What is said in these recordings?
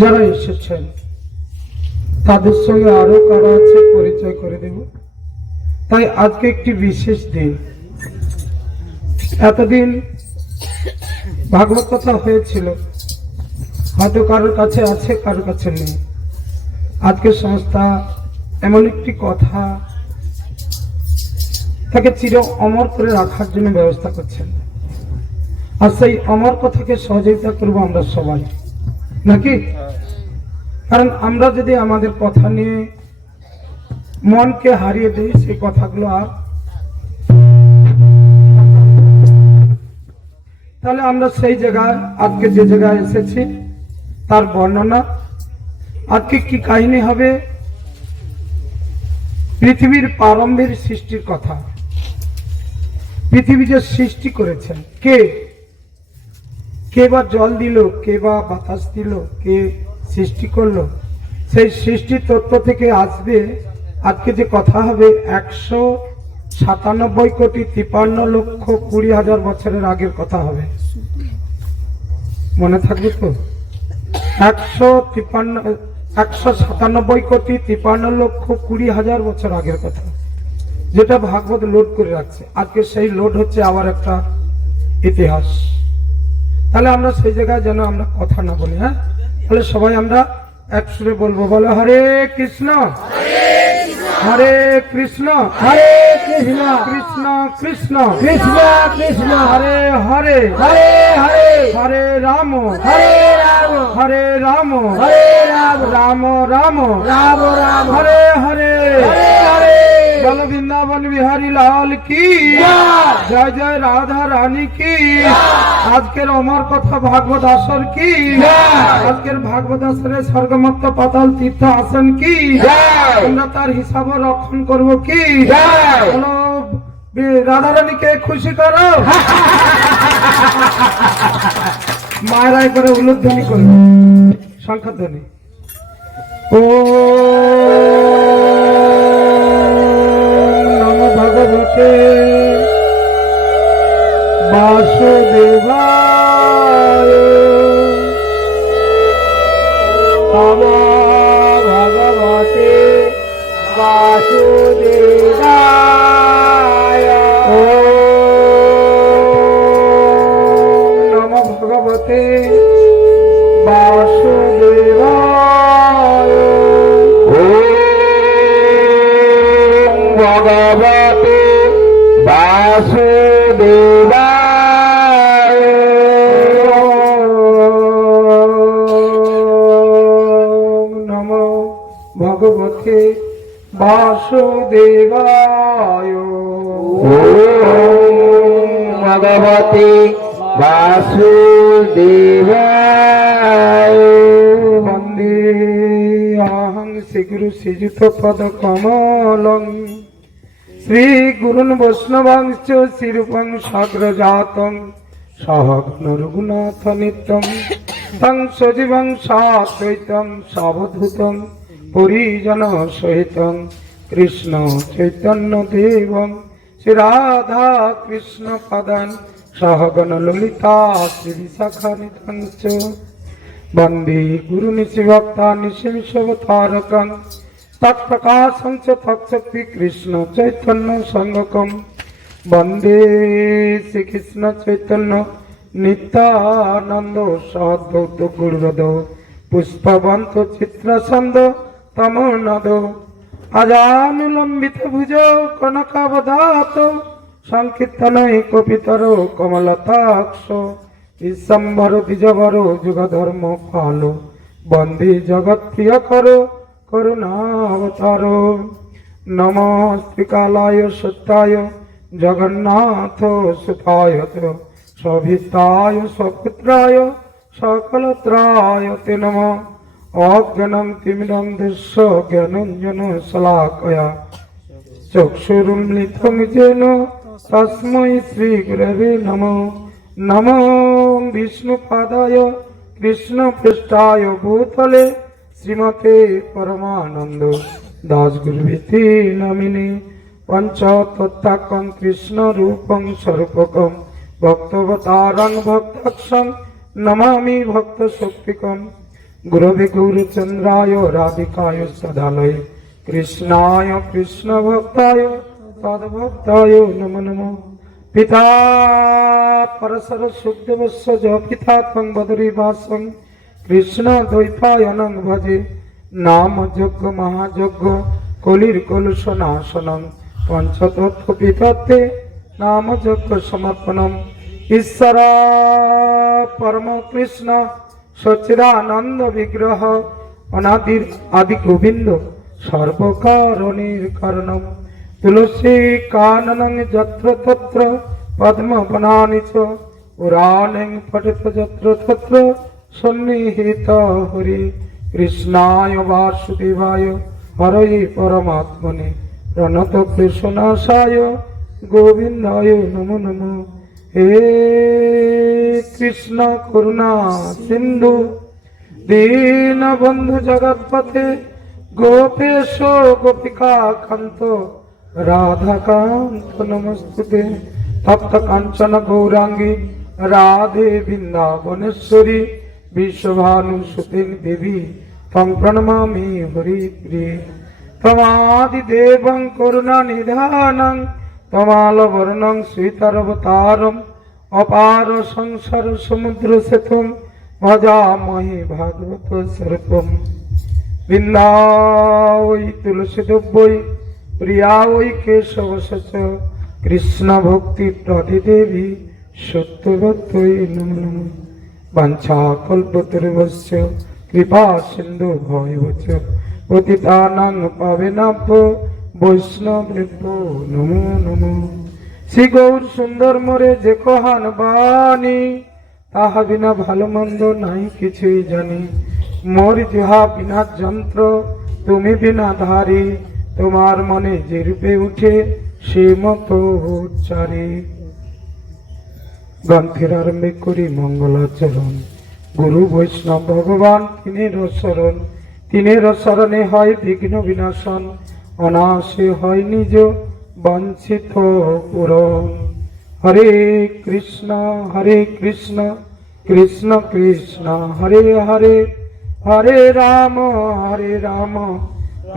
যারা এসেছেন তাদের সঙ্গে আরো কারা আছে পরিচয় করে দেব। তাই আজকে একটি বিশেষ দিন। এতদিন ভাগবত কথা হয়েছিল, হয়তো কারোর কাছে আছে কারোর কাছে নেই। আজকে সংস্থা এমন একটি কথা তাকে চির অমর করে রাখার জন্য ব্যবস্থা করছেন, আর সেই অমর কথাকে সহযোগিতা করবো আমরা সবাই, নাকি? কারণ আমরা যদি আমাদের কথা নিয়ে মনকে হারিয়ে দিই, সেই কথাগুলো আর তাহলে আমরা সেই জায়গায় আজকে যে জায়গায় এসেছি তার বর্ণনা আজকে কি কাহিনী হবে। পৃথিবীর প্রারম্ভের সৃষ্টির কথা। পৃথিবী যে সৃষ্টি করেছেন কে? কে বা জল দিল, কে বা বাতাস দিল, কে সৃষ্টি করলো? সেই সৃষ্টি তত্ত্ব থেকে আসবে আজকে যে কথা হবে 197,53,20,00,000 বছরের আগের কথা হবে। মনে থাকবে তো? 197,53,20,00,000 বছর আগের কথা, যেটা ভাগবত লোড করে রাখছে। আজকে সেই লোড হচ্ছে আবার একটা ইতিহাস। তাহলে আমরা সেই জায়গায় যেন আমরা কথা না বলি। হ্যাঁ, তাহলে সবাই আমরা এক সুরে বলবো, বলো হরে কৃষ্ণ হরে কৃষ্ণ হরে কৃষ্ণ কৃষ্ণ কৃষ্ণ কৃষ্ণ কৃষ্ণ হরে হরে হরে হরে হরে রাম হরে রাম হরে রাম হরে রাম রাম রাম রাম রাম হরে হরে হরে হরে বল বৃন্দাবন বিহারী লাল কি জয় জয় রাধা রানী কি। আজকের অমর কথা ভাগবত আসর কি। আজকের ভাগবত আসরে স্বর্গমত্ত পাতাল তীর্থ আসন কি। আমরা তার হিসাব রক্ষণ করব কি। বলো রাধা রানীকে খুশি করো। মায়েরাই করে উলুধ্বনি করবে, শঙ্খধ্বনি। ও ভগবতে বাসুদেবায় নম ভগবতে বাসুদেবায় ও নম ভগবতে বাসুদেবায় ভগবতে বাসুদেবায় নম ভগবতে বাসুদেবায় ভগবতে বাসুদেবায় বন্দে অহং শ্রীগুরু শ্রীযুত পদ কমলং শ্রী গুরুন বৈষ্ণবাংশ শ্রীরূপং সাগ্রজাতং সহগ্ন রঘুনাথ নিত্যং তং সজীবং সাদ্বৈতং সাবধূতং পরিজন সহিতং কৃষ্ণ চৈতন্য দেবং শ্রী রাধা কৃষ্ণ পদান সহগণ ললিতা শ্রী বিশাখানিধং চ বন্দে গুরু নিশিভক্তা নিশিংসবতারকং তৎপ্রকাশং চ তৎশক্তি কৃষ্ণ চৈতন্য সংগকম বন্দে শ্রীকৃষ্ণ চৈতন্য নিত্যানন্দ সদ্বৈত গুরুরদ পুষ্পবন্ত চিত্রসন্দ তমোনদ আজানুলম্বিত ভুজ কনকাবদাত সংকীর্তনৈ কপিতর কমলতাক্ষ বিশ্বম্বর দ্বিজবর যুগ ধর্ম পাল বন্দে জগৎ প্রিয় কর করুণাবতার নম শ্রীকালায় সত্যায় জগন্নাথ সুতায় সভিতায় সপুত্রায় সকলত্রায় তে নম অজ্ঞানং তিমিরন্ধস্য জ্ঞানঞ্জন শলাকয়া চক্ষুরুন্মিলিতং যেন তস্मै শ্রী গুরবে নমঃ। নমো বিষ্ণুপাদায় কৃষ্ণপৃষ্ঠায় ভূতলে শ্রীমতে পরমানন্দ দাসগুরুভীতি নামিনে পঞ্চতত্ত্বাকং কৃষ্ণ রূপং স্বরূপকং ভক্তবতারং ভক্তাক্ষং নমামি ভক্ত শক্তিকম गुरवे गौरचंद्राय राधिकाय सदालय कृष्णाय कृष्ण भक्ताय तद्भक्ताय नमो नमः। पिता परसर सुखदेवस्य च पिता त्वं बदरी वासं कृष्ण द्वैपायनं भजे। नाम यज्ञ महायज्ञ कलिर कलुषनाशनं पंचतत्व पितत्ते नाम यज्ञ समर्पणम्। ईश्वर परम कृष्ण सच्चिदानंद विग्रह अनादिर आदि गोविंद सर्वकारणेर कारणम्। तुलसी काननं यत्र तत्र पद्मवनानि च पुराणं पठित यत्र तत्र सन्निहित हरि। कृष्णाय वासुदेवाय हरये परमात्मने प्रणतक्लेशनाशाय गोविन्दाय नमो नमः। हे कृष्ण करुणा सिंधु दीनबन्धु जगत्पते गोपेश गोपिका कांत राधाकांत नमस्तुते। तप्त कांचन गौरांगी राधे वृंदावनेश्वरी विश्वभानुसुते देवी त्वं प्रणमामि हरिप्रिये। त्वमादिदेवं करुणानिधानं त्वमालवर्णं श्रीतरवतारम् अपार संसार समुद्र सेतुं भजामहे भागवत स्वरूपम्। वृंदावै तुलसीदेव्यै प्रिया वै केशवस्य कृष्ण भक्ति प्रदिदेवी सत्यवत्यै नमो नमः। वाञ्छाकल्पतरुभ्यश्च कृपा सिन्धु भवश्च पतितानां पावनेभ्यो वैष्णवेभ्यो नमो नमः। श्री गौर सुंदर मोरे जे कहान बानी ताहा बिना भालो मंद नहीं किछुई जानी। मोर जिहा बिना যন্ত্র তুমি বিনা ধারি তোমার মনে যে রূপে উঠে সে মতো উচ্চারে। গ্রন্থের আরম্ভে করি মঙ্গলাচরণ গুরু বৈষ্ণব ভগবান তিনের শরণ। তিনের শরণে হয় বিঘ্ন বিনাশন অনাশে হয় নিজ বঞ্চিত পূরণ। হরে কৃষ্ণ কৃষ্ণ কৃষ্ণ হরে হরে हरे राम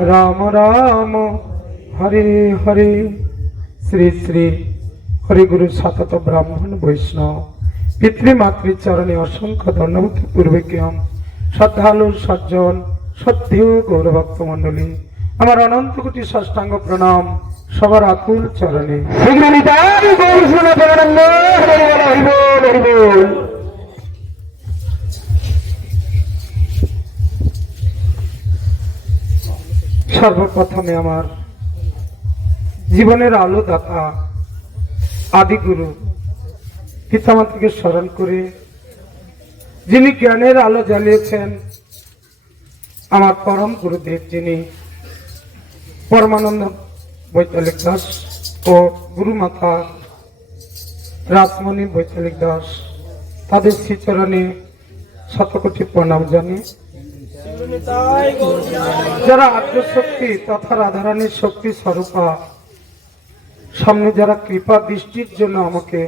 राम राम हरे हरे। श्री श्री हरि गुरु सतत ब्राह्मण वैष्णव पितृमातृ चरणे असंख्य धन्यवाद पूर्वक श्रद्धालु सज्जन सत्य गौरभक्त मंडली আমার অনন্ত কোটি সাষ্টাঙ্গ প্রণাম সবার আকুল চরণে। সর্বপ্রথমে আমার জীবনের আলো দাতা আদি গুরু পিতামাতাকে স্মরণ করে যিনি জ্ঞানের আলো জ্বালিয়েছেন আমার পরম গুরুদেব যিনি পরমানন্দ বৈতালিক দাস ও গুরুমাতা রাসমণি বৈতালিক দাস তাদের শ্রীচরণে শতকোটি প্রণাম জানিয়ে যারা আদ্যশক্তি তথা রাধারানীর শক্তি স্বরূপা সামনে যারা কৃপা দৃষ্টির জন্য আমাকে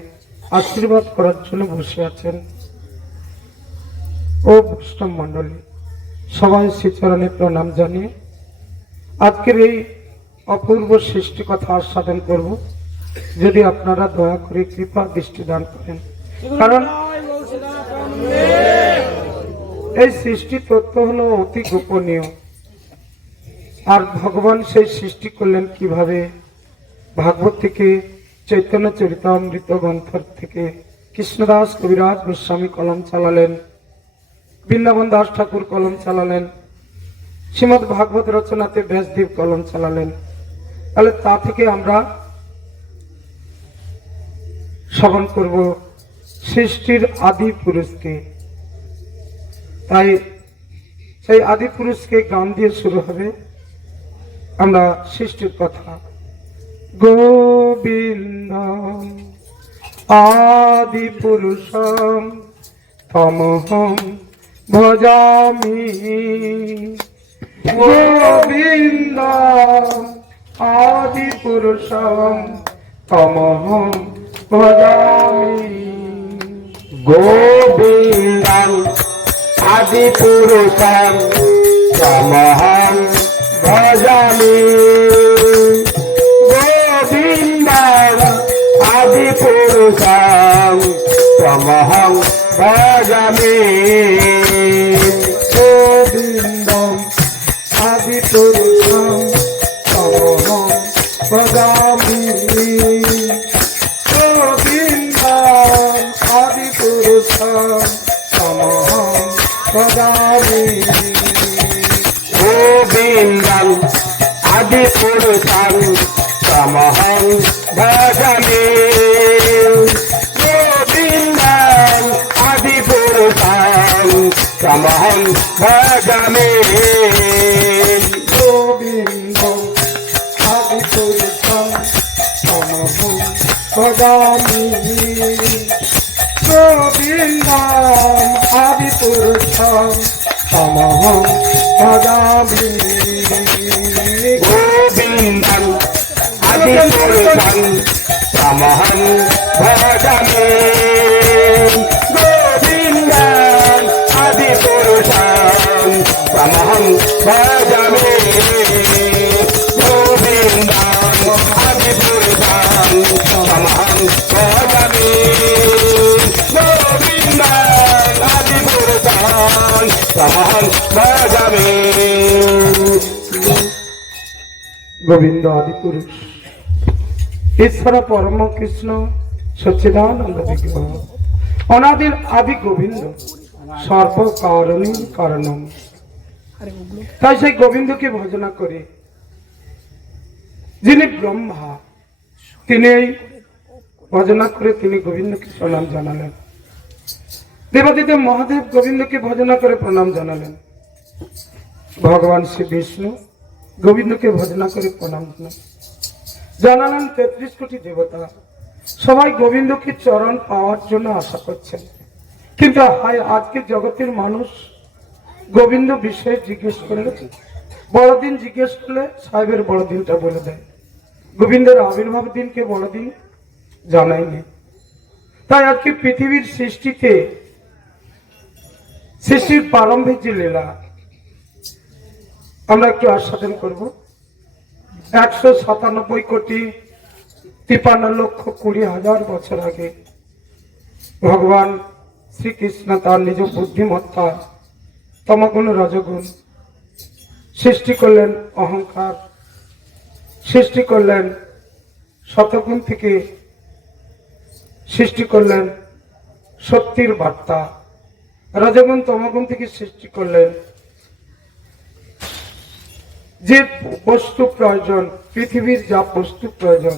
আশীর্বাদ করার জন্য বসে আছেন ও বৈষ্ণব মন্ডলী সবাই শ্রীচরণে প্রণাম জানিয়ে আজকের এই অপূর্ব সৃষ্টি কথা আস্বাদন করব যদি আপনারা দয়া করে কৃপা দৃষ্টি দান করেন। কারণ এই সৃষ্টি তত্ত্ব হলো অতি গোপনীয় আর ভগবান সেই সৃষ্টি করলেন কিভাবে ভাগবত থেকে চৈতন্য চরিতামৃত গ্রন্থ থেকে কৃষ্ণদাস কবিরাজ গোস্বামী কলম চালালেন, বৃন্দাবন দাস ঠাকুর কলম চালালেন, শ্রীমদ ভাগবত রচনাতে ব্যাসদেব কলম চালালেন। তাহলে তা থেকে আমরা শ্রবণ করব সৃষ্টির আদি পুরুষকে। তাই সেই আদি পুরুষকে গান দিয়ে শুরু হবে আমরা সৃষ্টির কথা। গোবিন্দ আদি পুরুষম তমহম ভজামি। গোবিন্দ আদি পুরুষম তমহম ভজামি। গোবিন্দ আদি পুরুষাং তমহং ভজামি গোবিন্দং আদি পুরুষাং তমহং ভজামি গোবিন্দম আদি পুরুষম তমহং ভজামি গোবিন্দম আদি পুরুষম তমহং ভজামি গোবিন্দং আদি পুরুষাং তমহং ভজামি গোবিন্দং আদি পুরুষাং তমহং ভজামি গোবিন্দম আদি পুরুষম তমহং ভজামি গোবিন্দম আদি পুরুষম তমহং ভজামি গোবিন্দং আদি পুরুষাং তমহং ভজামি গোবিন্দং আদি পুরুষাং তমহং ভজামি গোবিন্দং আদি পুরুষাং তমহং ভজামি গোবিন্দং আদি পুরুষাং তমহং ভজামি গোবিন্দ আদি পুরুষ ঈশ্বর পরম কৃষ্ণ সচ্চিদানন্দ বিগ্রহ অনাদির আদি গোবিন্দ সর্ব কারণী কারণম। তাই সেই গোবিন্দকে ভজনা করে যিনি ব্রহ্মা তিনি এই ভজনা করে তিনি গোবিন্দকে প্রণাম জানালেন। দেবাদিদেব মহাদেব গোবিন্দকে ভজনা করে প্রণাম জানালেন। ভগবান শ্রী বিষ্ণু গোবিন্দকে ভজনা করে প্রণাম জানালেন। 33 কোটি দেবতা সবাই গোবিন্দকে চরণ পাওয়ার জন্য আশা করছেন, কিন্তু হায় আজকের জগতের মানুষ গোবিন্দ বিষয়ে জিজ্ঞেস করলে, বড়দিন জিজ্ঞেস করলে সাহেবের বড়দিনটা বলে দেয়, গোবিন্দের আবির্ভাব দিনকে বড়দিন জানায়নি। তাই আজকে পৃথিবীর সৃষ্টিতে সৃষ্টির প্রারম্ভিক যে লীলা আমরা একটু আস্বাদন করব। 197 কোটি 53,20,000 বছর আগে ভগবান শ্রীকৃষ্ণ তার নিজ বুদ্ধিমত্তা তমগুণ রজগুণ সৃষ্টি করলেন, অহংকার সৃষ্টি করলেন, শতগুণ থেকে সৃষ্টি করলেন সত্যির বার্তা, রজগুণ তমগুণ থেকে সৃষ্টি করলেন যে বস্তু প্রয়োজন, পৃথিবীর যা বস্তু প্রয়োজন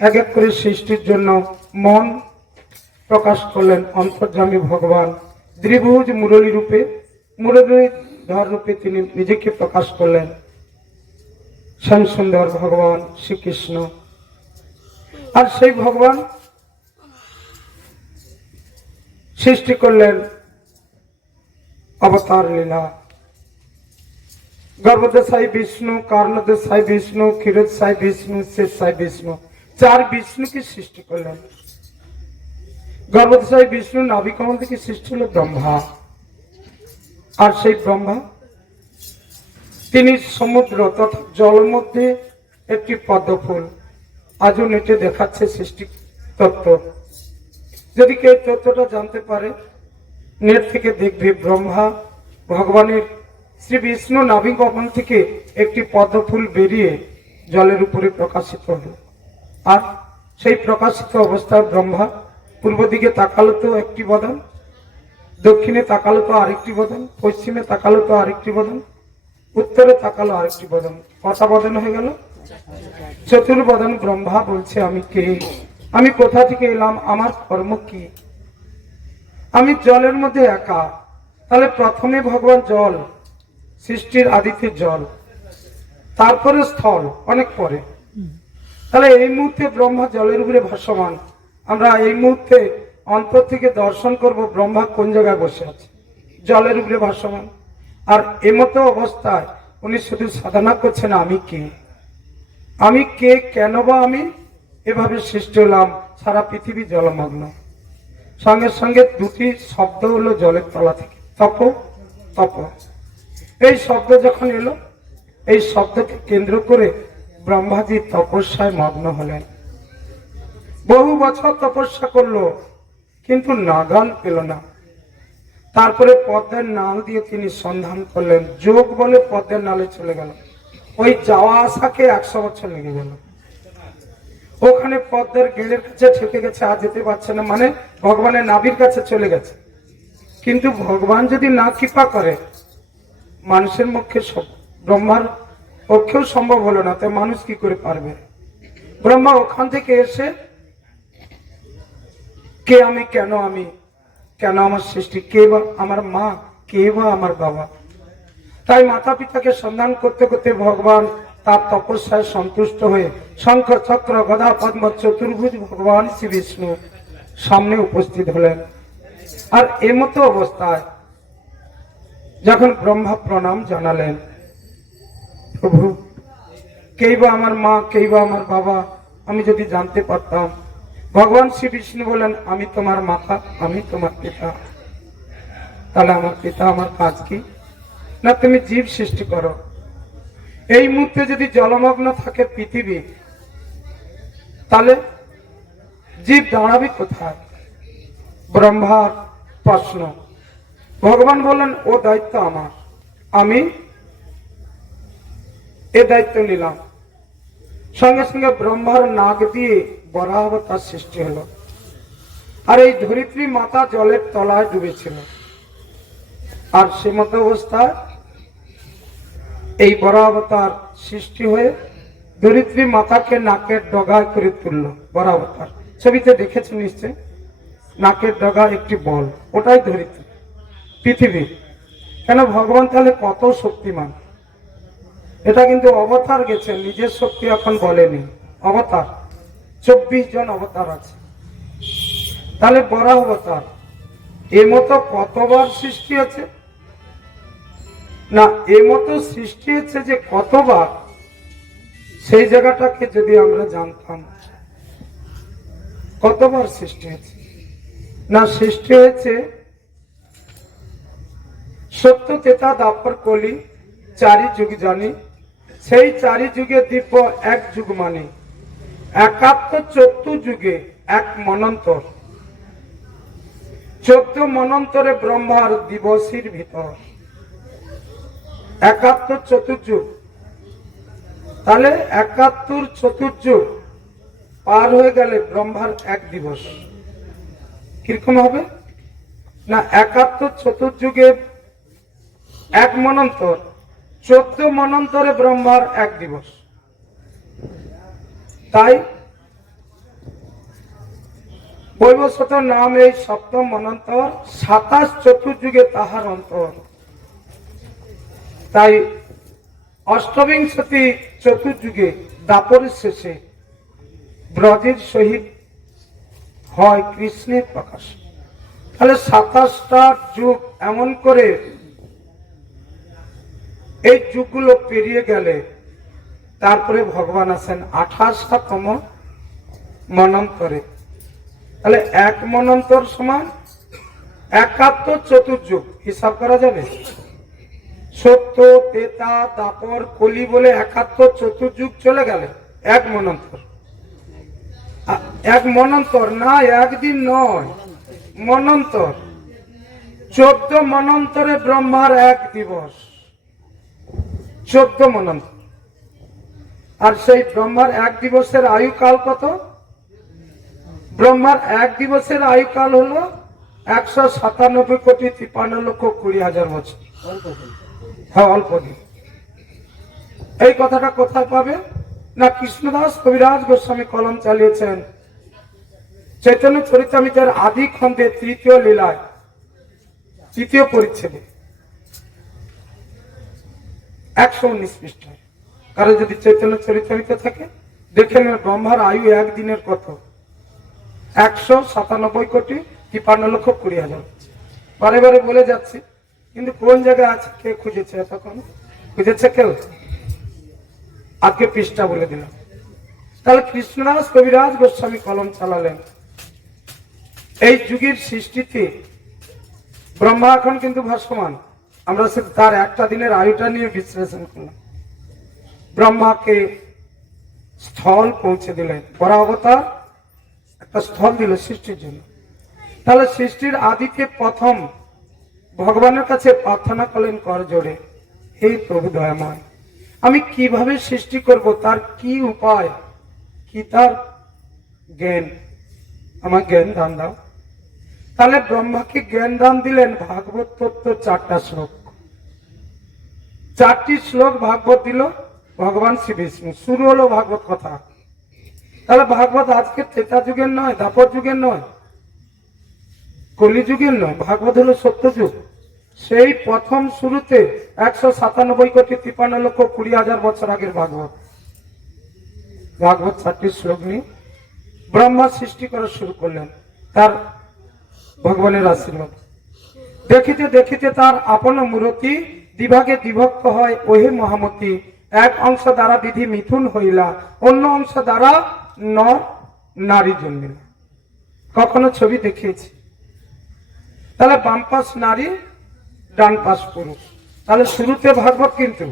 এক এক করে সৃষ্টির জন্য মন প্রকাশ করলেন। অন্তর্যামী ভগবান দ্বিভুজ মুরলী রূপে, মুরলীধর রূপে তিনি নিজেকে প্রকাশ করলেন। শ্যাম সুন্দর ভগবান শ্রীকৃষ্ণ। আর সেই ভগবান সৃষ্টি করলেন অবতার লীলা। গর্ভদেশাই বিষ্ণু, কারণদেশাই বিষ্ণু, ক্ষীরোদশাই বিষ্ণু, শেষাই বিষ্ণু, 4 বিষ্ণুকে সৃষ্টি করলেন। গর্ভদেশাই বিষ্ণু নাভিকমল থেকে সৃষ্টি হল ব্রহ্মা। আর সেই ব্রহ্মা তিনি সমুদ্র তথা জলের মধ্যে একটি পদ্মফুল আজও নেটে দেখাচ্ছে সৃষ্টি তত্ত্ব। যদি কেউ তত্ত্বটা জানতে পারে নেট থেকে দেখবে ব্রহ্মা ভগবানের শ্রী বিষ্ণু নাভি কমল থেকে একটি পদ্মফুল বেরিয়ে জলের উপরে প্রকাশিত হল। আর সেই প্রকাশিত অবস্থায় ব্রহ্মা পূর্ব দিকে তাকালো তো একটি বদন, দক্ষিণে তাকালো তো আরেকটি বদন, পশ্চিমে তাকালো তো আরেকটি বদন, উত্তরে তাকালো আরেকটি বদন। কটা বদন হয়ে গেল? চতুর্বদন। ব্রহ্মা বলছে আমি কে, আমি কোথা থেকে এলাম, আমার কর্ম কি? আমি জলের মধ্যে একা। তাহলে প্রথমে ভগবান জল, সৃষ্টির আদিতে জল, তারপরে স্থল, অনেক পরে। তাহলে এই মুহূর্তে ব্রহ্মা জলের উপরে ভাসমান। আমরা এই মুহূর্তে অন্তর থেকে দর্শন করব ব্রহ্মা কোন জায়গায় বসে আছে, জলের উপরে ভাসমান। আর এমতো অবস্থায় উনি শুধু সাধনা করছেন আমি কে, আমি কে, কেন বা আমি এভাবে সৃষ্টি হলাম। সারা পৃথিবী জলমগ্ন। সঙ্গে সঙ্গে দুটি শব্দ হলো জলের তলা থেকে, তপ তপ। এই শব্দ যখন এলো, এই শব্দকে কেন্দ্র করে ব্রহ্মাজি তপস্যায় মগ্ন হলেন। বহু বছর তপস্যা করলো, কিন্তু নাগাল পেল না। তারপরে পদ্মের নাল দিয়ে তিনি সন্ধান করলেন, যোগ বলে পদ্মের নালে চলে গেল। ওই যাওয়া আসাকে 100 বছর লেগে গেল। ওখানে পদ্মের গেলের কাছে ঠেকে গেছে, আর যেতে পারছে না, মানে ভগবানের নাভির কাছে চলে গেছে। কিন্তু ভগবান যদি না কৃপা করে, মানুষের পক্ষে ব্রহ্মার পক্ষেও সম্ভব হলো না, তাই মানুষ কি করে পারবে? ব্রহ্মা ওখান থেকে এসে কে আমি, কেন আমি, কেন আমার সৃষ্টি, কে বা আমার মা, কে বা আমার বাবা। তাই মাতা পিতাকে সন্ধান করতে করতে ভগবান তার তপস্যায় সন্তুষ্ট হয়ে শঙ্খ চক্র গদা পদ্ম চতুর্ভুজ ভগবান শ্রী বিষ্ণু সামনে উপস্থিত হলেন। আর এমতো অবস্থায় যখন ব্রহ্মা প্রণাম জানালেন, প্রভু কেই বা আমার মা, কেই বা আমার বাবা, আমি যদি জানতে পারতাম। ভগবান শ্রী বিষ্ণু বলেন, আমি তোমার মাতা, আমি তোমার পিতা। তাহলে আমার পিতা আমার কাজ কি? না, তুমি জীব সৃষ্টি করো। এই মুহূর্তে যদি জলমগ্ন থাকে পৃথিবী, তাহলে জীব দাঁড়াবে কোথায়? ব্রহ্মার প্রশ্ন। ভগবান বলেন, ও দায়িত্ব আমার, আমি এ দায়িত্ব নিলাম। সঙ্গে সঙ্গে ব্রহ্মার নাক দিয়ে বরাহবতার সৃষ্টি হলো। আর এই ধরিত্রী মাতা জলের তলায় ডুবেছিল। আর সে মতো অবস্থায় এই বরাহবতার সৃষ্টি হয়ে ধরিত্রী মাতাকে নাকের ডগায় করে তুলল। বরাহবতার ছবিতে দেখেছেন নিশ্চয়, নাকের ডগা একটি বল, ওটাই ধরিত্রী পৃথিবী। কেন? ভগবান তাহলে কত শক্তিমান। এটা কিন্তু অবতার গেছে, নিজের শক্তি এখন বলেনি। অবতার 24 জন অবতার আছে। তাহলে বরাহ অবতার এর মতো কতবার সৃষ্টি আছে? না, এর মতো সৃষ্টি হচ্ছে যে কতবার, সেই জায়গাটাকে যদি আমরা জানতাম, কতবার সৃষ্টি হয়েছে। না, সৃষ্টি হয়েছে সত্য তেতা দাপর কলি 4 যুগ জানি, সেই 4 যুগে দিব্য 1 যুগ মানে 71 চতুর যুগে 1 মনন্তর। 14 মনন্তরে ব্রহ্মার দিবসের ভিতর 71 চতুর্যুগ। তাহলে 71 চতুর্যুগ পার হয়ে গেলে ব্রহ্মার 1 দিবস কিরকম হবে? না, 71 চতুর্যুগে 1 মনন্তর, 14 মনন্তরে ব্রহ্মার 1 দিবস। তাই বৈবস্বত নাম এই সপ্তম মনন্তর, 27 চতুর্যুগে তাহার অন্তর। তাই অষ্টবিংশতি চতুর্যুগে দাপরের শেষে ব্রজের সহিত হয় কৃষ্ণের প্রকাশ। তাহলে 27টা যুগ এমন করে এই যুগগুলো পেরিয়ে গেলে তারপরে ভগবান আসেন 28তম মনন্তরে। তাহলে 1 মনন্তর সমান 71 চতুর্যুগ হিসাব করা যাবে। সত্য তেতা দাপর কলি বলে 71 চতুর্যুগ চলে গেলে 1 মনন্তর। 1 মনন্তর না, একদিন নয়, মনন্তর। 14 মনন্তরে ব্রহ্মার 1 দিবস, 14 মনন্তর। আর সেই ব্রহ্মার 1 দিবসের আয়ুকাল কত? ব্রহ্মার 1 দিবসের আয়ুকাল হলো 197,53,20,00,000 বছর। হ্যাঁ, অল্প দিন। এই কথাটা কোথায় পাবে? না, কৃষ্ণদাস কবিরাজ গোস্বামী কলম চালিয়েছেন চৈতন্য চরিতামৃতের আদি খণ্ডে 3য় লীলায় 3য় পরিচ্ছেদে 119 পৃষ্ঠায়। কারো যদি চৈতন্য চরিতামৃত থাকে দেখে নেন, ব্রহ্মার আয়ু 1 দিনের কত? 197,53,20,00,000। বারে বারে বলে যাচ্ছি, কিন্তু কোন জায়গায় আছে কে খুঁজেছে? এতক্ষণ খুঁজেছে কেউ? আজকে পৃষ্ঠা বলে দিলাম। তাহলে কৃষ্ণদাস কবিরাজ গোস্বামী কলম চালালেন এই যুগের সৃষ্টিতে ব্রহ্মা এখন কিন্তু ভাসমান। আমরা শুধু তার একটা দিনের আয়ুটা নিয়ে বিশ্লেষণ করলাম। ব্রহ্মাকে স্থল পৌঁছে দিলেন, বড় অবতার একটা স্থল দিল সৃষ্টির জন্য। তাহলে সৃষ্টির আদিতে প্রথম ভগবানের কাছে প্রার্থনা করলেন কর জোড়ে, হে প্রভু দয়াময়, আমি কিভাবে সৃষ্টি করব, তার কি উপায়, কি তার জ্ঞান, আমার জ্ঞান দান দাও। তাহলে ব্রহ্মাকে জ্ঞান দান দিলেন ভাগবত তত্ত্ব 4টা শ্লোক। 4টি শ্লোক ভাগবত দিল ভগবান শ্রী বিষ্ণু। শুরু হলো ভাগবত কথা। তাহলে ভাগবত আজকে ত্রেতা যুগের নয়, দ্বাপর যুগের নয়, কলিযুগের নয়, ভাগবত হলো সত্যযুগ। সেই প্রথম শুরুতে 197,53,20,00,000 বছর আগের ভাগবত। ভাগবত 4টি শ্লোক নিয়ে ব্রহ্মা সৃষ্টি করা শুরু করলেন তার ভগবানের আশীর্বাদ। দেখিতে দেখিতে তার আপন মূরতি দিভাগে বিভক্ত হয়, ওহে মহামতি, এক অংশ দ্বারা বিধি মিথুন হইলা, অন্য অংশ দ্বারা নর নারী জন্মিল। কখনো ছবি দেখিয়েছি। তাহলে বাম পাশ নারী, ডান পাশ পুরুষ। তাহলে শুরুতে ভাগবত। কিন্তু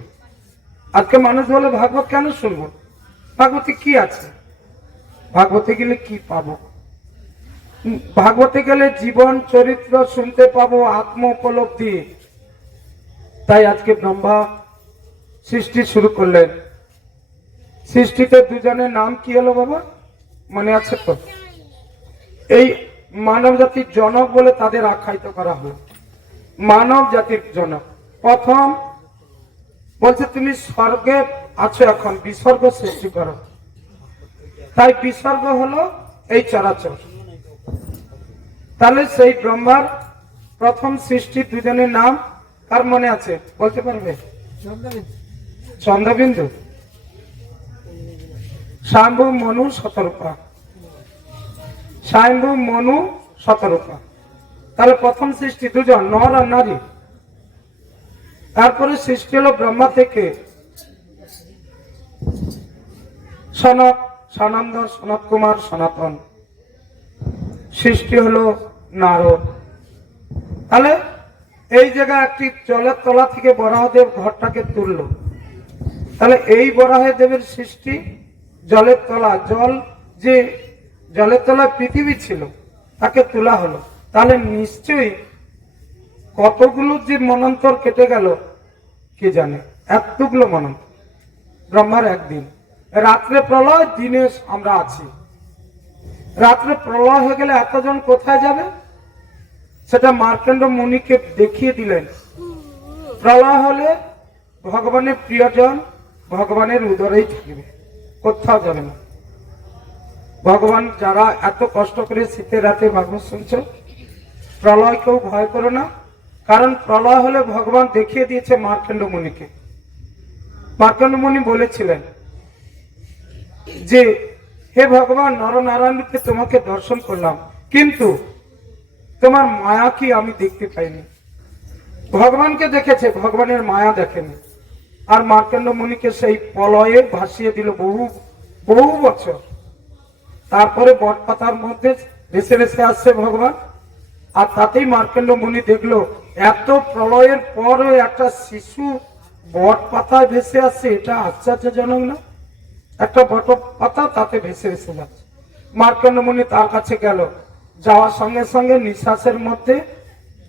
আজকে মানুষ বলে ভাগবত কেন শুনবো, ভাগবতে কি আছে, ভাগবতে গেলে কি পাবো? ভাগবতে গেলে জীবন চরিত্র শুনতে পাবো, আত্ম উপলব্ধি। তাই আজকে ব্রহ্মা সৃষ্টি শুরু করলেন। সৃষ্টিতে দুজনের নাম কি হলো বাবা, মনে আছে তো? এই মানব জাতির জনক বলে তাদের আখ্যায়িত করা হলো, মানব জাতির জনক। প্রথম বলছে তুমি স্বর্গে আছো, এখন বিসর্গ সৃষ্টি করো। তাই বিসর্গ হলো এই চরাচর। তাহলে সেই ব্রহ্মার প্রথম সৃষ্টি দুজনের নাম কার মনে আছে, বলতে পারবে? চন্দ্রবিন্দু, স্বয়ম্ভু মনু শতরূপা। স্বয়ম্ভু মনু শতরূপা। তাহলে প্রথম সৃষ্টি দুজন, নর আর নারী। তারপরে সৃষ্টি হলো ব্রহ্মা থেকে সনক, সনন্দ, সনত কুমার, সনাতন। সৃষ্টি হলো নারদ। তাহলে এই জায়গায় একটি জলের তলা থেকে বরাহদেব ঘরটাকে তুললো। তাহলে এই বরাহদেবের সৃষ্টি জলের তলা, জল যে জলের তলায় পৃথিবী ছিল তাকে তোলা হলো। তাহলে নিশ্চয়ই কতগুলো যে মনন্তর কেটে গেল কে জানে, এতগুলো মনন্তর। ব্রহ্মার একদিন, রাত্রে প্রলয়, দিনে আমরা আছি। রাত্রে প্রলয় হয়ে গেলে এতজন কোথায় যাবে, সেটা মার্কণ্ড মুনিকে দেখিয়ে দিলেন। প্রলয় হলে ভগবানের প্রিয়জন ভগবানের উদরেই থাকবে, কোথাও যাবে না। ভগবান যারা এত কষ্ট করে শীতের রাতে ভাগবত শুনছ, প্রলয়কেও ভয় করো না। কারণ প্রলয় হলে ভগবান দেখিয়ে দিয়েছে মার্কণ্ড মুনিকে। মার্কণ্ড মুনি বলেছিলেন যে হে ভগবান, নরনারায়ণকে তোমাকে দর্শন করলাম, কিন্তু তোমার মায়া কি আমি দেখতে পাইনি। ভগবানকে দেখেছে, ভগবানের মায়া দেখেনি। আর মার্কণ্ড মুনিকে সেই প্রলয়ে ভাসিয়ে দিল বহু বহু বছর। তারপরে বটপাতার মধ্যে ভেসে ভেসে আসছে ভগবান। আর তাতেই মার্কণ্ড মুনি দেখলো এত প্রলয়ের পরও একটা শিশু বট পাতায় ভেসে আসছে, এটা আশ্চর্যজনক না? একটা বট পাতা তাতে ভেসে ভেসে যাচ্ছে। মার্কণ্ড মুনি তার কাছে গেল, যাওয়ার সঙ্গে সঙ্গে নিঃশ্বাসের মধ্যে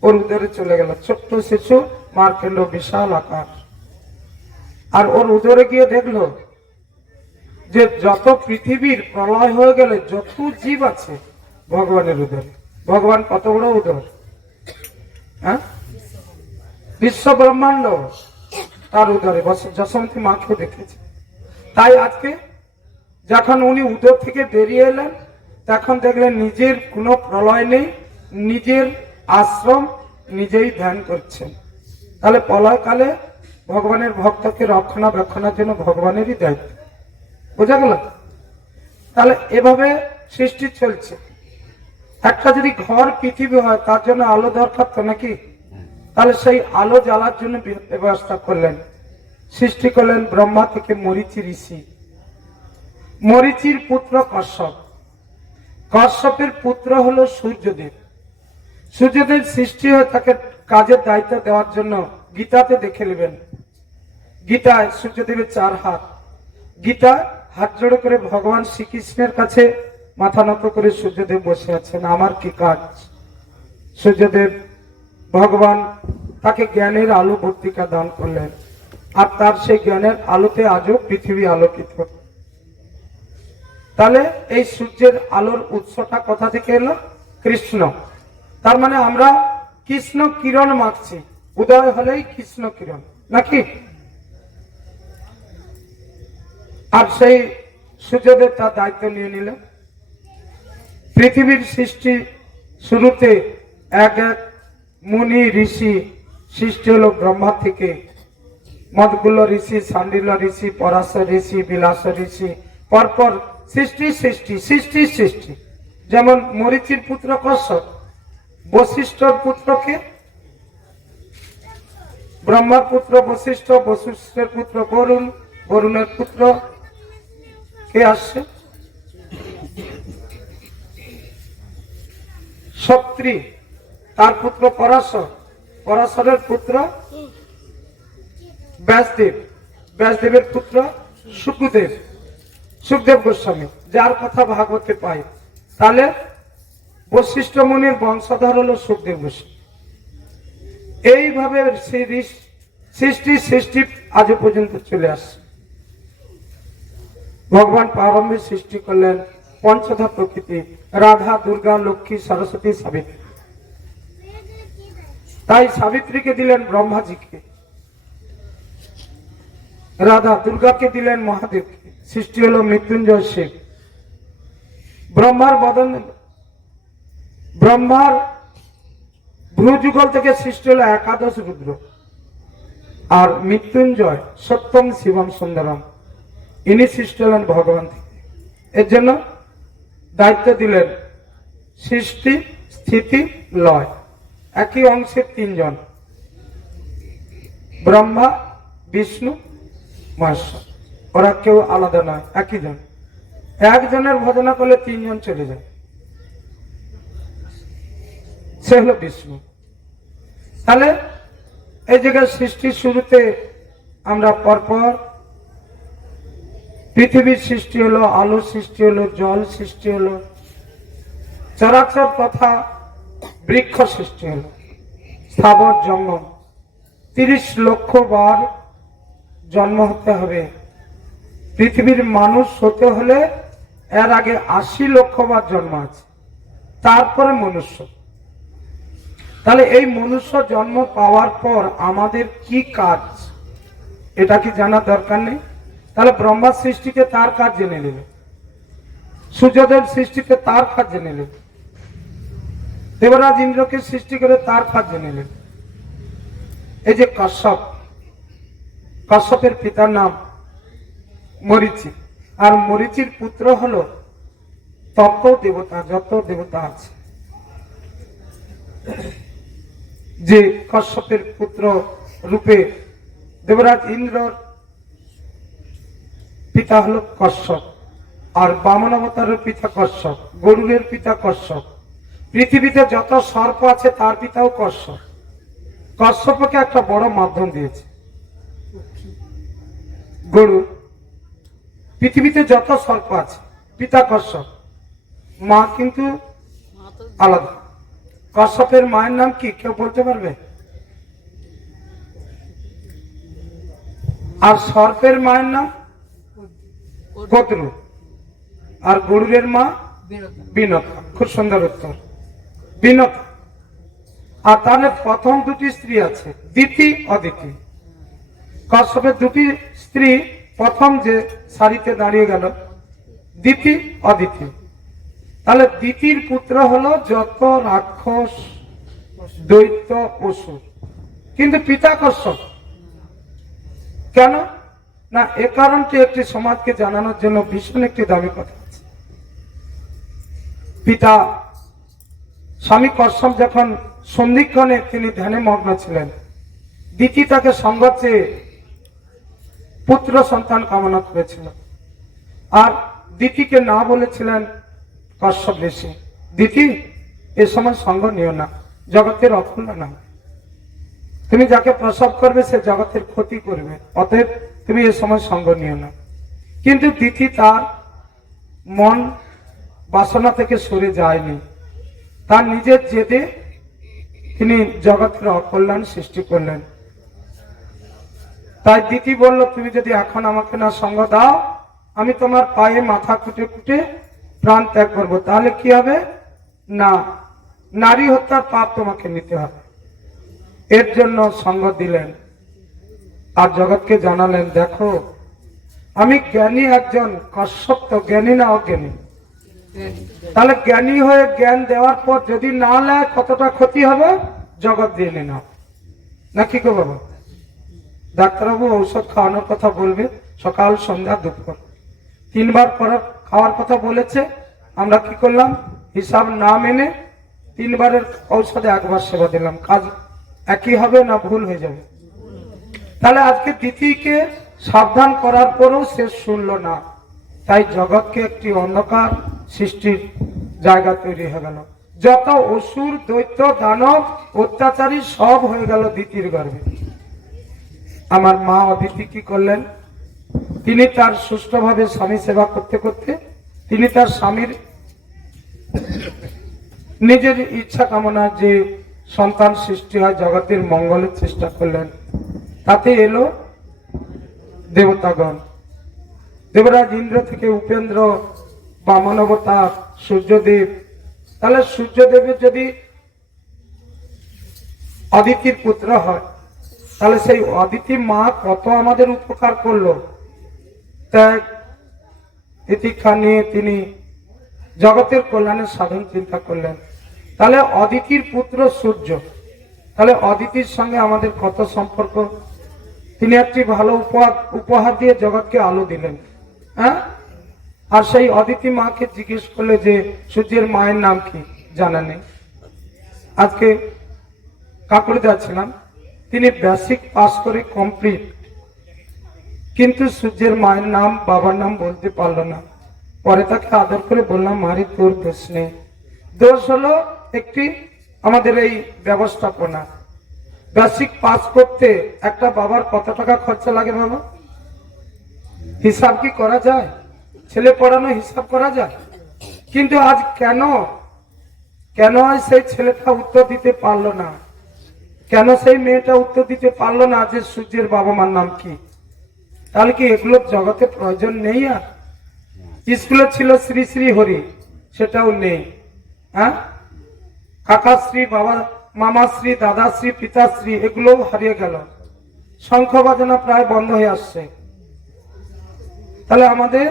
ওর উদরে চলে গেল। ছোট্ট শিশু মার্কণ্ড, বিশাল আকার। আর ওর উদরে গিয়ে দেখলো যে যত পৃথিবীর প্রলয় হয়ে গেলে যত জীব আছে ভগবানের উদরে। ভগবান কত বড় উদর, হ্যাঁ? বিশ্ব ব্রহ্মাণ্ড তার উদরে বসে। যশোমতী মাকে দেখেছে। তাই আজকে যখন উনি উদর থেকে বেরিয়ে এলেন, তখন দেখলেন নিজের কোনো প্রলয় নেই, নিজের আশ্রম নিজেই ধ্যান করছেন। তাহলে প্রলয়কালে ভগবানের ভক্তকে রক্ষণাবেক্ষণের জন্য ভগবানেরই দায়িত্ব। বোঝা গেল? তাহলে এভাবে সৃষ্টি চলছে। একটা যদি ঘর পৃথিবী হয়, তার জন্য আলো দরকার তো নাকি? তাহলে সেই আলো জ্বালার জন্য ব্যবস্থা করলেন, সৃষ্টি করলেন ব্রহ্মা থেকে মরীচি ঋষি। মরীচির পুত্র কশ্যপ। কশ্যপের পুত্র হলো সূর্যদেব। সূর্যদেব সৃষ্টি হয়ে তাকে কাজের দায়িত্ব দেওয়ার জন্য গীতাতে দেখে নেবেন, গীতায় সূর্যদেবের 4 হাত। গীতা হাত জোড়ো করে ভগবান শ্রীকৃষ্ণের কাছে মাথা নত করে সূর্যদেব বসে আছেন, আমার কি কাজ? সূর্যদেব ভগবান তাকে জ্ঞানের আলো বর্তিকা দান করলেন, আর তার সেই জ্ঞানের আলোতে আজও পৃথিবী আলোকিত। তাহলে এই সূর্যের আলোর উৎসটা কোথা থেকে এলো? কৃষ্ণ। তার মানে আমরা কৃষ্ণ কিরণ মাগছি, উদয় হলেই কৃষ্ণ কিরণ, নাকি? আর সেই সূর্যদেব তার দায়িত্ব নিয়ে নিলেন। পৃথিবীর সৃষ্টি শুরুতে এক এক মুনি ঋষি সৃষ্টি হলো ব্রহ্মা থেকে। মদগুল ঋষি, সান্ডিল ঋষি, পরাশর ঋষি, বিলাস ঋষি, পরপর সৃষ্টি সৃষ্টি সৃষ্টি সৃষ্টি। যেমন মরীচির পুত্র কশ্যপ, বশিষ্ঠর পুত্রকে ব্রহ্মার পুত্র বশিষ্ঠ, বশিষ্ঠের পুত্র বরুণ, বরুণের পুত্র কে আসছে? সত্রী, তার পুত্র পরাশর, পরাশরের পুত্র ব্যাসদেব, ব্যাসদেবের পুত্র সুখদেব, সুখদেব গোস্বামী, যার কথা ভাগবতে পাই। তাহলে বশিষ্ঠ মুনির বংশধর হলো সুখদেব গোস্বামী। এইভাবে সেই সৃষ্টি সৃষ্টি আজও পর্যন্ত চলে আসছে। ভগবান প্রারম্ভে সৃষ্টি করলেন পঞ্চধা প্রকৃতি, রাধা, দুর্গা, লক্ষ্মী, সরস্বতী, সাবিত্রী। তাই সাবিত্রীকে দিলেন ব্রহ্মাজিকে, রাধা দুর্গাকে দিলেন মহাদেবকে, সৃষ্টি হলো মৃত্যুঞ্জয় শিব। ব্রহ্মার ভ্রুযুগল থেকে সৃষ্টি হলো একাদশ রুদ্র, আর মৃত্যুঞ্জয় সত্যম শিবম সুন্দরম, ইনি সৃষ্টি হলেন ভগবান থেকে। এর জন্য দায়িত্ব দিলেন সৃষ্টি, স্থিতি, লয়। একই অংশের 3 জন, ব্রহ্মা, বিষ্ণু, মহেশ্বর। ওরা কেউ আলাদা নয়, একই জন। একজনের ভজনা করলে 3 জন চলে যায়, সে হলো বিষ্ণু। তাহলে এই জায়গায় সৃষ্টির শুরুতে আমরা পরপর পৃথিবীর সৃষ্টি হলো, আলো সৃষ্টি হলো, জল সৃষ্টি হলো, চরাচর তথা বৃক্ষ সৃষ্টি হলো, স্থাবর জঙ্গম। 30 লক্ষ বার জন্ম হতে হবে। পৃথিবীর মানুষ হতে হলে এর আগে 80 লক্ষ বার জন্ম আছে, তারপরে মনুষ্য। তাহলে এই মনুষ্য জন্ম পাওয়ার পর আমাদের কি কাজ, এটা কি জানা দরকার নেই? তাহলে ব্রহ্মার সৃষ্টিতে তার কাজ জেনে নেবে, সূর্যদেব সৃষ্টিতে তার কাজ জেনে নেবে, দেবরাজ ইন্দ্রকে সৃষ্টি করে তার কাজ জেনে নেবে। এই যে কশ্যপ, কশ্যপের পিতার নাম মরীচি, আর মরীচির পুত্র হলো তত্ত্ব দেবতা, যত দেবতা আছে। যে কশ্যপের পুত্র রূপে দেবরাজ ইন্দ্রর পিতা হলো কশ্যপ, আর বামন অবতারের পিতা কশ্যপ, গরুড়ের পিতা কশ্যপ। পৃথিবীতে যত সর্প আছে তার পিতাও কশ্যপ। কশ্যপকে একটা বড় মাধ্যম দিয়েছে গরু। পৃথিবীতে যত সর্প আছে পিতা কশ্যপ, মা কিন্তু আলাদা। কশ্যপের মায়ের নাম কি কেউ বলতে পারবে? আর সর্পের মায়ের নাম কদ্রু, আর গরুরের মা বিনতা। খুব সুন্দর উত্তর, বিনতা। আর তাহলে প্রথম 2টি স্ত্রী আছে, দিতি, অদিতি। কশ্যপের 2টি স্ত্রী, প্রথম যে সারিতে দাঁড়িয়ে গেল দিতি, অদিতি। তাহলে দিতির পুত্র হলো যত রাক্ষস, দৈত্য, অসুর, কিন্তু পিতা কশ্যপ। কেন না, এ কারণটি একটি সমাজকে জানানোর জন্য ভীষণ একটি দাবি কথা আছে। পিতা স্বামী কশ্যপ যখন সন্ধিক্ষণে তিনি ধ্যানে মগ্ন ছিলেন, দিতি তাকে সঙ্গ চেয়ে পুত্র সন্তান কামনা করেছিল, আর দিতিকে না বলেছিলেন কশ্যপ ঋষি, দিতি এ সময় সঙ্গ নিও না, জগতের অকল্যাণ হবে। তুমি যাকে প্রসব করবে সে জগতের ক্ষতি করবে, অতএব তুমি এ সময় সঙ্গ নিও না। কিন্তু তিথি তার মন বাসনা থেকে সরে যায়নি, তার নিজের জেদে তিনি জগতের অকল্যাণ সৃষ্টি করলেন। তাই দিতি বলল, তুমি যদি এখন আমাকে না সঙ্গ দাও, আমি তোমার পায়ে মাথা কুটে কুটে প্রাণ ত্যাগ করবো। তাহলে কি হবে না, নারী হত্যার পাপ তোমাকে নিতে হবে। এর জন্য সঙ্গ দিলেন আর জগৎকে জানালেন, দেখো আমি জ্ঞানী একজন, কশ্যপ তো জ্ঞানী না অজ্ঞানী। তাহলে জ্ঞানী হয়ে জ্ঞান দেওয়ার পর যদি না নেয় কতটা ক্ষতি হবে, জগৎ দিয়ে নাও নাকি গো বাবা? ডাক্তারবাবু ঔষধ খাওয়ানোর কথা বলবে সকাল সন্ধ্যা দুপুর, 3 বার খাওয়ার কথা বলেছে, আমরা কি করলাম, হিসাব না মেনে 3 বারের ঔষধে 1 বার সেবা দিলাম। কাজ একই হবে না ভুল হয়ে যাবে? তাহলে আজকে তিথিকে সাবধান করার পরও সে শুনল না, তাই জগৎকে একটি অন্ধকার সৃষ্টির জায়গা তৈরি হয়ে গেল। যত অসুর দৈত্য দানব অত্যাচারী সব হয়ে গেল দিতির গর্ভে। আমার মা অদিতি কি করলেন, তিনি তার সুষ্ঠুভাবে স্বামী সেবা করতে করতে তিনি তার স্বামীর নিজের ইচ্ছা কামনা যে সন্তান সৃষ্টি হয় জগতের মঙ্গলের চেষ্টা করলেন। তাতে এলো দেবতাগণ, দেবরাজ ইন্দ্র থেকে উপেন্দ্র, বামন অবতার, সূর্যদেব। তাহলে সূর্যদেবের যদি অদিতির পুত্র হয়, তাহলে সেই অদিতি মা কত আমাদের উপকার করলো। ত্যাগ তিতিক্ষা নিয়ে তিনি জগতের কল্যাণের সাধন চিন্তা করলেন। তাহলে অদিতির পুত্র সূর্য, তাহলে অদিতির সঙ্গে আমাদের কত সম্পর্ক। তিনি একটি ভালো উপহার দিয়ে জগৎকে আলো দিলেন। হ্যাঁ, আর সেই অদিতি মাকে জিজ্ঞেস করলে যে সূর্যের মায়ের নাম কি, জানা নেই। আজকে কাকুরে যাচ্ছিলাম, তিনি বেসিক পাস করে কমপ্লিট, কিন্তু সূর্যের মায়ের নাম বাবার নাম বলতে পারলো না। পরে তাকে আদর করে বললাম, মারি তোর দোষ নেই, দোষ হলো একটি আমাদের এই ব্যবস্থাপনা। বেসিক পাস করতে একটা বাবার কত টাকা খরচা লাগে বাবা? হিসাব কি করা যায়? ছেলে পড়ানো হিসাব করা যায়? কিন্তু আজ কেন সেই ছেলেটা উত্তর দিতে পারলো না, কেন সেই মেয়েটা উত্তর দিতে পারলো না যে সূর্যের বাবা মার নাম কি? তাহলে কি এগুলো জগতে প্রয়োজন নেই? আর স্কুলে ছিল শ্রী শ্রী হরি, সেটাও নেই। হ্যাঁ, কাকাশ্রী, বাবা মামাশ্রী, দাদাশ্রী, পিতাশ্রী এগুলোও হারিয়ে গেল। শঙ্খ বাজনা প্রায় বন্ধ হয়ে আসছে। তাহলে আমাদের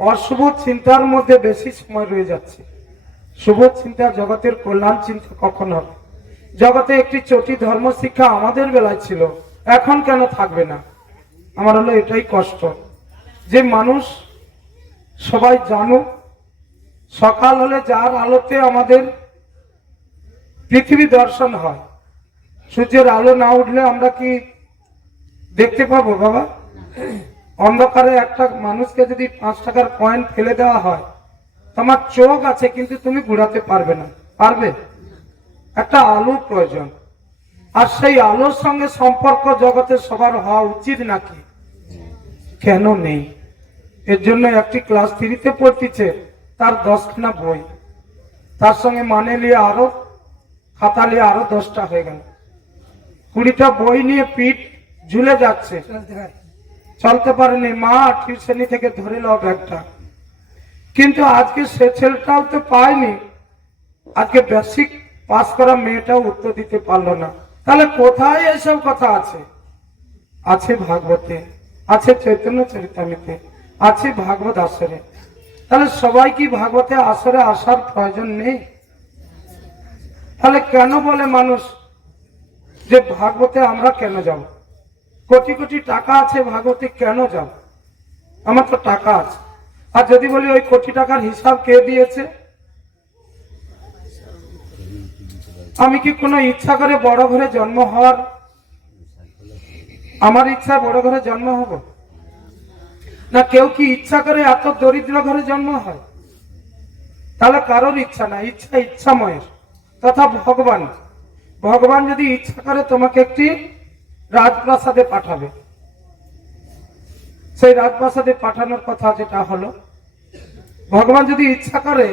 অশুভ চিন্তার মধ্যে বেশি সময় রয়ে যাচ্ছে। শুভ চিন্তা, জগতের কল্যাণ চিন্তা কখন হবে? জগতে একটি চটি ধর্ম শিক্ষা আমাদের বেলায় ছিল, এখন কেন থাকবে না? আমার হলো এটাই কষ্ট যে মানুষ সবাই জানুক, সকাল হলে যার আলোতে আমাদের পৃথিবী দর্শন হয়। সূর্যের আলো না উঠলে আমরা কি দেখতে পাবো বাবা? অন্ধকারে একটা মানুষকে যদি 5 টাকার কয়েন ফেলে দেওয়া হয়, তোমার চোখ আছে কিন্তু তুমি ঘুরাতে পারবে না, পারবে? একটা আলো প্রয়োজন, আর সেই আলোর সঙ্গে সম্পর্ক জগতে সবার হওয়া উচিত নাকি? কেন নেই? এর জন্য একটি ক্লাস 3-তে পড়তেছে, তার 10খানা বই, তার সঙ্গে মানে নিয়ে আরো খাতা নিয়ে আরো 10টা হয়ে গেল, 20টা বই নিয়ে পিঠ ঝুলে যাচ্ছে, চলতে পারেনি। মা টিউশনি থেকে ধরে নাও ব্যাগটা। কিন্তু আজকে সে ছেলেটাও তো পায়নি, আজকে বেসিক পাস করা মেয়েটাও উত্তর দিতে পারলো না। তাহলে কোথায় এসব কথা আছে? আছে ভাগবতে, আছে চৈতন্য চরিতামৃতে, আছে ভাগবত আসরে। তাহলে সবাই কি ভাগবতে আসরে আসার প্রয়োজন নেই? তাহলে কেন বলে মানুষ যে ভাগবতে আমরা কেন যাব? কোটি কোটি টাকা আছে, ভাগবতে কেন যাব? আমার তো টাকা আছে। আর যদি বলি ওই কোটি টাকার হিসাব কে দিয়েছে? আমি কি কোনো ইচ্ছা করে বড় ঘরে জন্ম হওয়ার, আমার ইচ্ছা বড় ঘরে জন্ম হব না? কেউ কি ইচ্ছা করে এত দরিদ্র ঘরে জন্ম হয়? তাহলে কারোর ইচ্ছা না, ইচ্ছা ইচ্ছাময়ের তথা ভগবান। ভগবান যদি ইচ্ছা করে তোমাকে একটি রাজপ্রাসাদে পাঠাবে, সেই রাজপ্রাসাদে পাঠানোর কথা যেটা হলো, ভগবান যদি ইচ্ছা করে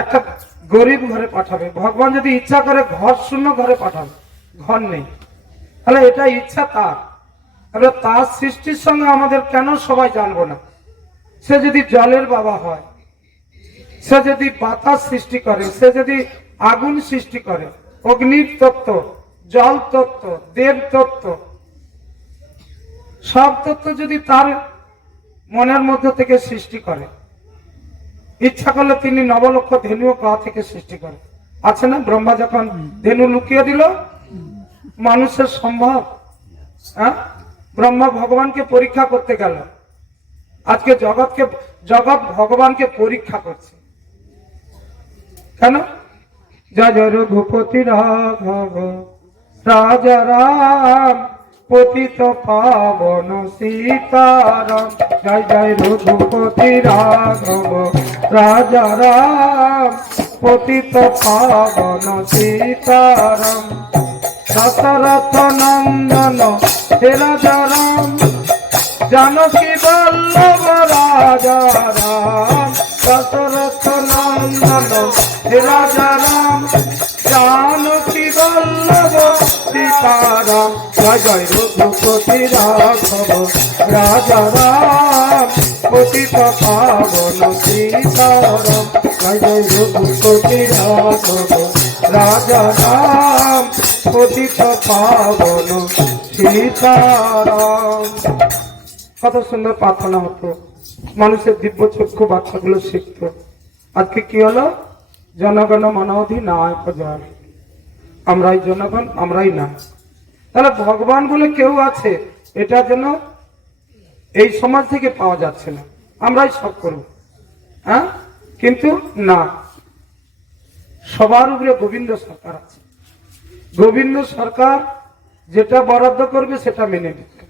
একটা গরিব ঘরে পাঠাবে, ভগবান যদি ইচ্ছা করে ঘর শূন্য ঘরে পাঠাবে, ঘর নেই, তাহলে এটা ইচ্ছা তার। এবার তার সৃষ্টির সঙ্গে আমাদের কেন সবাই জানবো না? সে যদি জলের বাবা হয়, সে যদি বাতাস সৃষ্টি করে, সে যদি আগুন সৃষ্টি করে, অগ্নির তত্ত্ব, জল তত্ত্ব, দেব তত্ত্ব, সব তত্ত্ব যদি তার মনের মধ্যে থেকে সৃষ্টি করে, ইচ্ছা করলে তিনি নবলক্ষ ধেনু গা থেকে সৃষ্টি করে। আছে না, ব্রহ্মা যখন ধেনু লুকিয়ে দিল, মানুষের সম্ভব? হ্যাঁ, ব্রহ্মা ভগবানকে পরীক্ষা করতে গেল, আজকে জগৎ ভগবানকে পরীক্ষা করছে। কেন? জয় জয় রঘুপতি রাঘব রাজা রাম পতিত পাবন সীতারাম। জয় জয় রঘুপতি রাঘব রাজা রাম পতিত পাবন সীতারাম। দশরথ নন্দন হে রাজা রাম জানকী বল্লভ রাজা রাম। দশরথ নন্দন হে রাজা রাম জানকী বল্লভ সীতারাম। জয় জয় রঘুপতি রাঘব রাজা রাম পতিত পাবন সীতারাম। জয় জয় রঘুপতি রাঘব রাজা রাম পতিত পাবন সীতারাম। কত সুন্দর প্রার্থনা হতো, মানুষের দিব্য চক্ষু বাচ্চাগুলো শিখতো। আজকে কি হলো? জনগণ মনোধি নায়ক জয়, আমরাই জনগণ, আমরাই না। তাহলে ভগবান বলে কেউ আছে, এটা যেন এই সমাজ থেকে পাওয়া যাচ্ছে না, আমরাই সব করব। হ্যাঁ, কিন্তু না, সবার উপরে গোবিন্দ সরকার আছে। গোবিন্দ সরকার যেটা বরাদ্দ করবে সেটা মেনে নিতে।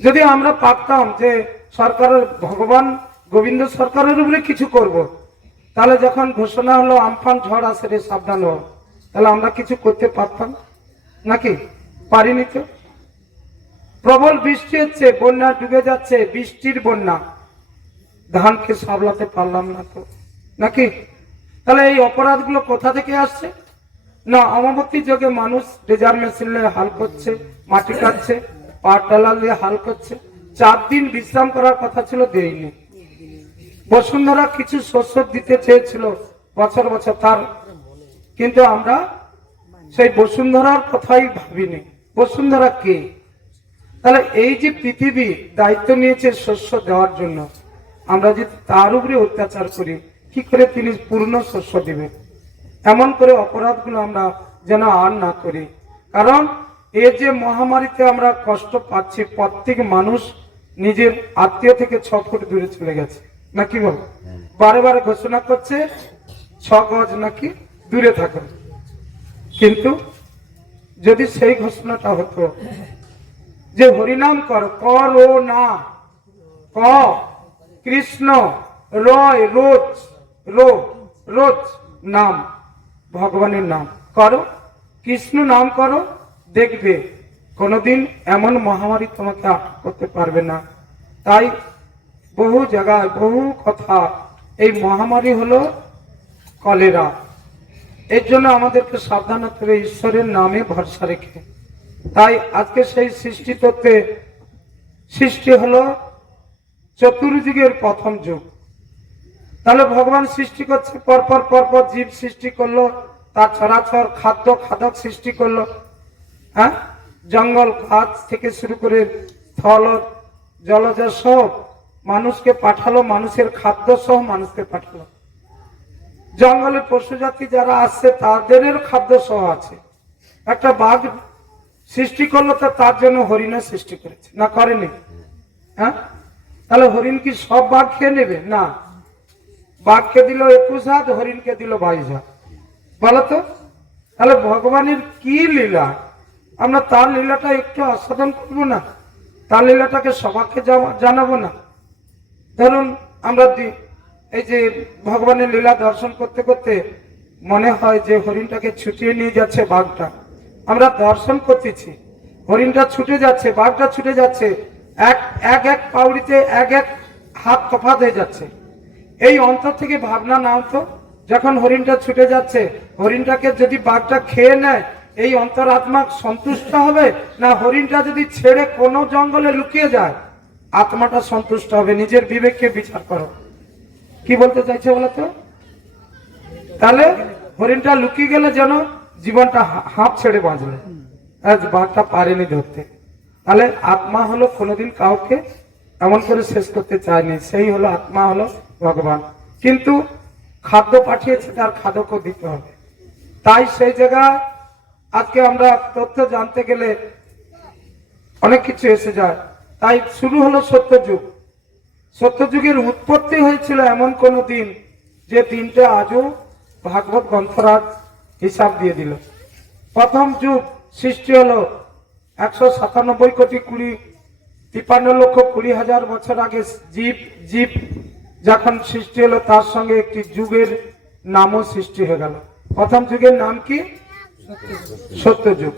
যদি আমরা পারতাম যে সরকারের, ভগবান গোবিন্দ সরকারের উপরে কিছু করব, তাহলে যখন ঘোষণা হলো আমফান ঝড় আসে রে সাবধান হও, তাহলে আমরা কিছু করতে পারতাম নাকি? পারিনি তো। প্রবল বৃষ্টি হচ্ছে, বন্যা ডুবে যাচ্ছে, বৃষ্টির বন্যা, ধানকে সামলাতে পারলাম না তো, নাকি? তাহলে এই অপরাধগুলো কোথা থেকে আসছে? না, অমাবতী যোগে মানুষ ডেজার মেশিন নিয়ে হাল করছে, মাটি কাটছে, পাটডালা নিয়ে হাল করছে। 4 দিন বিশ্রাম করার কথা ছিল, দেয়নি। বসুন্ধরা কিছু শস্য দিতে চেয়েছিল বছর বছর তার, কিন্তু আমরা সেই বসুন্ধরার কথাই ভাবিনি। বসুন্ধরা কে? তাহলে এই যে পৃথিবী দায়িত্ব নিয়েছে শস্য দেওয়ার জন্য, আমরা যদি তার উপরে অত্যাচার করি, কি করে তিনি পূর্ণ শস্য দিবেন? এমন করে অপরাধগুলো আমরা যেন আর না করি। কারণ এই যে মহামারীতে আমরা কষ্ট পাচ্ছি, প্রত্যেক মানুষ নিজের আত্মীয় থেকে 6 ফুট দূরে চলে গেছে, নাকি বল? বারে বারে ঘোষণা করছে 6 গজ নাকি দূরে থাকো। কিন্তু যদি সেই ঘোষণাটা হতো যে হরিনাম করো না, ক কৃষ্ণ রয় রোজ রোজ নাম, ভগবানের নাম করো, কৃষ্ণ নাম করো, দেখবে কোনোদিন এমন মহামারী তোমাকে আটক করতে পারবে না। তাই বহু জায়গায় বহু কথা, এই মহামারী হলো কলেরা। এর জন্য আমাদেরকে সাবধান হতে হবে, ঈশ্বরের নামে ভরসা রেখে। তাই আজকে সেই সৃষ্টি তত্ত্বে সৃষ্টি হলো চতুর্যুগের প্রথম যুগ। তাহলে ভগবান সৃষ্টি করছে, পরপর জীব সৃষ্টি করলো, তার চরাচর খাদ্য খাদক সৃষ্টি করলো। হ্যাঁ, জঙ্গল গাছ থেকে শুরু করে স্থল জলজ সব মানুষকে পাঠালো, মানুষের খাদ্য সহ মানুষকে পাঠালো। জঙ্গলে পশু জাতি যারা আসছে তাদের খাদ্য সহ আছে। একটা বাঘ সৃষ্টি করলো, তো তার জন্য হরিণের সৃষ্টি করেছে, না করেনি? হ্যাঁ, তাহলে হরিণ কি সব বাঘ খেয়ে নেবে? না, বাঘকে দিল 21 হাত, হরিণকে দিল 22 হাত। বলো তো, তাহলে ভগবানের কি লীলা, আমরা তার লীলাটা একটু আস্বাদন করবো না? তার লীলাটাকে সবাইকে জানাবো না? ধরুন আমরা এই যে ভগবানের লীলা দর্শন করতে করতে মনে হয় যে হরিণটাকে ছুটিয়ে নিয়ে যাচ্ছে বাঘটা। আমরা দর্শন করতেছি, হরিণটা ছুটে যাচ্ছে, বাঘটা ছুটে যাচ্ছে, এক এক এক পাউড়িতে এক এক হাত তফাৎ হয়ে যাচ্ছে। এই অন্তর থেকে ভাবনা নাও তো, যখন হরিণটা ছুটে যাচ্ছে, হরিণটাকে যদি বাঘটা খেয়ে নেয়, এই অন্তর আত্মা সন্তুষ্ট হবে, না হরিণটা যদি ছেড়ে কোনো জঙ্গলে লুকিয়ে যায় আত্মাটা সন্তুষ্ট হবে? নিজের বিবেককে বিচার করো, কি বলতে চাইছে বলো তো? তাহলে হরিণটা লুকিয়ে গেলে যেন জীবনটা হাঁপ ছেড়ে বাঁচবে, আজ বাঘটা পারেনি ধরতে। তাহলে আত্মা হলো কোনোদিন কাউকে এমন করে শেষ করতে চায়নি, সেই হলো আত্মা, হলো ভগবান। কিন্তু খাদ্য পাঠিয়েছে, তার খাদ্যকে দিতে হবে। তাই সেই জায়গায় আজকে আমরা তথ্য জানতে গেলে অনেক কিছু এসে যায়। তাই শুরু হলো সত্যযুগ। সত্যযুগের উৎপত্তি হয়েছিল এমন কোন দিন যে দিনটা আজও ভাগবত গ্রন্থরাজ হিসাব দিয়ে দিল। প্রথম যুগ সৃষ্টি হলো 197,53,20,20,000 বছর আগে। জীব যখন সৃষ্টি হলো তার সঙ্গে একটি যুগের নামও সৃষ্টি হয়ে গেল। প্রথম যুগের নাম কি? সত্যযুগ।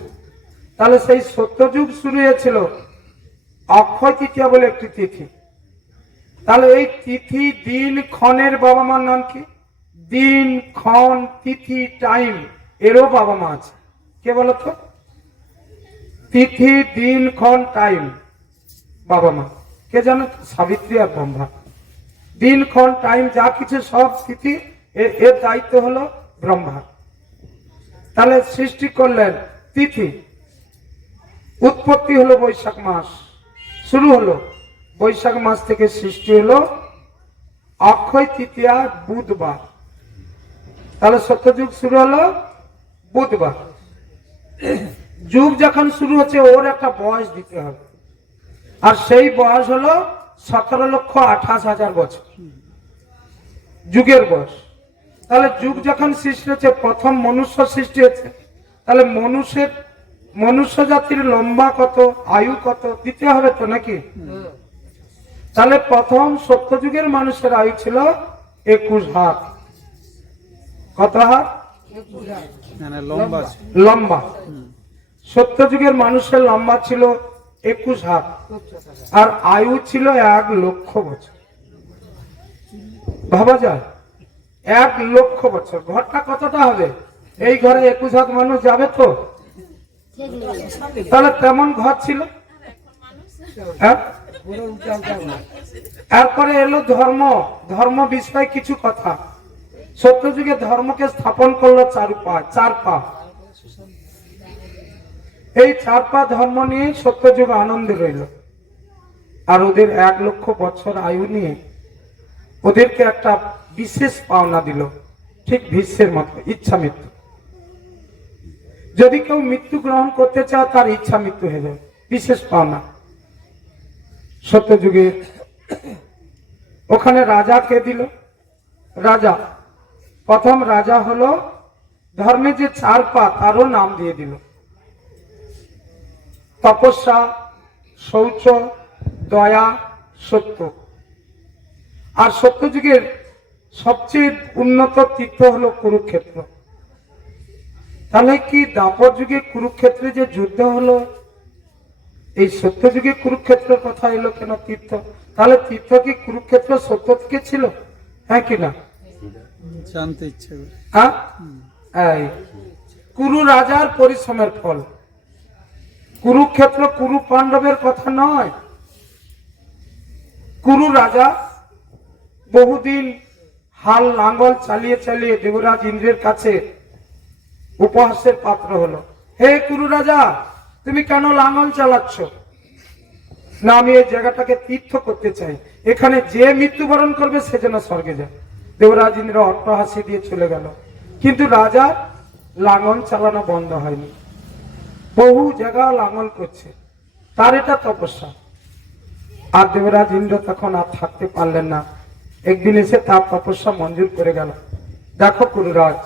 তাহলে সেই সত্যযুগ শুরু হয়েছিল অক্ষয় তৃতীয়া বলে একটি তিথি। তাহলে এই তিথি, দিন, ক্ষণের বাবা মার নাম কি? দিন, ক্ষণ, তিথি, টাইম, এরও বাবা মা আছে। কে বলতো? তিথি, দিন, ক্ষণ, টাইম, বাবা মা কে জানো? সাবিত্রী আর ব্রহ্মা। দিন, ক্ষণ, টাইম যা কিছু সব তিথি, এর দায়িত্ব হলো ব্রহ্মা। তাহলে সৃষ্টি করলেন তিথি, উৎপত্তি হলো বৈশাখ মাস, শুরু হলো বৈশাখ মাস থেকে সৃষ্টি হলো অক্ষয় তৃতীয়া বুধবার। তাহলে সত্যযুগ শুরু হলো বুধবার। যুগ যখন শুরু হচ্ছে ওর একটা বয়স দিতে হবে, আর সেই বয়স হলো 17,28,000 বছর যুগের বয়স। তাহলে যুগ যখন সৃষ্টি হচ্ছে, প্রথম মনুষ্য সৃষ্টি হচ্ছে, তাহলে মনুষ্য জাতির লম্বা কত, আয়ু কত দিতে হবে তো নাকি? তাহলে প্রথম সত্যযুগের মানুষের আয়ু ছিল 21 হাত। কত হাত? লম্বা। সত্যযুগের মানুষের লম্বা ছিল 21 হাত, আর আয়ু ছিল 1,00,000 বছর। ভাবা যায় 1,00,000 বছর। ঘরটা কতটা হবে? এই ঘরে 21 হাত মানুষ যাবে তো? তাহলে তেমন ঘর ছিল। এরপরে এলো ধর্ম বিষয়ে কিছু কথা। সত্যযুগে ধর্মকে স্থাপন করলো 4 পা। এই 4 পা ধর্ম নিয়ে সত্যযুগ আনন্দে রইল। আর ওদের 1,00,000 বছর আয়ু নিয়ে ওদেরকে একটা বিশেষ পাওনা দিল, ঠিক ভীষ্মের মতো, ইচ্ছা মৃত্যু। যদি কেউ মৃত্যু গ্রহণ করতে চায় তার ইচ্ছা মৃত্যু হয়ে যাবে, বিশেষ পাওনা। সত্যযুগে ওখানে রাজাকে দিল। রাজা, প্রথম রাজা হলো ধর্মে যে 4 পা তারও নাম দিয়ে দিল। তপস্যা, শৌচ, দয়া, সত্য। আর সত্যযুগের সবচেয়ে উন্নত তীর্থ হলো কুরুক্ষেত্র। তাহলে কি দাপর যুগে কুরুক্ষেত্রে যে যুদ্ধ হলো, এই সত্যযুগে কুরুক্ষেত্রের কথা এলো কেন তীর্থ? তাহলে তীর্থ কি কুরুক্ষেত্র সত্য থেকে ছিল? হ্যাঁ কি না? জানতে ইচ্ছে করে। হ্যাঁ, এই কুরু রাজার পরিশ্রমের ফল। কুরুক্ষেত্র কুরু পাণ্ডবের কথা নয়। কুরু রাজা বহুদিন হাল লাঙ্গল চালিয়ে চালিয়ে দেবরাজ ইন্দ্রের কাছে উপহাসের পাত্র হলো। হে কুরু রাজা, তুমি কেন লাঙ্গল চালাচ্ছ? না, আমি এই জায়গাটাকে তীর্থ করতে চাই, এখানে যে মৃত্যুবরণ করবে সে যেন স্বর্গে যায়। দেবরাজ ইন্দ্র অট্টহাসি দিয়ে চলে গেল, কিন্তু রাজা লাঙ্গল চালানো বন্ধ হয়নি, বহু জায়গা লাঙ্গল করছে। তার এটা তপস্যা। আর দেবরাজ ইন্দ্র তখন আর থাকতে পারলেন না, একদিন এসে তার তপস্যা মঞ্জুর করে গেল। দেখো কুরুরাজ,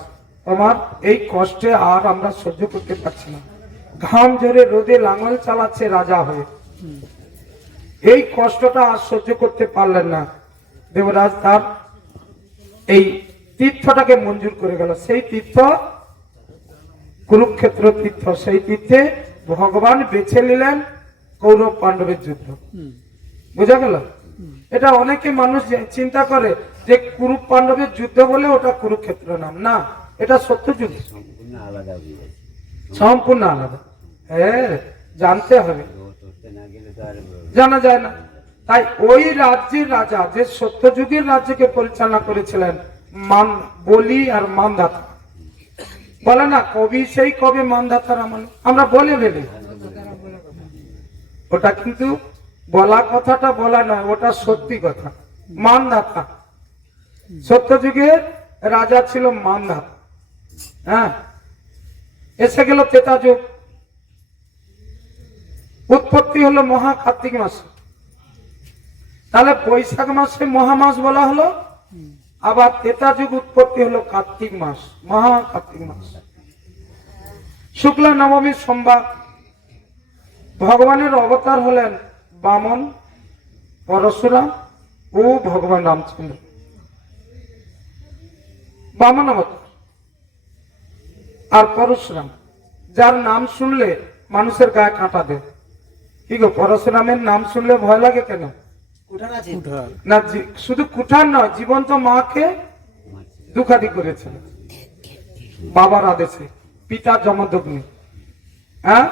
তোমার এই কষ্টে আর আমরা সহ্য করতে পারছি না। ঘাম ঝরে রোদে লাঙ্গল চালাচ্ছে রাজা হয়ে, এই কষ্টটা আর সহ্য করতে পারলেন না। দেবরাজ তার এই তীর্থটাকে মঞ্জুর করে গেল। সেই তীর্থ কুরুক্ষেত্র তীর্থ। সেই তীর্থে ভগবান বেছে নিলেন কৌরব পাণ্ডবের যুদ্ধ। বোঝা গেল? এটা অনেকে মানুষ চিন্তা করে যে কুরু পাণ্ডবের যুদ্ধ বলে ওটা কুরুক্ষেত্র নাম, না, এটা সত্য যুদ্ধ, সম্পূর্ণ আলাদা। হ্যাঁ, জানতে হবে, জানা যায় না। তাই ওই রাজ্যের রাজা যে সত্যযুগের রাজ্যকে পরিচালনা করেছিলেন বলি আর মানদাতা, বলে না কবি সেই কবে মানদাতার আমরা বলে ফেলি, ওটা কিন্তু বলা কথাটা বলা নয়, ওটা সত্যি কথা। মানদাতা, সত্যযুগের রাজা ছিল মানদাতা। হ্যাঁ, এসে গেল ত্রেতা যুগ। উৎপত্তি হলো মহা কার্তিক মাসে, তাহলে বৈশাখ মাসে মহামাস বলা হলো। আবার ত্রেতা যুগ উৎপত্তি হলো কার্তিক মাস, মহা কার্তিক মাস। শুক্লা নবমী সোমবার ভগবানের অবতার হলেন বামন, পরশুরাম ও ভগবান রামচন্দ্র। বামন অবতার আর পরশুরাম, যার নাম শুনলে মানুষের গায়ে কাঁটা দেয়। কি গো, পরশুরামের নাম শুনলে ভয় লাগে কেন? না, শুধু কুঠার নয়, জীবন্ত মাকে দুঃখাদি করেছিল বাবার আদেশে, পিতা জমদগ্নি। হ্যাঁ,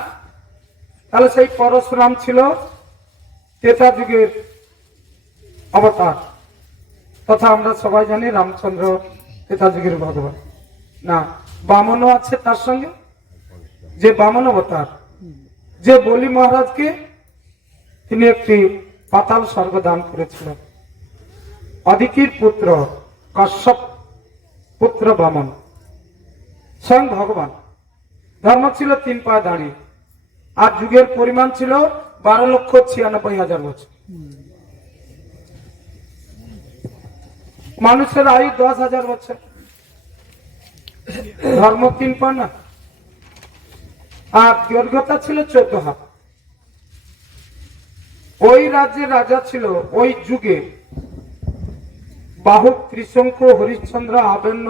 তাহলে সেই পরশুরাম ছিল ত্রেতা যুগের অবতার, তথা আমরা সবাই জানি রামচন্দ্র ত্রেতা যুগের ভগবান। না, বামনও আছে তার সঙ্গে, যে বামন অবতার, যে বলি মহারাজকে তিনি একটি পাতাল স্বর্গ দান করেছিলেন। অদিতির পুত্র কশ্যপ পুত্র বামন, স্বয়ং ভগবান। ধর্ম ছিল 3 পায়ে দাঁড়িয়ে, আর যুগের পরিমাণ ছিল 12,96,000 বছর। মানুষের আয়ু 10,000 বছর। ধর্ম 3 পা না, আর দৈর্ঘ্যতা ছিল 14 হাত। ওই রাজ্যের রাজা ছিল ওই যুগে বাহুক, ত্রিশঙ্ক, হরিশ্চন্দ্র, আবেন্য,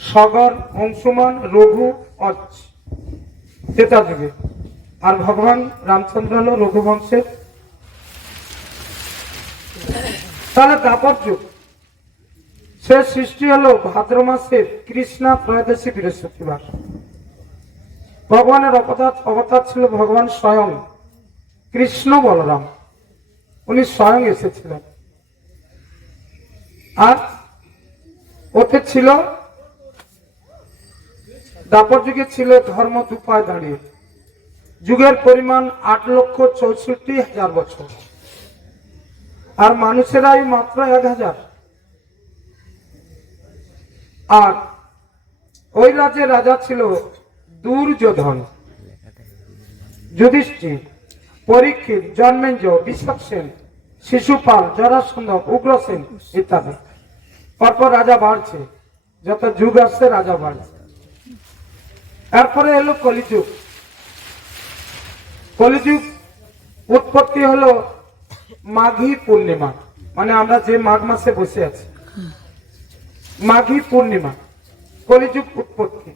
সগর, অংশুমান, রঘু, অজ, ত্রেতা যুগে। আর ভগবান রামচন্দ্র হল রঘুবংশের। তাহলে দ্বাপর যুগ, সে সৃষ্টি হলো ভাদ্র মাসের কৃষ্ণা ত্রয়োদশী বৃহস্পতিবার। ভগবানের অবতার ছিল ভগবান স্বয়ং কৃষ্ণ বলরাম, উনি স্বয়ং এসেছিলেন। আর ওতে ছিল দ্বাপর যুগে ছিল ধর্ম 2 পায়ে দাঁড়িয়ে। যুগের পরিমাণ 8,64,000 বছর, আর মানুষের আয়ু মাত্র 1,000। আর ওই রাজ্যের রাজা ছিল দুর্যোধন, যুধিষ্ঠির, পরীক্ষিত, জন্মেঞ্জ, বিশ্বসেন, শিশুপাল, জরাসন্ধ, উগ্রসেন ইত্যাদি। পরপর রাজা বাড়ছে, যত যুগ আসছে রাজা বাড়ছে। এরপরে এলো কলিযুগ। কলিযুগ উৎপত্তি হলো মাঘী পূর্ণিমা, মানে আমরা যে মাঘ মাসে বসে আছি, মাঘী পূর্ণিমা কলিযুগ উৎপত্তি।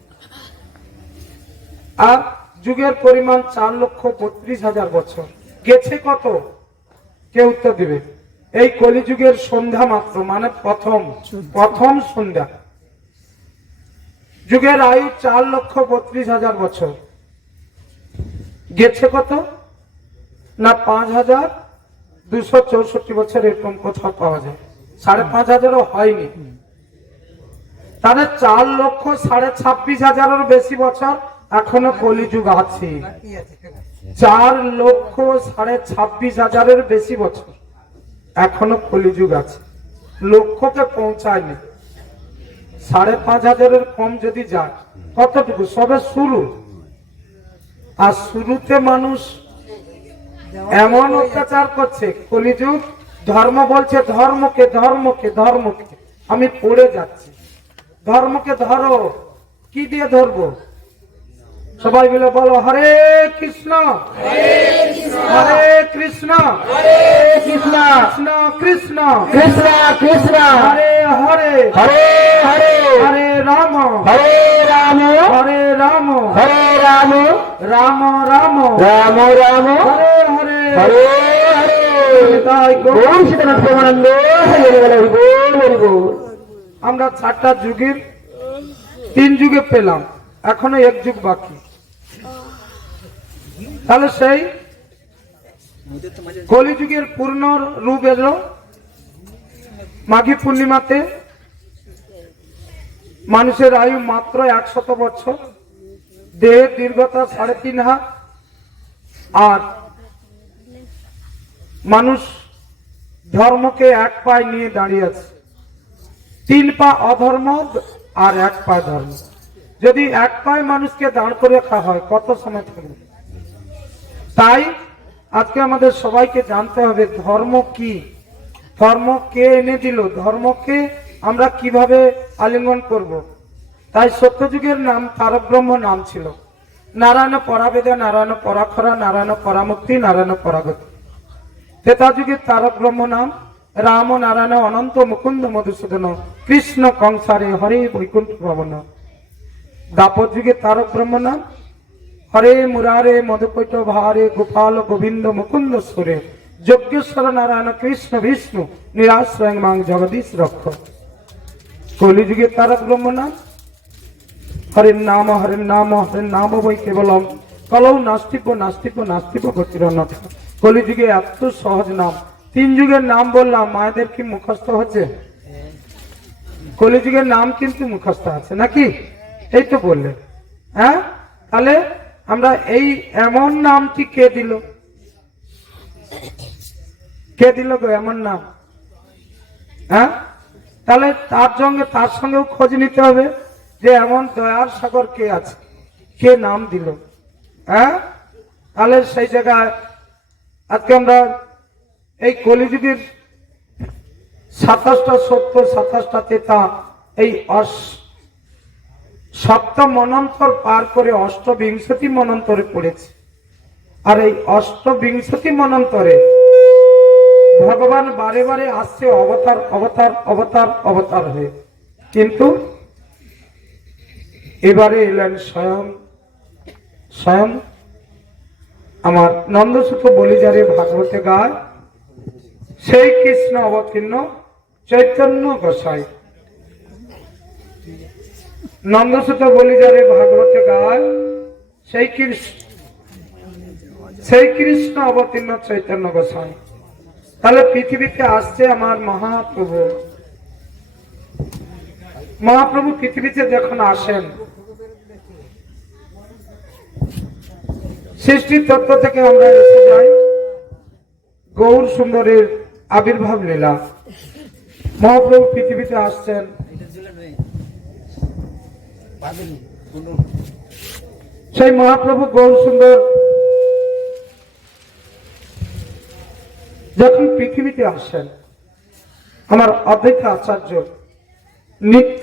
আর যুগের পরিমাণ 4,32,000 বছর। গেছে কত? কে উত্তর দিবে? এই কলিযুগের সন্ধ্যা মাত্র, মানে প্রথম সন্ধ্যা। যুগের আয়ু 4,32,000 বছর। গেছে কত? না 5,264 বছর, এরকম কোথাও পাওয়া যায়। 5,500 হয়নি। তাহলে 4,26,000 বেশি বছর এখনো কলিযুগ আছে। 4,26,000 বেশি বছর এখনো কলিযুগ আছে, লক্ষ্যকে পৌঁছায়নি। 5,500 কম যদি যায়, কতটুকু? সবে শুরু। আর শুরুতে মানুষ এমন অত্যাচার করছে, কলিযুগ ধর্ম বলছে ধর্মকে ধর্মকে ধর্মকে, আমি পড়ে যাচ্ছি। ধর্মকে ধরো, কি দিয়ে ধরবো? সবাই মিলে বলো হরে কৃষ্ণ হরে কৃষ্ণ কৃষ্ণ হরে কৃষ্ণ কৃষ্ণ কৃষ্ণ কৃষ্ণ কৃষ্ণ হরে হরে হরে হরে হরে রাম হরে রাম হরে রাম হরে রাম রাম রাম রাম রাম হরে হরে হরে হরে তাই গো। ওম সীতানাথ প্রেমানন্দ হরি বল হরি বল হরি বল। আমরা 4টা যুগের 3 যুগে পেলাম, এখনো 1 যুগ বাকি। তাহলে সেই কলিযুগের পূর্ণ রূপ এলো মাঘী পূর্ণিমাতে। মানুষের আয়ু মাত্র 100 বছর, দেহের দীর্ঘতা 3.5 হাত, আর মানুষ ধর্মকে 1 পায়ে নিয়ে দাঁড়িয়ে আছে। 3 পা অধর্ম আর 1 পা ধর্ম। যদি 1 পায়ে মানুষকে দাঁড় করে রাখা হয় কত সময় থাকবে? তাই আজকে আমাদের সবাইকে জানতে হবে ধর্ম কি, ধর্ম কে এনে দিল, ধর্মকে আমরা কিভাবে আলিঙ্গন করব। তাই সত্যযুগের নাম তারক ব্রহ্ম নাম ছিল। নারায়ণ পরাবেদে, নারায়ণ পরাখরা, নারায়ণ পরামুক্তি, নারায়ণ পরাগতি। ত্রেতা যুগের তারক ব্রহ্ম নাম রাম নারায়ণ অনন্ত মুকুন্দ মধুসূদন কৃষ্ণ কংসারে হরে বৈকুণ্ঠ ভবন। দাপর যুগের তারক ব্রহ্ম নাম হরে মুরারে মধুকৈট ভারে গোপাল গোবিন্দ মুকুন্দ সুরে যজ্ঞেশ্বর নারায়ণ কৃষ্ণ বিষ্ণু নিরাশ্রয় মাং জগদীশ রক্ষ। কলিযুগের তারক ব্রহ্ম নাম হরের নাম হরের নাম হরের নাম বই কেবলম কলৌ নাস্তিক নাস্তিক নাস্তিক গতিরন্নথ। কলিযুগে এত সহজ নাম। 3 যুগের নাম বললাম, মায়েদের কি মুখস্থ হচ্ছে? কলিযুগের নাম কিন্তু মুখস্থ আছে নাকি? এই তো বললে। হ্যাঁ, তাহলে আমরা এই এমন নামটি কে দিল? কে দিল গো এমন নাম? হ্যাঁ, তাহলে তার সঙ্গেও খোঁজ নিতে হবে যে এমন দয়ার সাগর কে আছে, কে নাম দিল। হ্যাঁ, তাহলে সেই জায়গায় আজকে আমরা এই কলিযুগের 27টা সত্য, 27টা তেতা, এই সপ্তম মনন্তর পার করে অষ্টবিংশতি মনন্তরে পড়েছে। আর এই অষ্টবিংশতি মনন্তরে ভগবান বারে বারে আসছে অবতার অবতার অবতার অবতার হয়ে, কিন্তু এবারে এলেন স্বয়ং স্বয়ং আমার নন্দসুত বলিজারে ভাগবতে গায় সেই কৃষ্ণ অবতীর্ণ চৈতন্য গোসাই। নন্দসুত বলিজারে ভাগবতে গায় সেই কৃষ্ণ অবতীর্ণ চৈতন্য গোসাই। তাহলে পৃথিবীতে আসছে আমার মহাপ্রভু। মহাপ্রভু পৃথিবীতে যখন আসেন, সৃষ্টির তত্ত্ব থেকে আমরা এসে যাই গৌর সুন্দরের আবির্ভাব লীলা। মহাপ্রভু পৃথিবীতে আসছেন, সেই মহাপ্রভু গৌর সুন্দর যখন পৃথিবীতে আসেন, আমার অদ্বৈত আচার্য নিত্য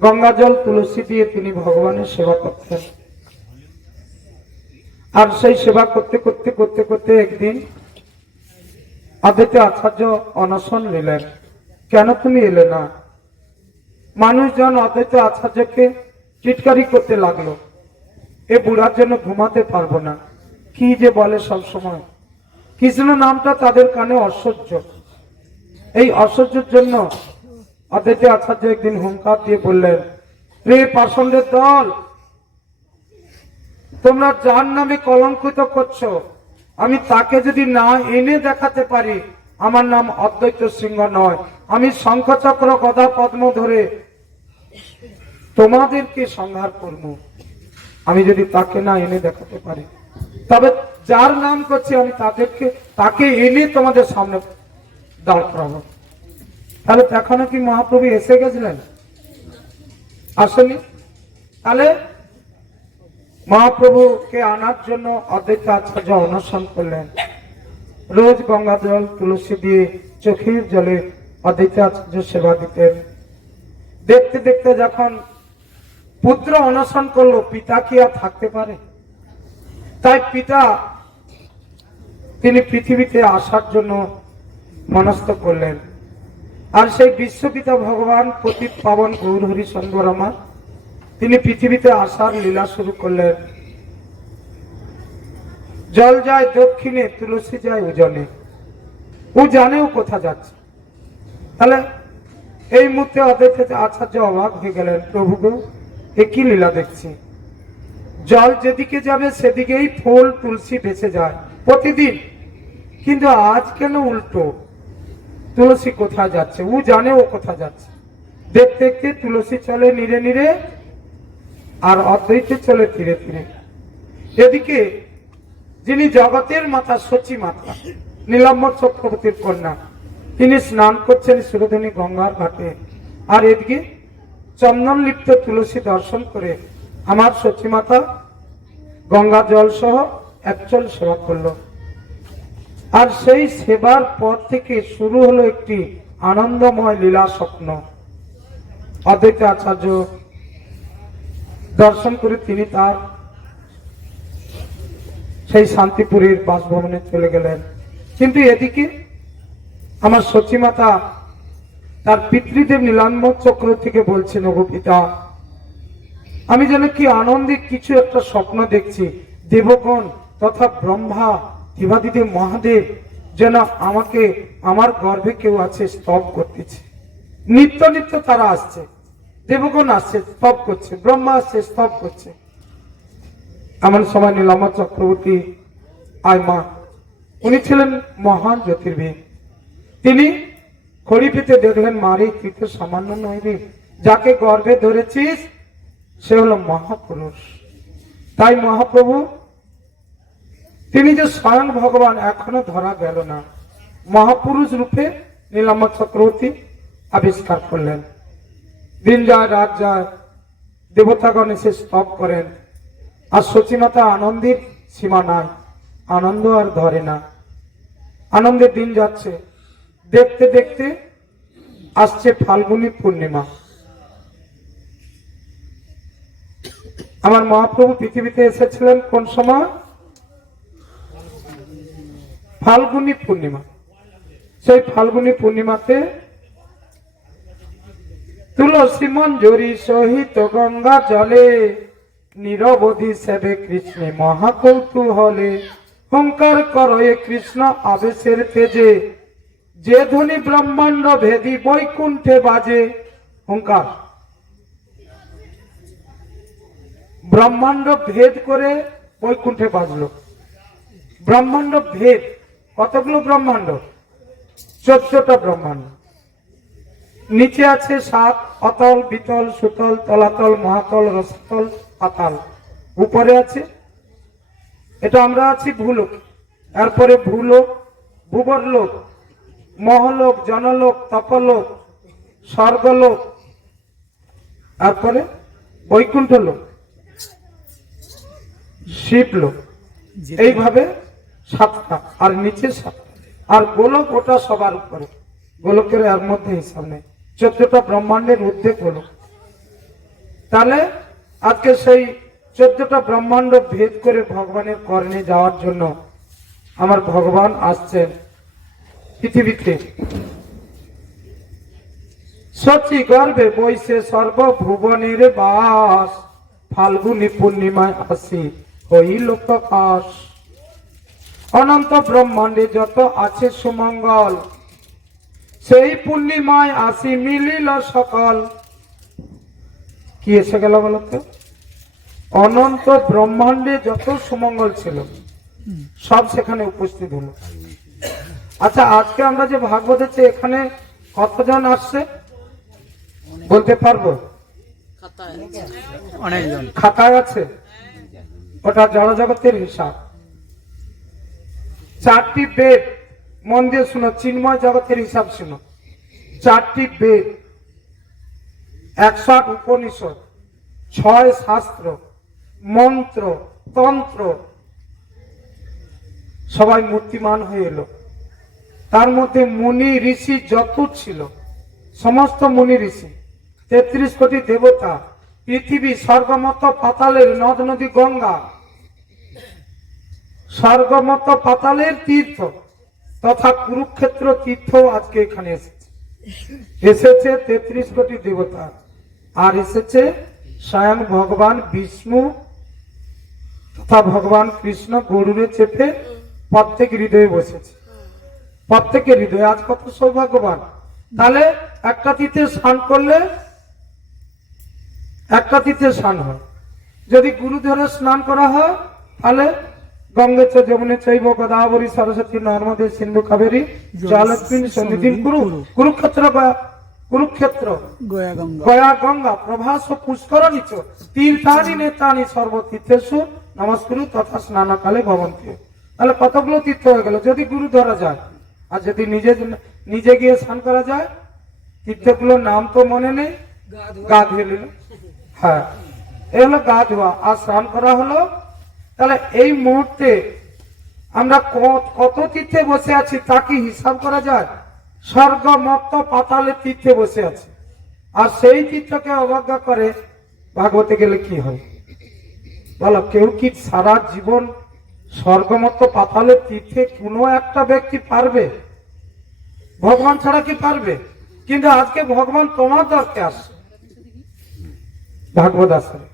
গঙ্গাজল তুলসী দিয়ে তিনি ভগবানের সেবা করতেন। আর সেই সেবা করতে করতে করতে করতে একদিন অদ্বৈত আচার্য অনশন নিলেন। কেন তুমি এলে না? মানুষজন অদ্বৈত আচার্যকে চিৎকারি করতে লাগলো, এ বুড়ার জন্য ঘুমাতে পারবো না, কি যে বলে সব সময়। কৃষ্ণ নামটা তাদের কানে অসহ্য। এই অসহ্যের জন্য অদ্বৈত আচার্য একদিন হুঙ্কার দিয়ে বললেন, রে পাষণ্ডের দল, তোমরা যার নামে কলঙ্কিত করছো, আমি তাকে যদি না এনে দেখাতে পারি, আমার নাম অদ্বৈত সিংহ নয়। আমি শঙ্খচক্র গদা পদ্ম ধরে তোমাদেরকে সংহার করব, আমি যদি তাকে না এনে দেখাতে পারি। তবে যার নাম করছি আমি তাকে এনে তোমাদের সামনে দাঁড় করাবো। তাহলে এখনো কি মহাপ্রভু এসে গেছিলেন? আসেনি। তাহলে মহাপ্রভুকে আনার জন্য অদ্বৈত আচার্য অনশন করলেন। রোজ গঙ্গা জল তুলসী দিয়ে চোখের জলে অদ্বৈত আচার্য সেবা দিতেন। দেখতে দেখতে যখন পুত্র অনশন করলো, পিতা কি আর থাকতে পারে? তাই পিতা তিনি পৃথিবীতে আসার জন্য মনস্থ করলেন। আর সেই বিশ্বপিতা ভগবান পতিত পাবন গৌর হরি চন্দ্রমা তিনি পৃথিবীতে আসার লীলা শুরু করলেন। জল যায় দক্ষিণে, তুলসী যায় উজনে। ও জানেও কোথা যাচ্ছে। তাহলে এই মুহূর্তে অদ্বৈত আচার্য অবাক হয়ে গেলেন, প্রভু গো, এ কি লীলা দেখছি। জল যেদিকে যাবে সেদিকেই ফুল তুলসী ভেসে যায় প্রতিদিন, কিন্তু আজ কেন উল্টো? তুলসী কোথায় যাচ্ছে? ও জানে ও কোথায় যাচ্ছে। দেখতে দেখতে তুলসী চলে নিরে নিরে, আর অদ্বৈত চলে ধীরে ধীরে। এদিকে যিনি জগতের মাতা, সচী মাতা, নীলাম্বর চক্রবর্তীর কন্যা, তিনি স্নান করছেন সুরধনী গঙ্গার ঘাটে। আর এদিকে চন্দন লিপ্ত তুলসী দর্শন করে আমার সচী মাতা গঙ্গা জল সহ একচল সেবা করলো। আর সেই সেবার পর থেকে শুরু হলো একটি আনন্দময় লীলা স্বপ্ন। অদ্বৈত আচার্য দর্শন করে তিনি তার সেই শান্তিপুরের বাসভবনে চলে গেলেন। কিন্তু এদিকে আমার সচী মাতা তার পিতৃদেব নীলাম্বর চক্রবর্তীকে বলছেন, ওগো পিতা, আমি যেন কি আনন্দে কিছু একটা স্বপ্ন দেখছি। দেবগণ তথা ব্রহ্মা, দেবাদিদেব মহাদেব যেন আমাকে, আমার গর্ভে কেউ আছে, স্তব করতেছে। নিত্য নিত্য তারা আসছে, দেবগণ আসছে, স্তব করছে, ব্রহ্মা আসছে, স্তব করছে। এমন সময় নীলাম্বর চক্রবর্তী আইমা, উনি ছিলেন মহান জ্যোতির্বিদ। তিনি খড়ি পেতে দেখলেন, মারি তুই তো সামান্য নয় রে, যাকে গর্ভে ধরেছিস সে হলো মহাপুরুষ। তাই মহাপ্রভু তিনি যে স্বয়ং ভগবান এখনো ধরা গেল না, মহাপুরুষ রূপে নীলাম্বর চক্রবর্তী আবিষ্কার করলেন। দিন যায় রাত যায়, দেবতাগণ এসে স্তব করেন। আর সচীমাতা আনন্দের সীমা নাই, আনন্দ আর ধরে না। আনন্দের দিন যাচ্ছে, দেখতে দেখতে আসছে ফাল্গুনী পূর্ণিমা। আমার মহাপ্রভু পৃথিবীতে এসেছিলেন কোন সময়? ফাল্গুনী পূর্ণিমা। সেই ফাল্গুনী পূর্ণিমাতে তুলসী মঞ্জুরি সহিত গঙ্গা জলে নিরবধি সেবে কৃষ্ণে মহাকৌতূহলে। হুঙ্কার করয়ে কৃষ্ণ আবেশের তেজে, যে ধ্বনি ব্রহ্মাণ্ড ভেদি বৈকুণ্ঠে বাজে। হুঙ্কার ব্রহ্মাণ্ড ভেদ করে বৈকুণ্ঠে বাজলো। ব্রহ্মাণ্ড ভেদ, কতগুলো ব্রহ্মাণ্ড? 14টা ব্রহ্মাণ্ড। নিচে আছে 7, অতল, বিতল, সুতল, তলাতল, মহাতল, রসাতল, পাতাল। উপরে আছে, এটা আমরা আছি ভূলোক। এরপরে ভূলোক, ভূবরলোক, মহলোক, জনলোক, তপলোক, স্বর্গলোক, তারপরে বৈকুণ্ঠ লোক, শিবলোক। এইভাবে 7টা, আর নিচে 7টা। আর গোলক, ওটা সবার উপরে। গোলকের এর মধ্যে হিসাব নেই। 14টা ব্রহ্মাণ্ডের ঊর্ধ্বে গোলক। তাহলে আজকে সেই 14টা ব্রহ্মাণ্ড ভেদ করে ভগবানের কর্ণে যাওয়ার জন্য আমার ভগবান আসছেন পৃথিবীতে। সচি গর্ভে বৈশে সর্বভুবনের বাস, ফাল্গুনী পূর্ণিমায় আসি হইল প্রকাশ। অনন্ত ব্রহ্মাণ্ডে যত আছে সুমঙ্গল, সেই পূর্ণিমায় আসি মিলিল সকল। কি এসে গেল বলতো? অনন্ত ব্রহ্মাণ্ডে যত সুমঙ্গল ছিল সব সেখানে উপস্থিত হলো। আচ্ছা, আজকে আমরা যে ভাগবত হচ্ছে, এখানে কতজন আসছে বলতে পারবো? অনেকজন খাতায় আছে, ওটা জড়জগতের হিসাব। 4টি বেদ, মন দিয়ে শুনো, চিন্ময় জগতের হিসাব শুনো। 4টি বেদ, 108 উপনিষদ, 6 শাস্ত্র, মন্ত্র, তন্ত্র, সবাই মূর্তিমান হয়ে এলো। তার মধ্যে মুনি ঋষি যত ছিল, সমস্ত মুনি ঋষি, 33 কোটি দেবতা, পৃথিবী, স্বর্গমত, পাতালের নদ নদী, গঙ্গা, স্বর্গমত পাতালের তীর্থ তথা কুরুক্ষেত্র তীর্থ আজকে এখানে এসেছে। এসেছে 33 কোটি দেবতা, আর এসেছে স্বয়ং ভগবান বিষ্ণু তথা ভগবান কৃষ্ণ গরুড়ে চেপে প্রত্যেক হৃদয়ে বসেছে। প্রত্যেকের হৃদয়ে আজ কত সৌভাগ্যবান। তাহলে একটা তীর্থে স্নান করলে একটা তীর্থে স্নান হয়। যদি গুরু ধরে স্নান করা হয় তাহলে গঙ্গে চ যমুনে চৈব গোদাবরী সরস্বতী নর্মদে সিন্ধু কাবেরী জলস্মিন সন্নিধিম কুরু। কুরুক্ষেত্র গয়া গঙ্গা গয়া গঙ্গা প্রভাস পুষ্করণী চ তীর্থানি নেতানি সর্বতীর্থেষু নমস্কুরু তথা স্নানকালে ভবন্তি। তাহলে কতগুলো তীর্থ হয়ে গেল যদি গুরু ধরা যায়। আর যদি নিজে গিয়ে স্নান করা যায়, তীর্থগুলোর নাম তো মনে নেই, গা ধুয়ে নিল। হ্যাঁ, এই হলো গা ধোয়া আর স্নান করা হলো। তাহলে এই মুহূর্তে আমরা কত তীর্থে বসে আছি তা কি হিসাব করা যায়? স্বর্গ মর্ত পাতালে তীর্থে বসে আছে, আর সেই তীর্থকে অবজ্ঞা করে ভাগবতে গেলে কি হয় বলো? কেউ কি সারা জীবন স্বর্গমত পাতালের তীর্থে কোনো একটা ব্যক্তি পারবে? ভগবান ছাড়া কি পারবে? কিন্তু আজকে ভগবান তোমার দরকে আসে ভাগবত আসরে।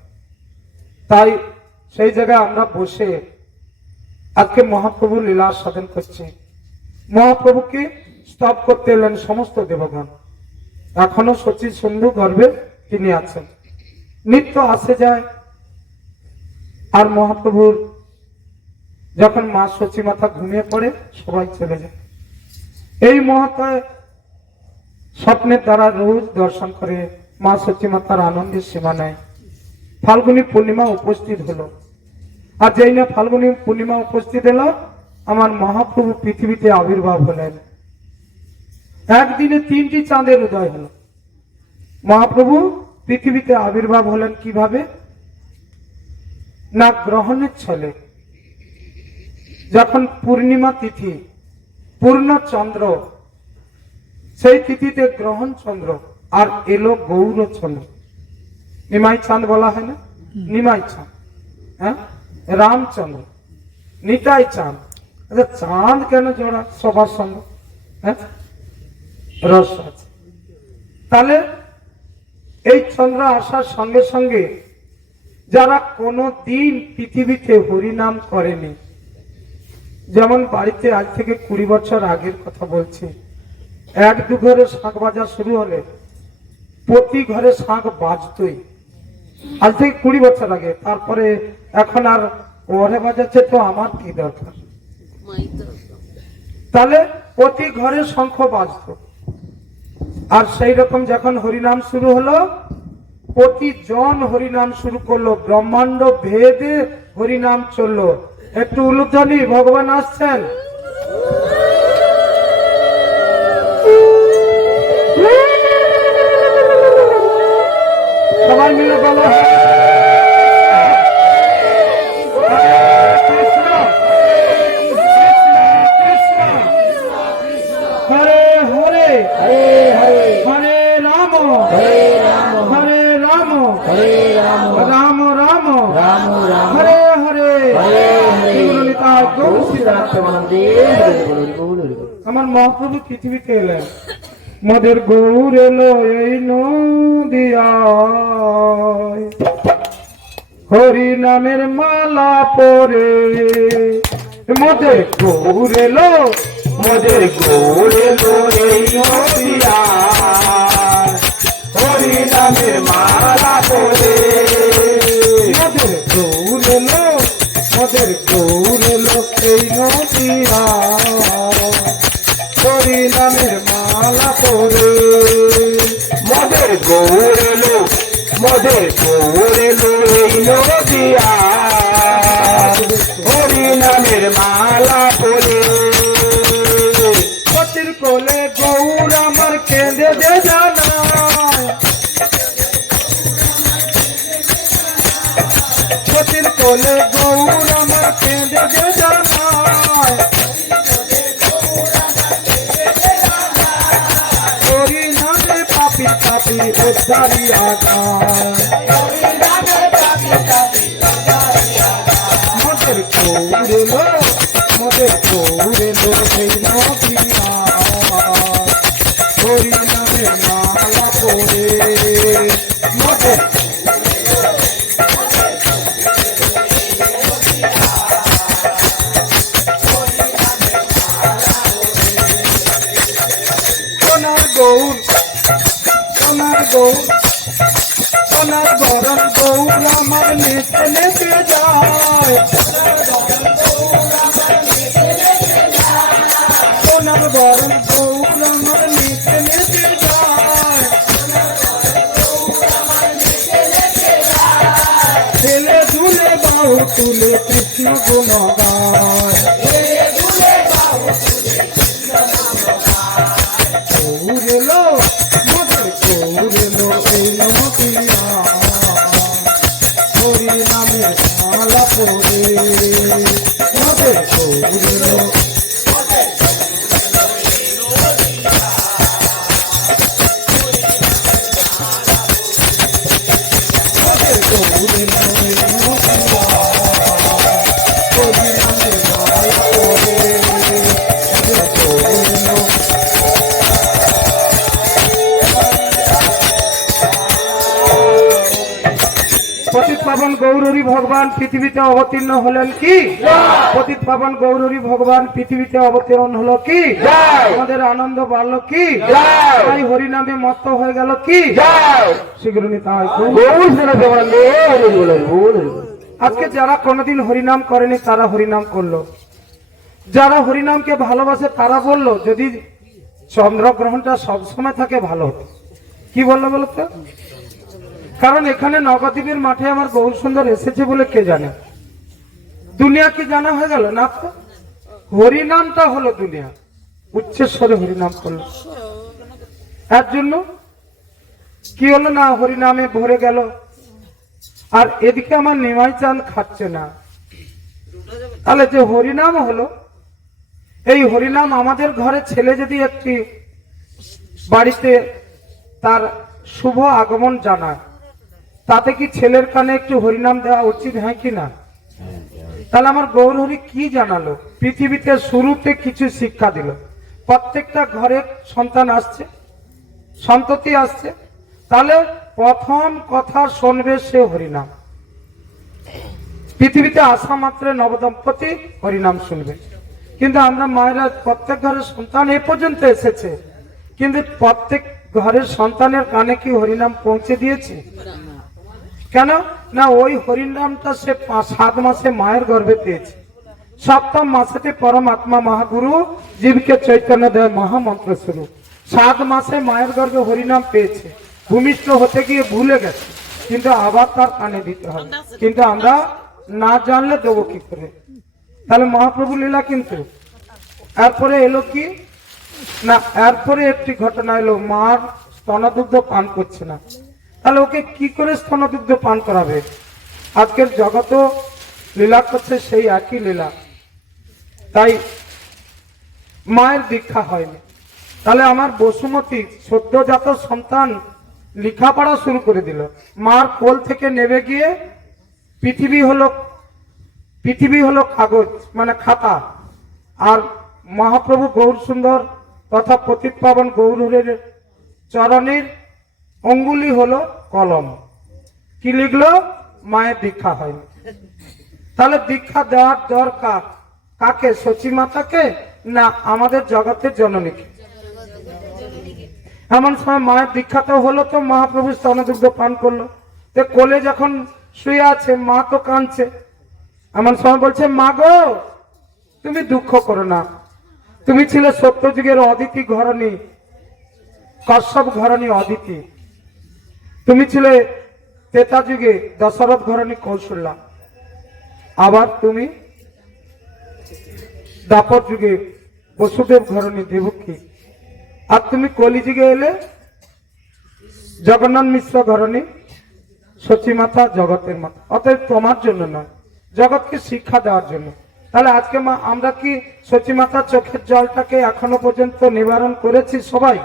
তাই সেই জায়গায় আমরা বসে আজকে মহাপ্রভু লীলা সাধন করছি। মহাপ্রভুকে স্তব করতে এলেন সমস্ত দেবগণ। এখনো সচি সিন্ধু গর্ভে তিনি আছেন, নিত্য আসে যায়। আর মহাপ্রভুর যখন মা সচী মাতা ঘুমিয়ে পড়ে সবাই চলে যায়। এই মহাতয় স্বপ্নের দ্বারা রোজ দর্শন করে মা সচী মাতার আনন্দের সীমা নেয়। ফাল্গুনী পূর্ণিমা উপস্থিত হলো, আর যেই না ফাল্গুনী পূর্ণিমা উপস্থিত এলো আমার মহাপ্রভু পৃথিবীতে আবির্ভাব হলেন। একদিনে 3টি চাঁদের উদয় হলো। মহাপ্রভু পৃথিবীতে আবির্ভাব হলেন কিভাবে? না গ্রহণের ছলে। যখন পূর্ণিমা তিথি, পূর্ণ চন্দ্র, সেই তিথিতে গ্রহণ চন্দ্র আর এলো গৌর চন্দ্র। নিমাই চাঁদ বলা হয় না? নিমাই চাঁদ, হ্যাঁ, রামচন্দ্র, নিতাই চাঁদ। আচ্ছা, চাঁদ কেন জোড়া সবার সঙ্গে? হ্যাঁ, রস আছে। তাহলে এই চন্দ্র আসার সঙ্গে সঙ্গে যারা কোনো দিন পৃথিবীতে হরিনাম করেনি, যেমন বাড়িতে আজ থেকে 20 বছর আগের কথা বলছি, 1-2 ঘরে শাঁখ বাজা শুরু হলে প্রতি ঘরে শাঁখ বাজতই। আজ থেকে 20 বছর আগে। তারপরে এখন আর ওরে বাজাচ্ছে, তো আমার কি দরকার? তাহলে প্রতি ঘরে শঙ্খ বাজত। আর সেই রকম যখন হরিনাম শুরু হলো, প্রতিজন হরিনাম শুরু করলো, ব্রহ্মাণ্ড ভেদে হরিনাম চললো। একটু উলুধ্বনি, ভগবান আসছেন। সবাই মিলে বলো কৃষ্ণ কৃষ্ণ হরে হরে হরে হরে হরে রাম হরে রাম হরে রাম হরে রাম রাম রাম রাম রাম হরে হরে হরে হরে নিতাই গৌর সীতানাথ। প্রেমানন্দে হরি বল হরি বল। আমার মহাপ্রভু পৃথিবীতে এলেন। মোদের গৌর এলো এই নদিয়ায়, হরি নামের মালা পরে। মোদের গৌর এলো, মোদের গৌর এলো এই নদিয়ায়, হরি নামের মালা পরে। মোদের গৌর এলো, মোদের গৌর এলো এই নদিয়ায়, হরি নামের মালা পরে। মোদের গৌর এলো, মোদের গৌর এলো এই নদিয়ায়, হরি নামের মালা পরে। সতীর কোলে গৌর আমার কেঁদে দে জানায়, সতীর কোলে গৌর আমার কেঁদে দে জানায়। হরি নামে পাপি পাপি উদ্ধারিয়া যায়, মোদের গৌর এলো, মদের গৌরে লোকেই নদিয়া হরি নামে মালা পরে মদের সোনার গৌর সোনার গৌর সোনার বরণ গৌর আমার নেচে নেচে যায় সোনার বরণ গৌর আমার নেচে নেচে যায় ছেলে ধুলে বাহু তুলে কৃষ্ণ গুণ গায় গৌরেলো মদের গৌরেলো এই নদিয়া হরি নামে মালা পরে মদের গৌরেলো মদের গৌরেলো এই নদিয়া হরি নামে মালা পরে মদের গৌরেলো পতিত পাবন গৌরহরি ভগবান পৃথিবীতে অবতীর্ণ হলেন কি পতিত পাবন গৌরহরি ভগবান পৃথিবীতে অবতীর্ণ হলো কি আমাদের আনন্দ বাড়লো কি তাই হরি নামে মত্ত হয়ে গেল কি শীঘ্র তাই আজকে যারা কোনোদিন হরিনাম করেনি তারা হরিনাম করলো যারা হরিনামকে ভালোবাসে তারা বললো যদি চন্দ্রগ্রহণটা সবসময় থাকে ভালো হতো কি বললো বলতো কারণ এখানে নবদ্বীপের মাঠে আমার গৌর সুন্দর এসেছে বলে কে জানে দুনিয়া কি জানা হয়ে গেল না তো হরিনামটা হলো দুনিয়া উচ্চস্বরে হরিনাম করলো এর জন্য কি হলো না হরিনামে ভরে গেল আর এদিকে আমার নিমাই চাঁদ খাচ্ছে না তাহলে যে হরিনাম হলো এই হরিনাম আমাদের ঘরে ছেলে যদি একটি বাড়িতে তার শুভ আগমন জানায় তাতে কি ছেলের কানে একটু হরিনাম দেওয়া উচিত হয় কি না তাহলে আমার গৌরহরি কি জানালো পৃথিবীতে শুরুতে কিছু শিক্ষা দিল প্রত্যেকটা ঘরে সন্তান আসছে সন্ততি আসছে তাহলে প্রথম কথা শুনবে সে হরিনাম পৃথিবীতে আসা মাত্র নবদম্পতি হরিনাম শুনবে কিন্তু আমরা মায়েরা প্রত্যেক ঘরের সন্তান এ পর্যন্ত এসেছে কিন্তু প্রত্যেক ঘরের সন্তানের কানে কি হরিনাম পৌঁছে দিয়েছে কেন না ওই হরিনামটা সে 7 মাসে মায়ের গর্ভে পেয়েছে সপ্তম মাসেতে পরমাত্মা মহাগুরু জীবকে চৈতন্য দেয় মহামন্ত্র শুরু 7 মাসে মায়ের গর্ভে হরিনাম পেয়েছে ভূমিষ্ঠ হতে গিয়ে ভুলে গেছে কিন্তু আবার তার কানে দিতে হবে কিন্তু আমরা না জানলে দেবো কি করে তাহলে মহাপ্রভু লীলা কিন্তু এরপরে এলো কি না এরপরে একটি ঘটনা এলো মার স্তনদুগ্ধ পান করছে না তাহলে ওকে কি করে স্তনদুগ্ধ পান করাবে আজকের জগত লীলা করছে সেই একই লীলা তাই মায়ের দীক্ষা হয়নি তাহলে আমার বসুমতী সদ্যজাত সন্তান লেখাপড়া শুরু করে দিল মার কোল থেকে নেমে গিয়ে পৃথিবী হলো কাগজ মানে খাতা আর মহাপ্রভু গৌর সুন্দর তথা পতিত পাবন গৌরের চরণের অঙ্গুলি হলো কলম কি লিখলো মায়ের দীক্ষা হয়নি তাহলে দীক্ষা দেওয়ার দরকার কাকে সচী মাতাকে না আমাদের জগতের জননীকে এমন সময় মায়ের দীক্ষাতে হলো তো মহাপ্রভু স্তনদুগ্ধ পান করলো তো কোলে যখন শুয়ে আছে মা তো কাঁদছে এমন সময় বলছে মা গো তুমি দুঃখ করো না তুমি ছিলে সত্যযুগের অদিতি ঘরণী কশ্যপ ঘরণী অদিতি তুমি ছিলে ত্রেতা যুগে দশরথ ঘরণী কৌশল্যা আবার তুমি দাপর যুগে বসুদেব ঘরণী দেবকী আর তুমি কলিযুগে এলে জগন্নাথ মিশ্র ঘরণী সচী মাতা জগতের মাতা অতএব তোমার জন্য নয় জগৎকে শিক্ষা দেওয়ার জন্য তাহলে আজকে মা আমরা কি সচী মাতার চোখের জলটাকে এখনো পর্যন্ত নিবারণ করেছি সবাই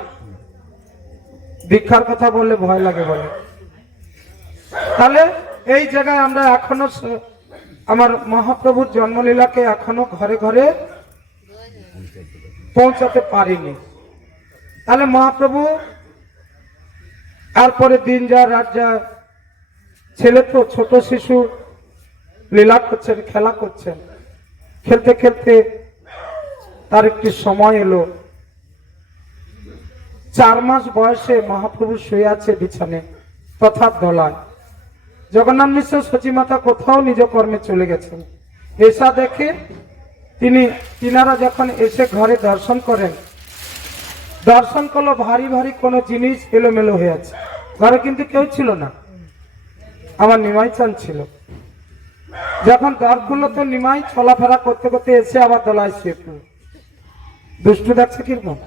দীক্ষার কথা বললে ভয় লাগে বলে তাহলে এই জায়গায় আমরা এখনো আমার মহাপ্রভুর জন্মলীলাকে এখনো ঘরে ঘরে পৌঁছাতে পারিনি। তাহলে মহাপ্রভু তারপরে দিন যা রাত যা, ছেলে তো ছোট শিশু, লীলা করছেন, খেলা করছেন, খেলতে খেলতে তার একটি সময় এলো। 4 মাস বয়সে মহাপ্রভু শুয়ে আছে বিছানে তথা দলায়। জগন্নাথ মিশ্র সচিমাতা কোথাও নিজ কর্মে চলে গেছেন। এসা দেখে তিনারা যখন এসে ঘরে দর্শন করেন, দর্শন করলো ভারী ভারী কোনো জিনিস এলোমেলো হয়ে আছে। ঘরে কিন্তু কেউ ছিল না, আমার নিমাই চান ছিল। যখন দ্বার খুললো তো নিমাই চলাফেরা করতে করতে এসে আবার দলায় শুয়ে পড়ল। দুষ্টু দেখছে কিরকম।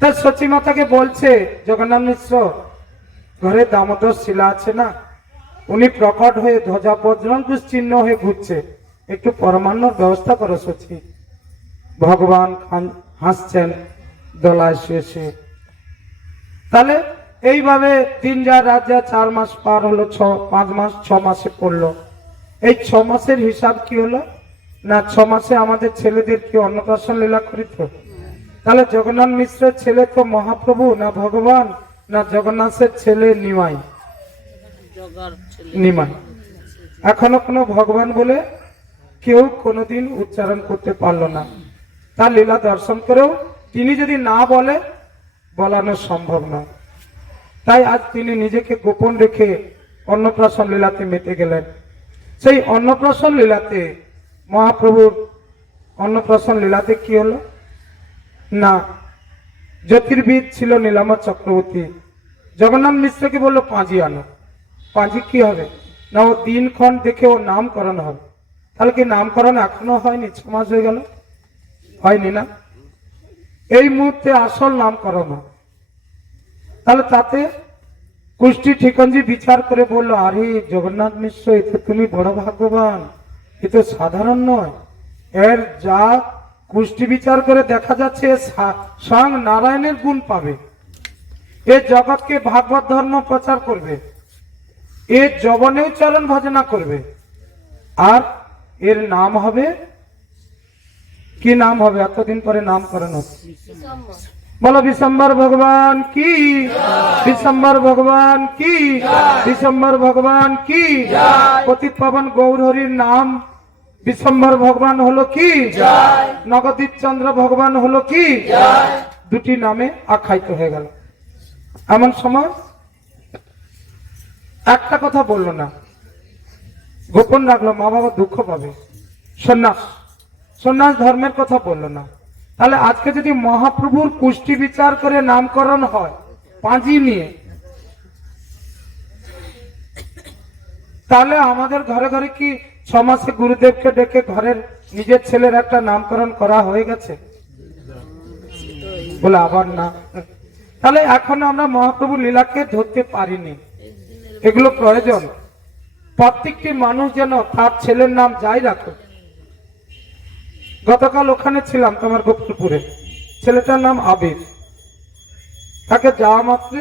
তার সচিমাতাকে বলছে, জগন্নাথ মিশ্র ঘরে দামোদর শিলা আছে না, উনি প্রকট হয়ে ধ্বজা বজ্রাঙ্কুশ চিহ্ন হয়ে ঘুরছে, একটু পরমান্নর ব্যবস্থা করো সচি। ভগবান হাসছেন দলায় শুয়ে শুয়ে। তাহলে এইভাবে দিন যা রাত যা 4 মাস পার হলো, 5 মাস 6 মাসে পড়লো। এই 6 মাসের হিসাব কি হলো না, 6 মাসে আমাদের ছেলেদের কি অন্নপ্রাশন লীলা করিত। তাহলে জগন্নাথ মিশ্রের ছেলে তো মহাপ্রভু না ভগবান, না জগন্নাথের ছেলে নিমাই? নিমাই। এখনো কোনো ভগবান বলে কেউ কোনোদিন উচ্চারণ করতে পারলো না। তার লীলা দর্শন করেও তিনি যদি না বলে, বলানো সম্ভব নয়। তাই আজ তিনি নিজেকে গোপন রেখে অন্নপ্রাশন লীলাতে মেতে গেলেন। সেই অন্নপ্রাশন লীলাতে মহাপ্রভুর অন্নপ্রাশন লীলাতে কি হলো না, জ্যোতির্বিদ ছিল নীলাম্বর চক্রবর্তী। জগন্নাথ মিশ্রকে বললো পাঁজি আনো। পাঁজি কি হবে না, ও দিনক্ষণ দেখে ওর নামকরণ হবে। তাহলে কি নামকরণ এখনো হয়নি? 6 মাস হয়ে গেল, হয়নি না? এই মুহূর্তে আসল নামকরণ হয়। তাহলে তাতে কুষ্টি ঠিকঞ্জি বিচার করে বললো, আরে জগন্নাথ মিশ্র, এ তো তুমি বড় ভাগ্যবান, এ তো সাধারণ নয়। এর যা কুষ্টি বিচার করে দেখা যাচ্ছে স্বয়ং নারায়ণের গুণ পাবে। এ জগৎকে ভাগবত ধর্ম প্রচার করবে, এ যবনেও চরণ ভজনা করবে। আর এর নাম হবে কি? নাম হবে এতদিন পরে নামকরণ হচ্ছে। বলো বিশ্বম্বর ভগবান কি, বিশ্বম্বর ভগবান কি, বিশ্বম্বর ভগবান কি। পতিত পাবন গৌর হরির নাম বিশ্বম্বর ভগবান হলো কি, নগদীপ চন্দ্র ভগবান হলো কি, দুটি নামে আখ্যায়িত হয়ে গেল। এমন সময় একটা কথা বললো না, গোপন রাখলো, মা বাবা দুঃখ পাবে। সন্ন্যাস ধর্মের কথা বললো না। তাহলে আজকে যদি মহাপ্রভুর কুষ্টি বিচার করে নামকরণ হয় পাঁজি নিয়ে, তাহলে আমাদের ঘরে ঘরে কি 6 মাসে গুরুদেবকে ডেকে ঘরের নিজের ছেলের একটা নামকরণ করা হয়ে গেছে? বলে আবার না। তাহলে এখনো আমরা মহাপ্রভু লীলাকে ধরতে পারিনি। এগুলো প্রয়োজন। প্রত্যেকটি মানুষ যেন তার ছেলের নাম যাই রাখো। গতকাল ওখানে ছিলাম তোমার গোপালপুরে, ছেলেটার নাম আবির। তাকে যাওয়া মাত্র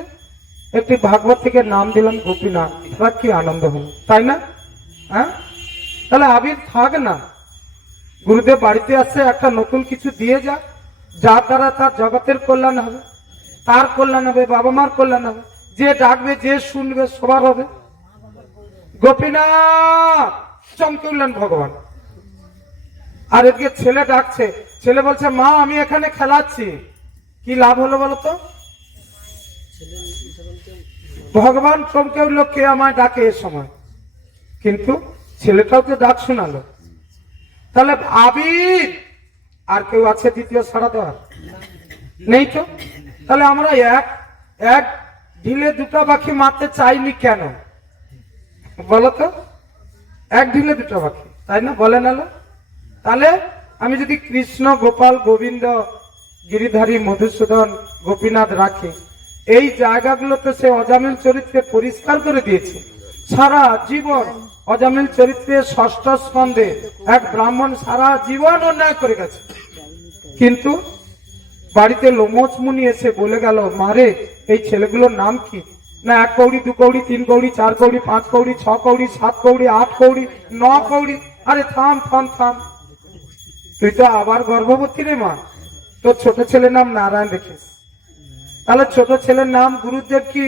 একটি ভাগবত থেকে নাম দিলাম গোপীনাথ। তার কি আনন্দ হলো, তাই না? হ্যাঁ, তাহলে আবির থাক না, গুরুদেব বাড়িতে আসছে, একটা নতুন কিছু দিয়ে যাক, যার দ্বারা তার জগতের কল্যাণ হবে, তার কল্যাণ হবে, বাবা মার কল্যাণ হবে। যে ডাকবে, যে শুনবে, সবার হবে। গোপীনাথ চমকে উঠলেন ভগবান। আর এদিকে ছেলে ডাকছে, ছেলে বলছে মা আমি এখানে খেলাচ্ছি। কি লাভ হলো বলতো? ভগবান চমকে উঠলো, কে আমায় ডাকে এ সময়। কিন্তু ছেলেটাও তো ডাক শোনালো। তাহলে আবির আর কেউ আছে দ্বিতীয় সাড়া দেওয়ার? নেই তো। তাহলে আমরা এক ঢিলে 2টা পাখি মারতে চাইনি কেন বলতো? এক ঢিলে 2টা পাখি, তাই না? বলেন না? তাহলে আমি যদি কৃষ্ণ, গোপাল, গোবিন্দ, গিরিধারী, মধুসূদন, গোপীনাথ রাখি, এই জায়গাগুলোতে সে অজামিল চরিত্রে পরিষ্কার করে দিয়েছে। সারা জীবন অজামিল চরিত্রে 6ষ্ঠ স্কন্ধে এক ব্রাহ্মণ সারা জীবন অন্যায় করে গেছে। কিন্তু বাড়িতে লোমচ মুনি এসে বলে গেল, মারে এই ছেলেগুলোর নাম কি? না 1 কৌড়ি, 2 কৌড়ি, 3 কৌড়ি, 4 কৌড়ি, 5 কৌড়ি, 6 কৌড়ি, 7 কৌড়ি, 8 কৌড়ি, 9 কৌড়ি। আরে থাম থাম থাম, তুই তো আবার গর্ভবতী রে মা, তোর ছোট ছেলের নাম নারায়ণ রেখেছ। তাহলে ছোট ছেলের নাম গুরুদেব কি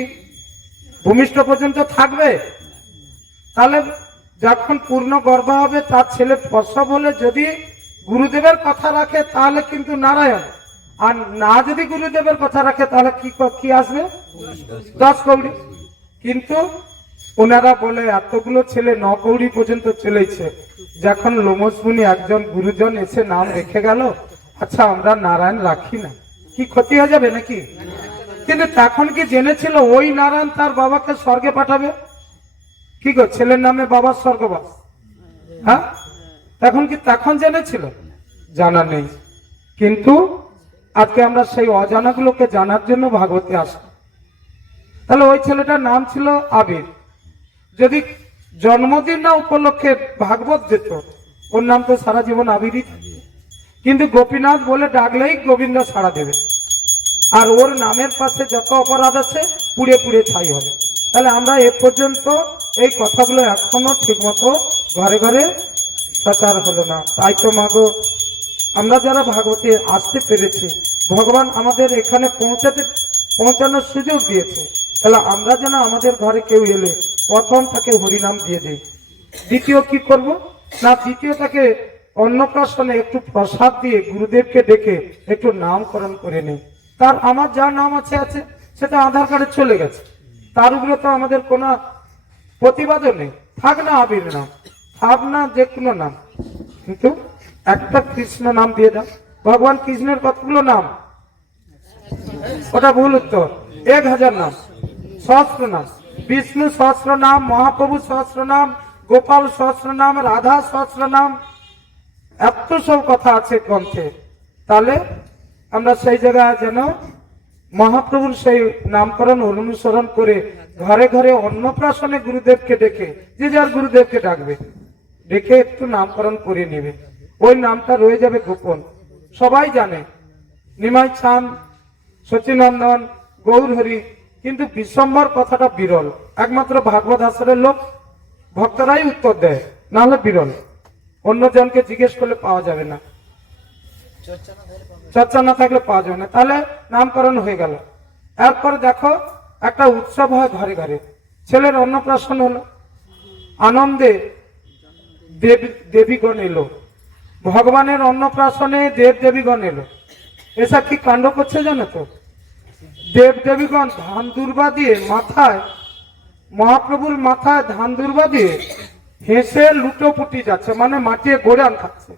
ভূমিষ্ঠ পর্যন্ত থাকবে? তাহলে যখন পূর্ণ গর্ভ হবে তার ছেলে প্রসব হলে যদি গুরুদেবের কথা রাখে তাহলে কিন্তু নারায়ণ, আর না যদি গুরুদেবের কথা রাখে তাহলে কি আসবে? 10 কৌড়ি। কিন্তু ওনারা বলে এতগুলো ছেলে 9 কৌড়ি পর্যন্ত চলেছে, যখন লোমস মুনি একজন গুরুজন এসে নাম রেখে গেল, আচ্ছা আমরা নারায়ণ রাখি না, কি ক্ষতি হয়ে যাবে নাকি? কিন্তু তখন কি জেনেছিল ওই নারায়ণ তার বাবাকে স্বর্গে পাঠাবে? কি গো, ছেলের নামে বাবার স্বর্গবাস? হ্যাঁ, তখন জেনেছিল? জানা নেই। কিন্তু আজকে আমরা সেই অজানাগুলোকে জানার জন্য ভাগবতে আসি। তাহলে ওই ছেলেটার নাম ছিল আবির। যদি জন্মদিন না উপলক্ষে ভাগবত যেত, ওর নাম তো সারা জীবন আবিরই থাকবে। কিন্তু গোপীনাথ বলে ডাকলেই গোবিন্দ সাড়া দেবে, আর ওর নামের পাশে যত অপরাধ আছে পুড়ে পুড়ে ছাই হবে। তাহলে আমরা এ পর্যন্ত এই কথাগুলো এখনো ঠিক মতো ঘরে ঘরে প্রচার হলো না। তাই তো মাগো, আমরা যারা ভাগবতে আসতে পেরেছি, ভগবান আমাদের এখানে পৌঁছানোর সুযোগ দিয়েছে। তাহলে আমরা যেন আমাদের ঘরে কেউ এলে প্রথম তাকে হরিনাম দিয়ে দিই। দ্বিতীয় কি করব না, দ্বিতীয় তাকে অন্নপ্রাশনে একটু প্রসাদ দিয়ে গুরুদেবকে ডেকে একটু নামকরণ করে নেই। তার আমার যা নাম আছে সেটা আধার কার্ডে চলে গেছে, তার উপরে তো আমাদের কোনো প্রতিবাদও নেই। থাক না আবির নাম, থাক না যে কোনো নাম, কিন্তু একটা কৃষ্ণ নাম দিয়ে দাও। ভগবান কৃষ্ণের কতগুলো নাম? ওটা ভুল উত্তর। 1000 নাম, সহস্র নাম। বিষ্ণু সহস্র নাম, মহাপ্রভু সহস্র নাম, গোপাল সহস্র নাম, রাধা সহস্র নাম, এত সব কথা আছে গ্রন্থে। তাহলে আমরা সেই জায়গায় যেন মহাপ্রভুর সেই নামকরণ অনুসরণ করে ঘরে ঘরে অন্নপ্রাশনে গুরুদেবকে ডেকে, যে যার গুরুদেবকে ডাকবে, ডেকে একটু নামকরণ করে নেবে। ওই নামটা রয়ে যাবে গোপন, সবাই জানে নিমাই চাঁদ, সচিনন্দন, গৌরহরি। কিন্তু বিশ্বম্বর কথাটা বিরল, একমাত্র ভাগবত আসরের লোক ভক্তরাই উত্তর দেয়, নাহলে বিরল। অন্য জনকে জিজ্ঞেস করলে পাওয়া যাবে না, চর্চা না থাকলে পাওয়া যাবে না। তাহলে নামকরণ হয়ে গেল। এরপর দেখো একটা উৎসব হয় ঘরে ঘরে, ছেলের অন্নপ্রাশন হলো, আনন্দে দেবীগণ এলো, ভগবানের অন্নপ্রাশনে দেব দেবীগণ এলো। এসা কি কাণ্ড করছে জানো তো? দেব দেবীগণ ধান দুর্বা দিয়ে মাথায়, মহাপ্রভুর মাথায় ধান দুর্বা দিয়ে হেসে লুটোপুটি যাচ্ছে, মানে মাটিয়ে গোড়ান খাচ্ছে।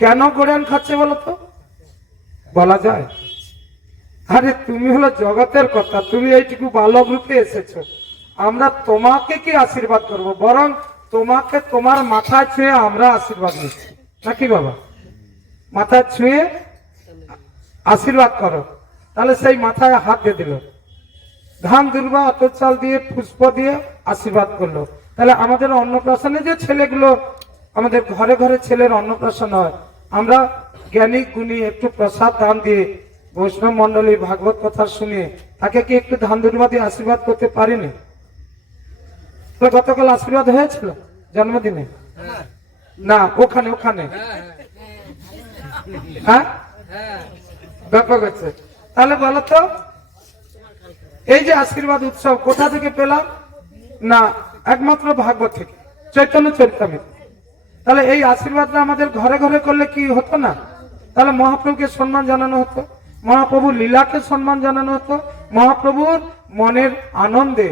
কেন গোড়ান খাচ্ছে বলো তো? বলা যায়? আরে তুমি হলো জগতের কথা, তুমি এইটুকু বালক রূপে এসেছো, আমরা তোমাকে কি আশীর্বাদ করব? বরং তোমাকে তোমার মাথায় ছুঁয়ে আমরা আশীর্বাদ নিচ্ছি, নাকি বাবা? মাথায় ছুঁয়ে আশীর্বাদ করো। তাহলে সেই মাথায় হাত দিয়ে দিল, ধান দুর্বা অত চাল দিয়ে পুষ্প দিয়ে আশীর্বাদ করলো। তাহলে আমাদের অন্নপ্রাশনে যে ছেলেগুলো, আমাদের ঘরে ঘরে ছেলের অন্নপ্রাশন হয়, আমরা জ্ঞানী গুণী একটু প্রসাদ দান দিয়ে বৈষ্ণব মন্ডলী ভাগবত কথা শুনিয়ে তাকে কি একটু ধান দুর্বা দিয়ে আশীর্বাদ করতে পারিনি? গতকাল আশীর্বাদ হয়েছিল জন্মদিনে? না, ওখানে ওখানে হ্যাঁ ব্যাপক হচ্ছে। তাহলে বলো তো, এই যে আশীর্বাদ উৎসব কোথা থেকে পেলাম? না, একমাত্র ভাগবত থেকে, চৈতন্য চরিতামৃত। তাহলে এই আশীর্বাদটা আমাদের ঘরে ঘরে করলে কি হতো না? তাহলে মহাপ্রভুকে সম্মান জানানো হতো, মহাপ্রভুর লীলাকে সম্মান জানানো হতো, মহাপ্রভুর মনের আনন্দে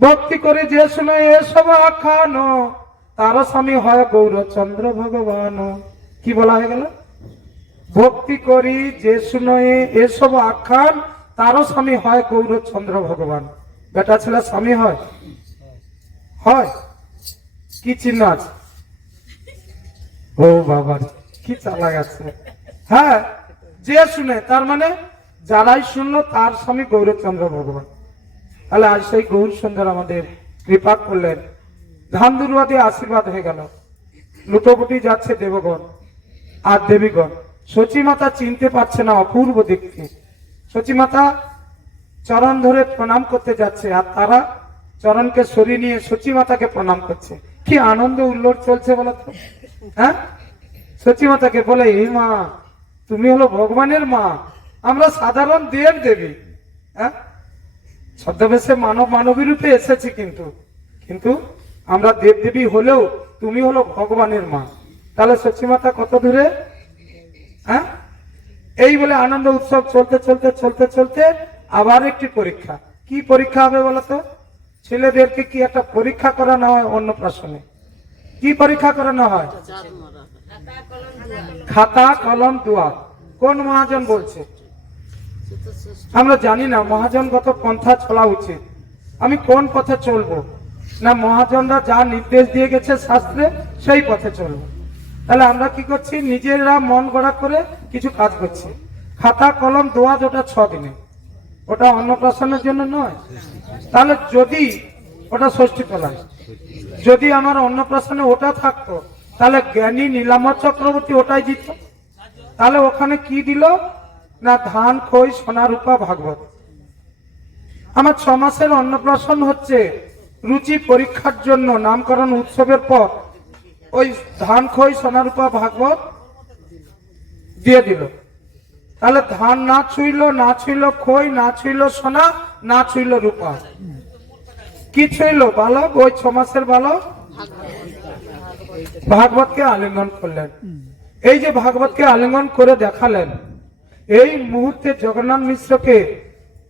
ভক্তি করে যে শুনে এসব আখ্যানো, তার স্বামী হয় গৌরচন্দ্র ভগবান। কি বলা হয়ে গেল? ভক্তি করি যে শুনে এসব আখ্যান, তারও স্বামী হয় গৌরচন্দ্র ভগবান। বেটা ছেলে স্বামী হয়? হয়? কি চিহ্ন আছে? ও বাবা, কি চালাক আছে। হ্যাঁ, যে শুনে, তার মানে যারাই শুনলো তার স্বামী গৌরচন্দ্র ভগবান। তাহলে আজ সেই গৌর সুন্দর আমাদের কৃপা করলেন, ধান দুর্বা দিয়ে আশীর্বাদ হয়ে গেল, লুটোপুটি যাচ্ছে দেবগণ আর দেবীগণ। সচিমাতা চিনতে পারছে না অপূর্ব দেখতে, সচিমাতা চরণ ধরে প্রণাম করতে যাচ্ছে, আর তারা চরণকে সরিয়ে নিয়ে সচিমাতাকে প্রণাম করছে। কি আনন্দ উল্লোড় চলছে বলতো? হ্যাঁ, সচি মাতাকে বলে, এই মা তুমি হলো ভগবানের মা, আমরা সাধারণ দেব দেবী, হ্যাঁ ছদ্মবেশে মানব মানবী রূপে এসেছি, কিন্তু কিন্তু আমরা দেব দেবী হলেও তুমি হলো ভগবানের মা। তাহলে সচি মাতা কত দূরে, হ্যাঁ। এই বলে আনন্দ উৎসব চলতে চলতে চলতে চলতে আবার একটি পরীক্ষা। কি পরীক্ষা হবে বলতো? ছেলেদেরকে কি একটা পরীক্ষা করানো হয় অন্নপ্রাশনে। কি পরীক্ষা করানো হয়? খাতা কলম দোয়া। কোন মহাজন বলছে? আমরা জানি না মহাজনগত পন্থা চলা উচিত। আমি কোন পথে চলবো? না, মহাজনরা যা নির্দেশ দিয়ে গেছে শাস্ত্রে সেই পথে চলবো। তাহলে আমরা কি করছি? নিজেরা মন গড়া করে কিছু কাজ করছি। খাতা কলম দোয়া যেটা 6 দিনে, ওটা অন্নপ্রাশনের জন্য নয়। তাহলে যদি ওটা ষষ্ঠী তলায়, যদি আমার অন্নপ্রাশনে ওটা থাকতো, তাহলে জ্ঞানী নীলাম্বর চক্রবর্তী ওটাই দিত। তাহলে ওখানে কি দিল? না, ধান খই সোনা রূপা ভাগবত। আমার 6 মাসের অন্নপ্রাশন হচ্ছে রুচি পরীক্ষার জন্য। নামকরণ উৎসবের পর ওই ধান খই সোনা রূপা ভাগবত দিয়ে দিল। তাহলে ধান না ছুইল, না ছুইল খই, না ছুইল সোনা, না ছুইল রূপা, কি ছুইল? বালক, ওই 6 মাসের বালক ভাগবতকে আলিঙ্গন করলেন। এই যে ভাগবতকে আলিঙ্গন করে দেখালেন, এই মুহূর্তে জগন্নাথ মিশ্রকে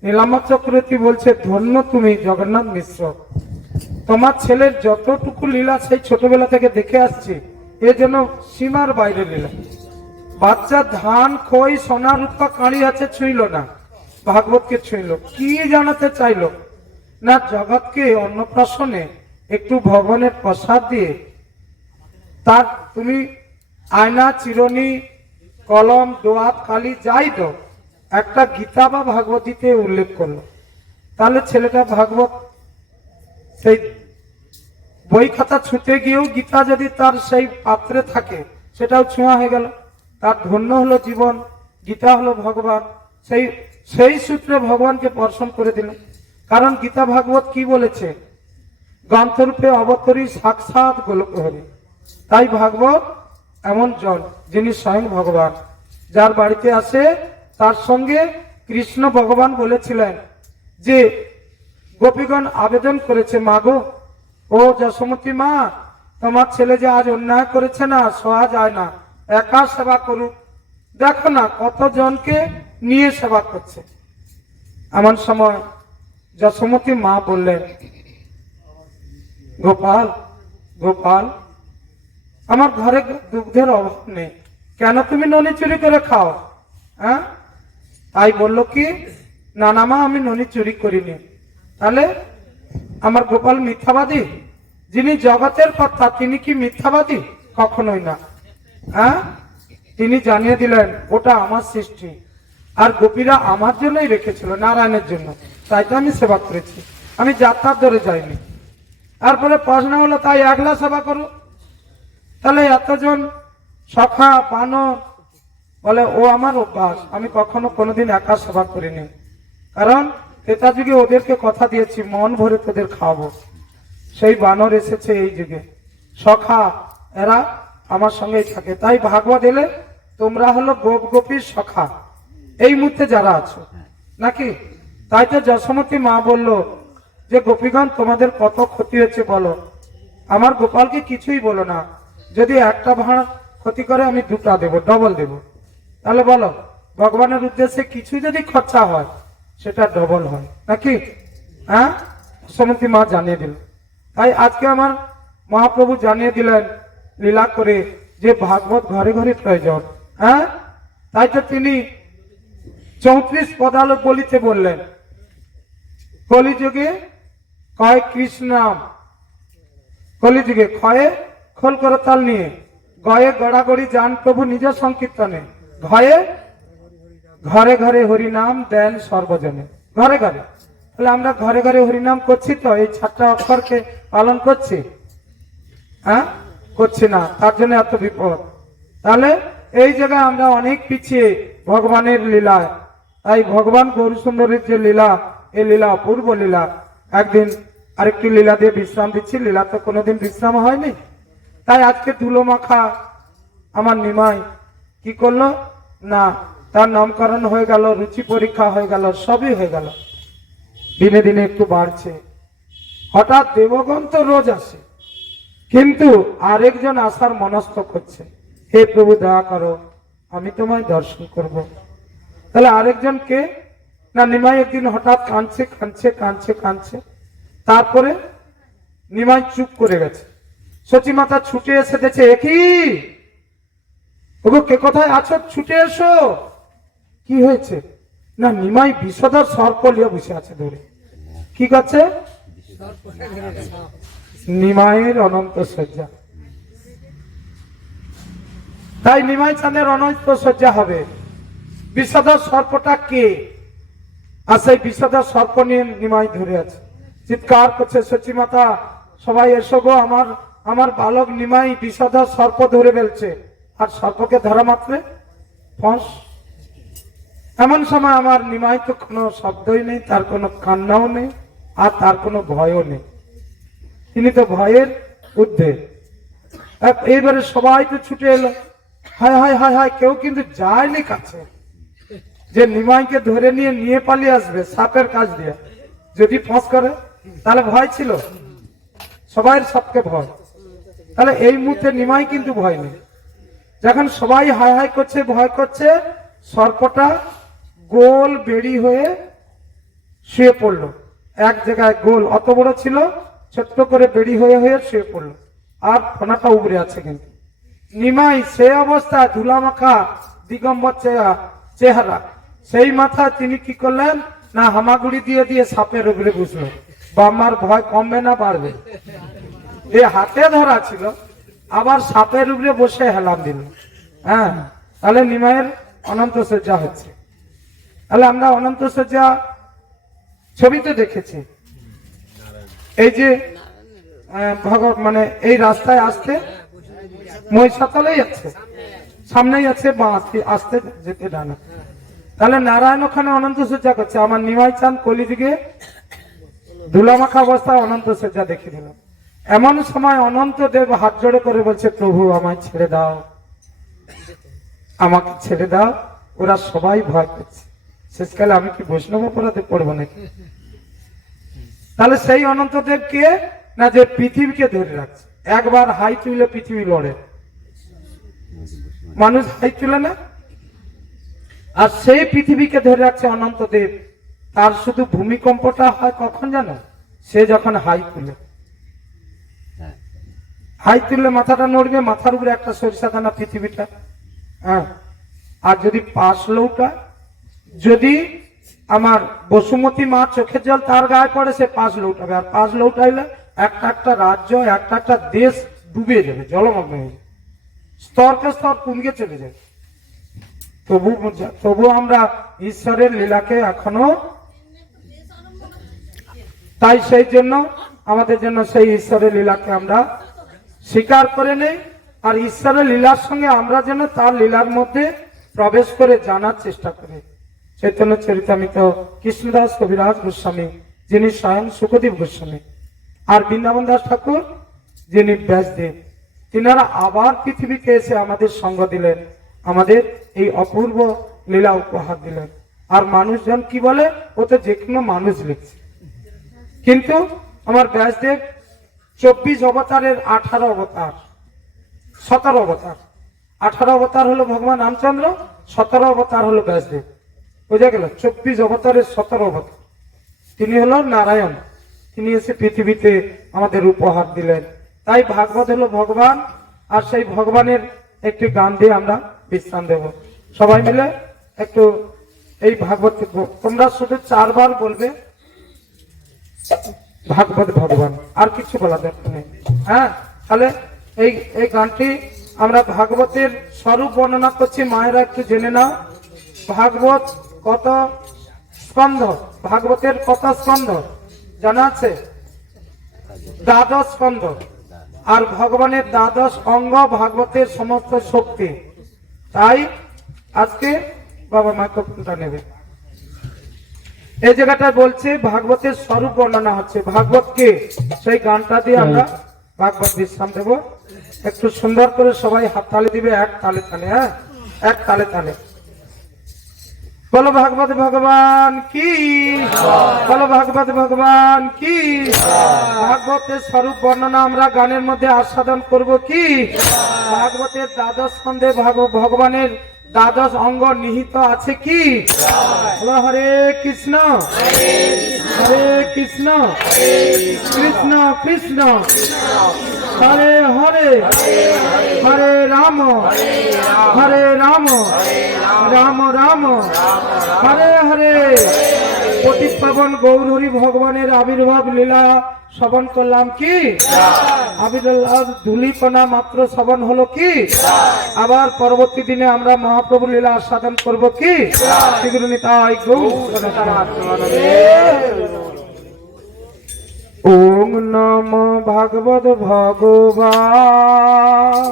নীলাম্বর চক্রবর্তী বলছে, ধন্য তুমি জগন্নাথ মিশ্র, তোমার ছেলের যতটুকু লীলা সেই ছোটবেলা থেকে দেখে আসছি, এ যেন সীমার বাইরে লীলা। বাচ্চা ধান খই সোনা রূপা কাঁড়ি আছে, ছুঁইল না, ভাগবতকে ছুঁইল। কি জানাতে চাইলো? না, জগৎকে অন্নপ্রাশনে একটু ভগবানের প্রসাদ দিয়ে তার তুমি আয়না চিরনি কলম দোয়াত কালি যাই দাও, একটা গীতা বা ভাগবতীতে উল্লেখ করলো। তাহলে ছেলেটা ভাগবত সেই বই খাতা ছুঁতে গিয়েও গীতা যদি তার সেই পাত্রে থাকে, সেটাও ছোঁয়া হয়ে গেল। তার ধন্য হলো জীবন, গীতা হলো ভগবান। সেই সূত্রে ভগবানকে দর্শন করে দিল। কারণ গীতা ভাগবত কি বলেছে? গ্রন্থরূপে অবতরী সাক্ষাৎ গোলকহরি। তাই ভাগবত এমন জন যিনি স্বয়ং ভগবান, যার বাড়িতে আসে তার সঙ্গে কৃষ্ণ ভগবান বলেছিলেন যে গোপীগণ আবেদন করেছে, মা গো, ও যশোমতী মা, তোমার ছেলে যে আজ অন্যায় করেছে না, সহা যায় না, একা সেবা করুক। দেখো না কতজনকে নিয়ে সেবা করছে। এমন সময় যশোমতী মা বললেন, গোপাল গোপাল, আমার ঘরে দুগ্ধের অভাব নেই, কেন তুমি ননি চুরি করে খাও? হ্যাঁ, তাই বলল কি, না না মা, আমি ননি চুরি করিনি। তাহলে আমার গোপাল মিথ্যাবাদী? যিনি জগতের কর্তা তিনি কি মিথ্যাবাদী? কখনোই না। হ্যাঁ, তিনি জানিয়ে দিলেন ওটা আমার সৃষ্টি, আর গোপীরা আমার জন্যই রেখেছিল, নারায়ণের জন্য, তাই তো আমি সেবা করেছি, আমি যাত্রার ধরে যাইনি। তারপরে প্রশ্ন হলো, তাই একলা সেবা করো? তাহলে এতজন সখা বানর বলে, ও আমার অভ্যাস, আমি কখনো কোনোদিন একা সেবা করিনি। কারণ ত্রেতা যুগে ওদেরকে কথা দিয়েছি, মন ভরে তোদের খাওয়াবো। সেই বানর এসেছে এই যুগে, সখা এরা আমার সঙ্গেই থাকে। তাই ভাগবত এলে তোমরা হলো গোপ গোপীর সখা, এই মুহূর্তে যারা আছো নাকি। তাই তো যশোমতী মা বলল যে গোপীগণ তোমাদের কত ক্ষতি হচ্ছে বলো, আমার গোপালকে কিছুই বলো না, যদি একটা ভাড়া ক্ষতি করে আমি 2টা দেবো, ডবল দেব। তাহলে বলো, ভগবানের উদ্দেশ্যে কিছু যদি খরচা হয় সেটা ডবল হয় নাকি। হ্যাঁ, যশোমতী মা জানিয়ে দিল। তাই আজকে আমার মহাপ্রভু জানিয়ে দিলেন লীলা করে যে ভাগবত ঘরে ঘরে প্রয়োজন। হ্যাঁ, তাই তো তিনি 34 পদালো বলিতে বললেন, কলিযুগে কয় কৃষ্ণ নাম, কলিযুগে ক্ষয়ে খোল করে তাল নিয়ে, গয়ে গড়াগড়ি যান প্রভু নিজ সংকীর্তনে, ঘয়ে ঘরে ঘরে হরিনাম দেন সর্বজনে। ঘরে ঘরে, তাহলে আমরা ঘরে ঘরে হরিনাম করছি তো, এই 7টা অক্ষরকে পালন করছি? হ্যাঁ, করছি না, তার জন্য এত বিপদ। তাহলে এই জায়গায় আমরা অনেক পিছিয়ে ভগবানের লীলায়। তাই ভগবান গৌর সুন্দরের যে লীলা, এই লীলা অপূর্ব লীলা। একদিন আরেকটি লীলা দিয়ে বিশ্রাম দিচ্ছি, লীলা তো কোনোদিন বিশ্রাম হয়নি। তাই আজকে ধুলো মাখা আমার নিমাই কি করলো না, তার নামকরণ হয়ে গেল, রুচি পরীক্ষা হয়ে গেল, সবই হয়ে গেল। দিনে দিনে একটু বাড়ছে। হঠাৎ দেবগণ তো রোজ আসে, কিন্তু আরেকজন আসার মনস্থ করছে, হে প্রভু দয়া করো, আমি তোমায় দর্শন করব। তাহলে আরেকজন কে না, নিমাই একদিন হঠাৎ কাঁদছে কাঁদছে কাঁদছে কাঁদছে। তারপরে নিমাই চুপ করে গেছে। সচি মাতা ছুটে এসে দেখছে, একই ওগো কে কোথায় আছো, ছুটে এসো। কি হয়েছে না, নিমাই বিষধর সর্প নিয়ে বসে আছে ধরে। কি করছে? নিমাইয়ের অনন্ত শয্যা। তাই নিমাই চাঁদের অনন্ত শয্যা হবে। বিষধর সর্পটা কে? আর সেই বিষধর সর্প নিয়ে নিমাই ধরে আছে, চিৎকার করছে, সচি মাতা সবাই এসো গো, আমার বালক নিমাই বিষধর সর্প ধরে ফেলছে। আর সর্পকে ধরা মাত্রে ফস। এমন সময় আমার নিমাই তো কোনো শব্দই নেই, তার কোনো কান্নাও নেই, আর তার কোনো ভয়ও নেই। তিনি তো ভয়ের ঊর্ধ্বে। এইবারে সবাই তো ছুটে এলো, হায় হায় হায় হায়, কেউ কিন্তু যায়নি কাছে, যে নিমাইকে ধরে নিয়ে পালিয়ে আসবে সাপের কাজ দিয়ে। যদি ফস করে তাহলে ভয় ছিল, সবাই সবকে ভয়। তাহলে এই মুহূর্তে নিমাই কিন্তু ভয় নেই। যখন সবাই হায় হায় করছে, ভয় করছে, সর্পটা গোল বেড়ি হয়ে শুয়ে পড়লো এক জায়গায়। গোল অত বড় ছিল, ছোট্ট করে বেড়ি হয়ে হয়ে শুয়ে পড়লো, আর ফোনাটা উবরে আছে। কিন্তু নিমাই সে অবস্থায় ধুলা মাখা দিগম্বর চেহারা, সেই মাথা তিনি কি করলেন না, হামাগুড়ি দিয়ে দিয়ে সাপের উপরে বসলো। বাম্মার ভয় কমবে না বাড়বে? এ হাতে ধরা ছিল, আবার সাপের উপরে বসে হেলাম দিল। হ্যাঁ, তাহলে নিমাইয়ের অনন্ত শয্যা হচ্ছে। তাহলে আমরা অনন্ত শয্যা ছবিতে দেখেছি। এই যে মানে এই রাস্তায় আসতে মহিষাতলেই আছে, সামনেই আছে, বা আসতে যেতে ডানা। তাহলে নারায়ণ ওখানে অনন্ত শয্যা করছে, আমার নিমাই চাঁদ কলিযুগে ধুলামাখা অবস্থায় অনন্ত শয্যা দেখে দিল। এমন সময় অনন্ত দেব হাত জোড়ে করে বলছে, প্রভু আমায় ছেড়ে দাও, আমাকে ছেড়ে দাও। ওরা সবাই ভয় করছে, শেষকালে আমি কি বৈষ্ণব অপরাধে পড়বো নাকি? তাহলে সেই অনন্ত দেব কে না, যে পৃথিবীকে ধরে রাখছে। একবার হাই তুলে পৃথিবী লড়ে, মানুষ হাই তুলে না, আর সেই পৃথিবীকে ধরে রাখছে অনন্ত দেব। তার শুধু ভূমিকম্পটা হয় কখন জানো? সে যখন হাই তুলে, হাই তুললে মাথাটা নড়বে, মাথার উপরে একটা সরিষা দানা পৃথিবীটা। হ্যাঁ, আর যদি পাশ লৌটা, যদি আমার বসুমতী মা চোখের জল তার গায়ে পড়ে, সে পাশ লৌটাবে। আর পাশ লৌটাইলে একটা একটা রাজ্য, একটা একটা দেশ ডুবে যাবে, জলমগ্ন হয়ে যাবে, স্তরকে স্তর কুমকে চলে যাবে। তবু আমরা ঈশ্বরের লীলাকে এখনো, তাই সেই জন্য আমাদের জন্য সেই ঈশ্বরের লীলাকে আমরা স্বীকার করে নেই। আর ঈশ্বরের লীলার সঙ্গে আমরা যেন তার লীলার মধ্যে প্রবেশ করে জানার চেষ্টা করি। চৈতন্য চরিতামৃত কৃষ্ণদাস কবিরাজ গোস্বামী, যিনি স্বয়ং সুখদেব গোস্বামী, আর বৃন্দাবন দাস ঠাকুর যিনি ব্যাসদেব, তিনারা আবার পৃথিবীকে এসে আমাদের সঙ্গ দিলেন, আমাদের এই অপূর্ব লীলা উপহার দিলেন। আর মানুষজন কি বলে, ও তো যে কোনো মানুষ লিখছে। কিন্তু আমার ব্যাসদেব 24 অবতারের 18 অবতার, 17 অবতার। 18 অবতার হলো ভগবান রামচন্দ্র, 17 অবতার হলো ব্যাসদেব। বোঝা গেল? 24 অবতারের 17 অবতার। তিনি হলো নারায়ণ, তিনি এসে পৃথিবীতে আমাদের উপহার দিলেন। তাই ভাগবত হলো ভগবান, আর সেই ভগবানের একটি গান দিয়ে আমরা বিশ্রাম দেব। সবাই মিলে একটু এই ভাগবত, তোমরা শুধু 4 বার বলবে ভাগবত ভগবান, আর কিছু বলা দরকার নেই। হ্যাঁ, তাহলে এই গানটি আমরা ভাগবতের স্বরূপ বর্ণনা করছি, মায়েরা একটু জেনে নাও। ভাগবত কত স্কন্ধ? ভাগবতের কত স্কন্ধ জানা আছে? 12 স্কন্ধ। আর ভগবানের 12 অঙ্গ, ভাগবতের সমস্ত শক্তি। তাই আজকে বাবা মাইক্রোফোনটা নেবে। এই জায়গাটা বলছে ভাগবতের স্বরূপ বর্ণনা হচ্ছে, ভাগবত কে, সেই গানটা দিয়ে আমরা ভাগবত বিশ্রাম দেব। একটু সুন্দর করে সবাই হাততালি দিবে, এক তালে তালে, হ্যাঁ, এক তালে তালে। বলো ভাগবত ভগবান কি, বলো ভাগবত ভগবান কি। ভাগবতের স্বরূপ বর্ণনা আমরা গানের মধ্যে আস্বাদন করব কি। ভাগবতের দ্বাদশ স্কন্ধে ভগবানের দ্বাদশ অঙ্গ নিহিত আছে কি। বলো হরে কৃষ্ণ হরে কৃষ্ণ কৃষ্ণ কৃষ্ণ হরে হরে, হরে রাম রাম রাম হরে হরে। পতিত পাবন গৌরহরি ভগবানের আবির্ভাব লীলা শ্রবণ করলাম কি। আবির্ভাব ধুলিকণা মাত্র শ্রবণ হলো কি। আবার পরবর্তী দিনে আমরা মহাপ্রভু লীলা আস্বাদন করব কি। শ্রীগুরুনিতাই গৌর। ওম নমো ভাগবত ভগবান,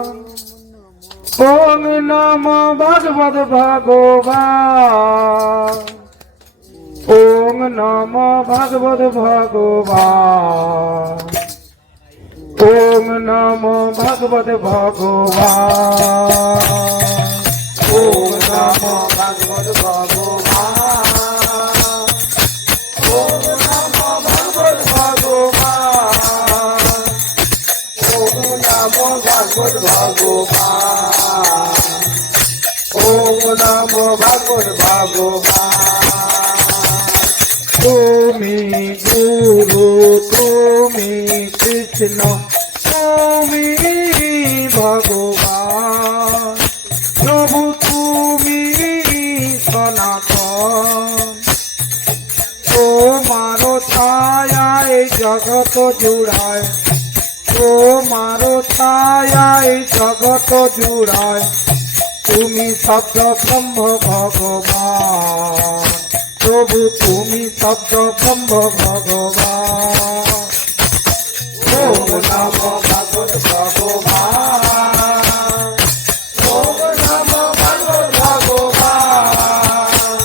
ওম নমো ভাগবত ভগবান, ওম নমো ভাগবত ভগবান, ওম নমো ভাগবত ভগবান, ওম নমো ভাগবত ভগবান, ওম নমো ভাগবত ভগবান, ওম নমো ভাগবত ভগবান, ওম নমো ভাগবত ভগবান। তুমি গুরু তুমি কৃষ্ণ তুমি ভগবান, প্রভু তুমি সনাতন। তোমার ছায়ায় জগৎ জুড়ায়, তোমার ছায়ায় জগৎ জুড়ায়। তুমি শব্দ ব্রহ্ম ভগবান, প্রভু তুমি শব্দ ব্রহ্ম ভগবান। ওম নমো ভাগবত ভগবান, ওম নমো ভাগবত ভগবান,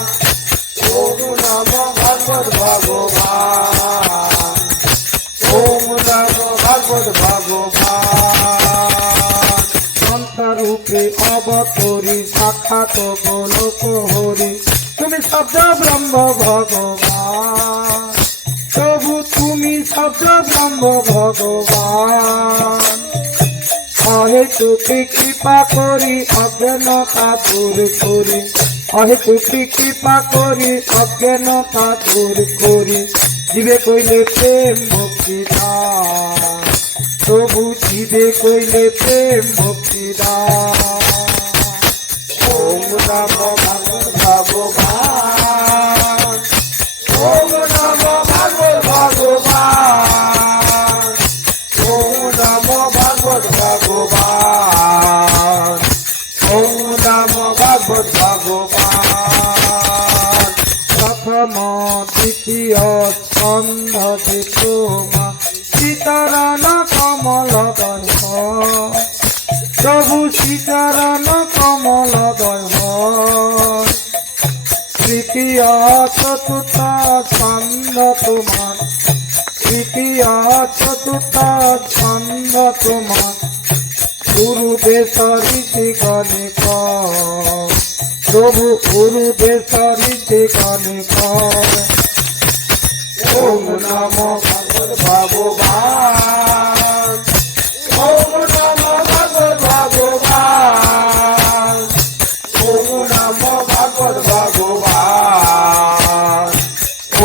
ওম নমো ভাগবত ভগবান, ওম নমো ভাগবত ভগবান। সন্তরূপে অবতরি সাক্ষাৎ গোলক হরি, তুমি শব্দ ব্রহ্ম ভগবান, প্রভু তুমি শব্দ ব্রহ্ম ভগবান। অহেতুকি কৃপা করি অজ্ঞানতা দূর করি, অহেতুকি কৃপা করি অজ্ঞানতা দূর করি। জীবে কইলে প্রেম ভক্তি দান, প্রভু জীবে কইলে প্রেম ভক্তি দান। ওম নমো ভাগবত ভগবান, ওম নমো ভাগবত ভগবান, ওম নমো ভাগবত ভগবান, ওম নমো ভাগবত ভগবান। প্রথম দ্বিতীয় স্কন্ধ তোমা সীতারাম কমল দয়, প্রভু সীতারাম কমল দয়। তৃতীয় চতুর্থ স্কন্ধ তোমার, তৃতীয় চতুর্থ স্কন্ধ তোমার। গুরুদেশ ঋষি গণিক, প্রভু গুরুদেশ ঋষি গণিক। ওম নমো ভাগবত ভগবান, ওম নমো ভাগবত ভগবান, ওম নমো ভাগবত ভগবান,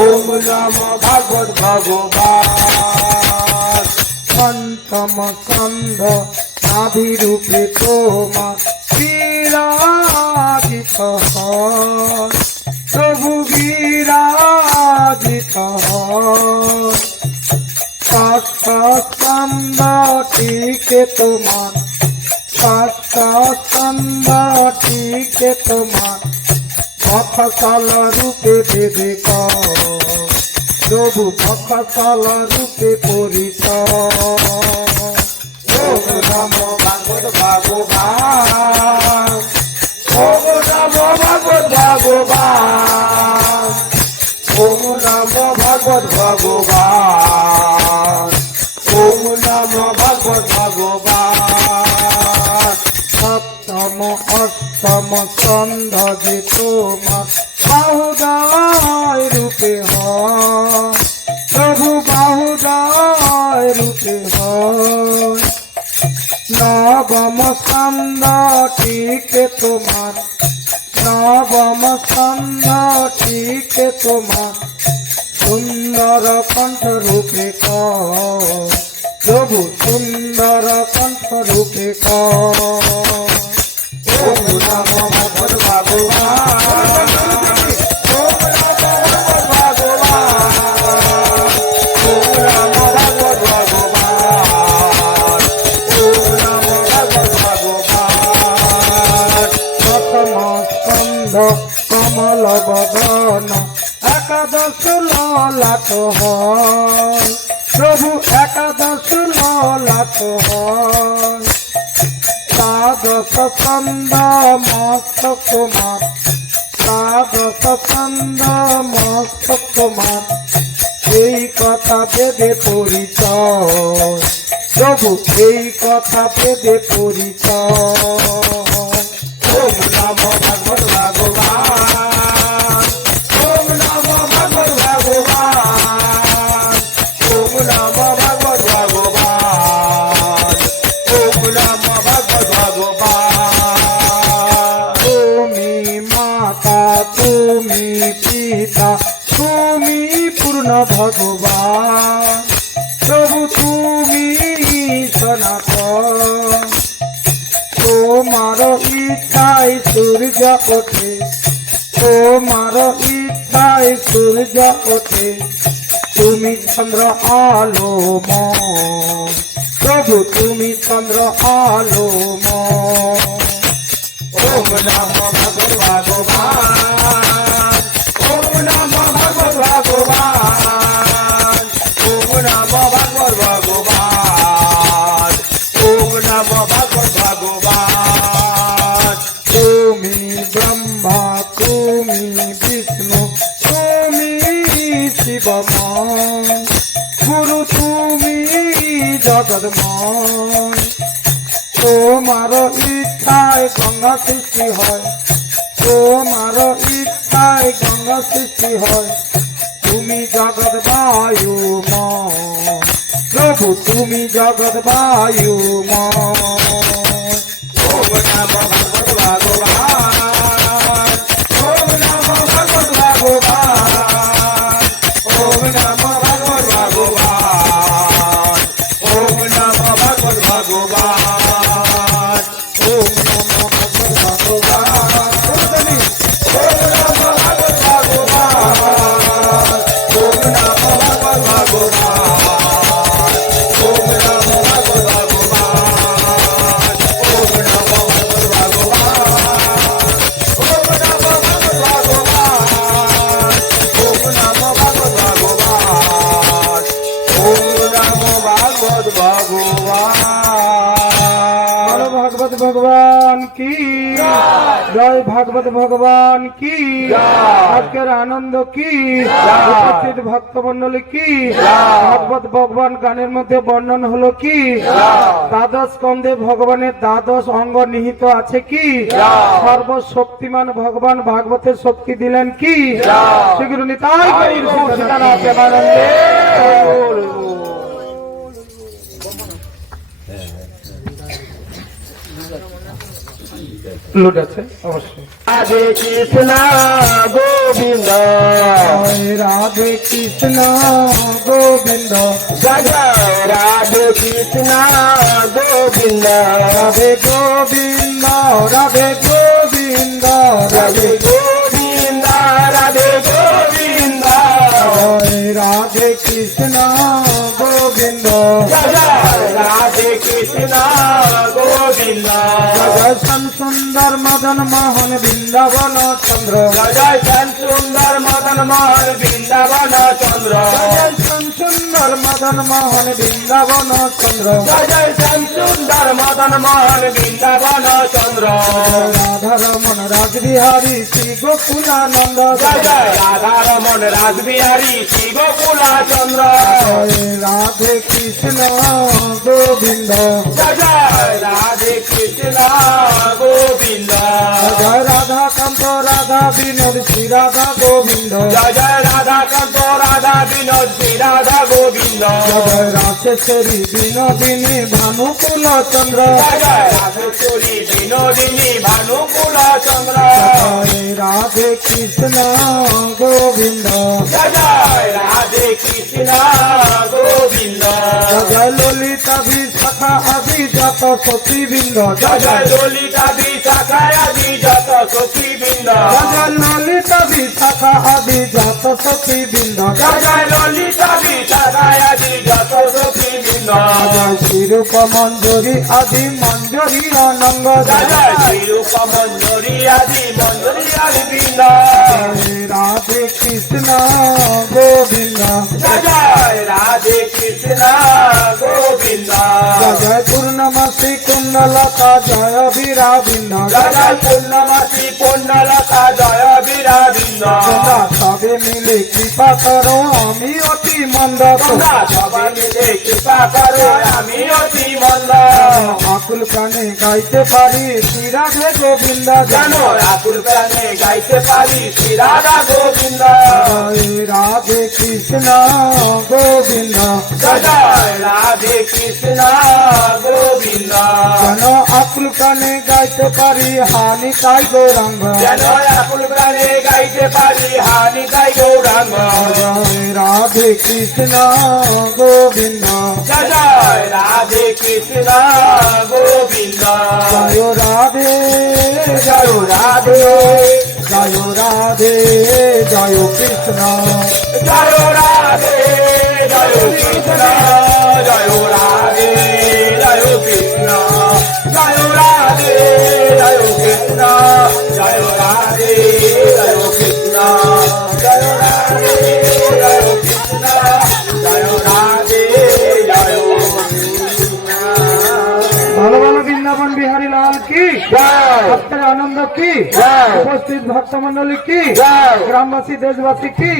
ওম নমো ভাগবত ভগবান। পঞ্চম স্কন্ধ নাভিরূপে তোমা বিরাজিত, প্রভু বিরাজিত। ষষ্ঠ স্কন্ধ টিকে তোমার, ষষ্ঠ স্কন্ধ টিকে তোমার। মফসল রূপে বিবেক, প্রভু মফসল রূপে পরিচয়। ওম নমো ভাগবত ভগবান, ওম নমো ভাগবত ভগবান, ওম নমো ভাগবত ভগবান, ওম নমো ভাগবত ভগবান। সমস্কন্ধ যে তোমার বাহুদায় রূপে হয়, প্রভু বাহুদায় রূপে হয়। নবম স্কন্ধ টিকে তোমার, নবম স্কন্ধ টিকে তোমার সুন্দর কণ্ঠ রূপে কয়, প্রভু সুন্দর কণ্ঠ রূপে কয়। ওম নমো ভগবতে ভগবান, ওম নমো ভগবতে ভগবান, ওম নমো ভগবতে ভগবান, ওম নমো ভগবতে ভগবান। প্রথম স্কন্ধ কমল বদন একাদশ ললাট হয়, প্রভু একাদশ ললাট হয়। দ্বাদশ স্কন্ধ মস্তক তোমার, দ্বাদশ স্কন্ধ মস্তক তোমার এই কথা বেদে পরিচয়, প্রভু এই কথা বেদে পরিচয়। ওম নমো ভগবতে ভগবান, ওম নমো ভগবতে ভগবান, ওম নমো ভগবতে ভগবান, ওম নমো ভগবতে ভগবান। তুমি মাতা, তুমি পিতা, তুমি পূর্ণ ভগবান, প্রভু তুমি সনাতন। তোমার ইচ্ছায় সূর্য ওঠে, তোমার ইচ্ছায় সূর্য ওঠে, তুমি চন্দ্র আলোময়, প্রভু তুমি চন্দ্র আলোময়। ওম নমো ভগবতে ভগবান, ওম নমো ভগবতে ভগবান, ওম নমো ভগবতে ভগবান, ওম নমো ভগবতে ভগবান। তুমি ব্রহ্মা, তুমি বিষ্ণু, তুমি শিবময়, গুরু তুমি জগৎময়। তোমার ইচ্ছায় গঙ্গা সৃষ্টি হয়, তোমার ইচ্ছায় গঙ্গা সৃষ্টি হয়, তুমি জগৎ বায়ুময়, প্রভু তুমি জগৎ বায়ুময়। ওম নমো ভগবতে ভগবান, ওম নমো ভগবতে ভগবান, ওম নমো ভগবতে ভগবান, ওম নমো ভগবতে ভগবান, ওম নমো ভগবতে ভগবান, ওম নমো ভগবতে ভগবান, ওম নমো ভগবতে ভগবান, ওম নমো ভগবতে ভগবান, ওম নমো ভগবতে ভগবান, ওম নমো ভগবতে ভগবান, ওম নমো ভগবতে ভগবান, ওম নমো ভগবতে ভগবান। বলো ভাগবত ভগবান কি জয়, ভাগবত ভগবান কি আজকের আনন্দ কি, উপস্থিত ভক্তমন্ডলী কি, ভাগবত ভগবান গানের মধ্যে বর্ণন হলো কি, দ্বাদশ স্কন্ধে ভগবানের দ্বাদশ অঙ্গ নিহিত আছে কি, সর্বশক্তিমান ভগবান ভাগবতের শক্তি দিলেন কি, সেগুলো নিতাই গৌর সীতানাথ প্রেমানন্দে। লুট আছে অবশ্যই। রাধে কৃষ্ণ গোবিন্দ, রাধে কৃষ্ণ গোবিন্দ, জয় জয় রাধে কৃষ্ণ গোবিন্দ, রাধে গোবিন্দ, রাধে গোবিন্দ, রাধে গোবিন্দ, রাধে গোবিন্দ, রাধে কৃষ্ণ গোবিন্দ, জয় জয় রাধে কৃষ্ণ গোবিন্দ, জয় শ্যাম সুন্দর মদন মোহন বৃন্দাবন চন্দ্র, জয় শ্যাম সুন্দর মদন মোহন বৃন্দাবন চন্দ্র, জয় শ্যাম সুন্দর মদন মোহন বৃন্দাবন চন্দ্র, জয় শ্যাম সুন্দর মদন মোহন বৃন্দাবন চন্দ্র, রাধারমন রাসবিহারী শ্রী গোকুলানন্দ, জয় জয় রাধা রমন রাসবিহারী শ্রী গোকুলা চন্দ্র, রাধে কৃষ্ণ গোবিন্দ, জয় জয় রাধে কৃষ্ণ গোবিন্দ, জয় রাধা কান্ত রাধা বিনোদ শ্রী রাধা গোবিন্দ জয় জয় রাধা কান্ত রাধা বিনোদ শ্রী রাধা গোবিন্দ জয় রাজেশ্বরী বিনোদিনী ভানুকুল চন্দ্র জয় জয় রাধেশ্বরী বিনোদিনী ভানুকুল চন্দ্র জয় রাধে কৃষ্ণ গোবিন্দ জয় জয় রাধে কৃষ্ণ গোবিন্দ জয় ললিতা বিশাখা আদি যত সতীবৃন্দ জয় জয় ললিতা বিশাখায় আদি যত সখীবৃন্দ জয় ললিতা বিশাখা আদি যত সতীবৃন্দ জয় জয় ললিতা বিশাখায় আদি যত সখীবৃন্দ জয় শ্রীরূপ মঞ্জুরি আদি মঞ্জুরি অনঙ্গ জয় জয় শ্রীরূপ মঞ্জুরি আদি মঞ্জুরি আদি বৃন্দ জয় রাধে কৃষ্ণ গোবিন্দ জয় জয় রাধে কৃষ্ণ গোবিন্দ জয় পূর্ণমাসী কুণ্ডলতা জয় বীরাবিন্দ জয় জয় পূর্ণমাসী পুণ্যলতা জয় বীরাবিন্দ তোমরা সবে মিলে কৃপা করো আমি অতি মন্দ তোমরা সবাই মিলে কৃপা করো আমি অতি মন্দ আকুল প্রাণে গাইতে পারি শ্রী রাধে গোবিন্দ জানো আকুল প্রাণে গাইতে পারি শ্রী রাধা গোবিন্দ জয় রাধে কৃষ্ণ গোবিন্দ জয় জয় রাধে কৃষ্ণ গোবিন্দ যেন আকুল প্রাণে গাইতে পারি হানি তাই গৌরাঙ্গ যেন আকুল প্রাণে গাইতে পারি হানি গাই গৌরাঙ্গ জয় রাধে কৃষ্ণ গোবিন্দ জয় জয় রাধে কৃষ্ণ গোবিন্দ জয় রাধে জয় রাধে জয় রাধে জয় কৃষ্ণ জয় রাধে জয় কৃষ্ণ জয় রাধে জয় কৃষ্ণ জয় রাধে জয় কৃষ্ণ জয় রাধে জয় কৃষ্ণ জয় রাধে জয় কৃষ্ণ জয় রাধে জয় কৃষ্ণ ভালো ভালো বৃন্দাবন বিহারী লাল কি জয় ভক্তের আনন্দ কি জয় উপস্থিত ভক্তমন্ডলী কি জয় গ্রামবাসী দেশবাসী কি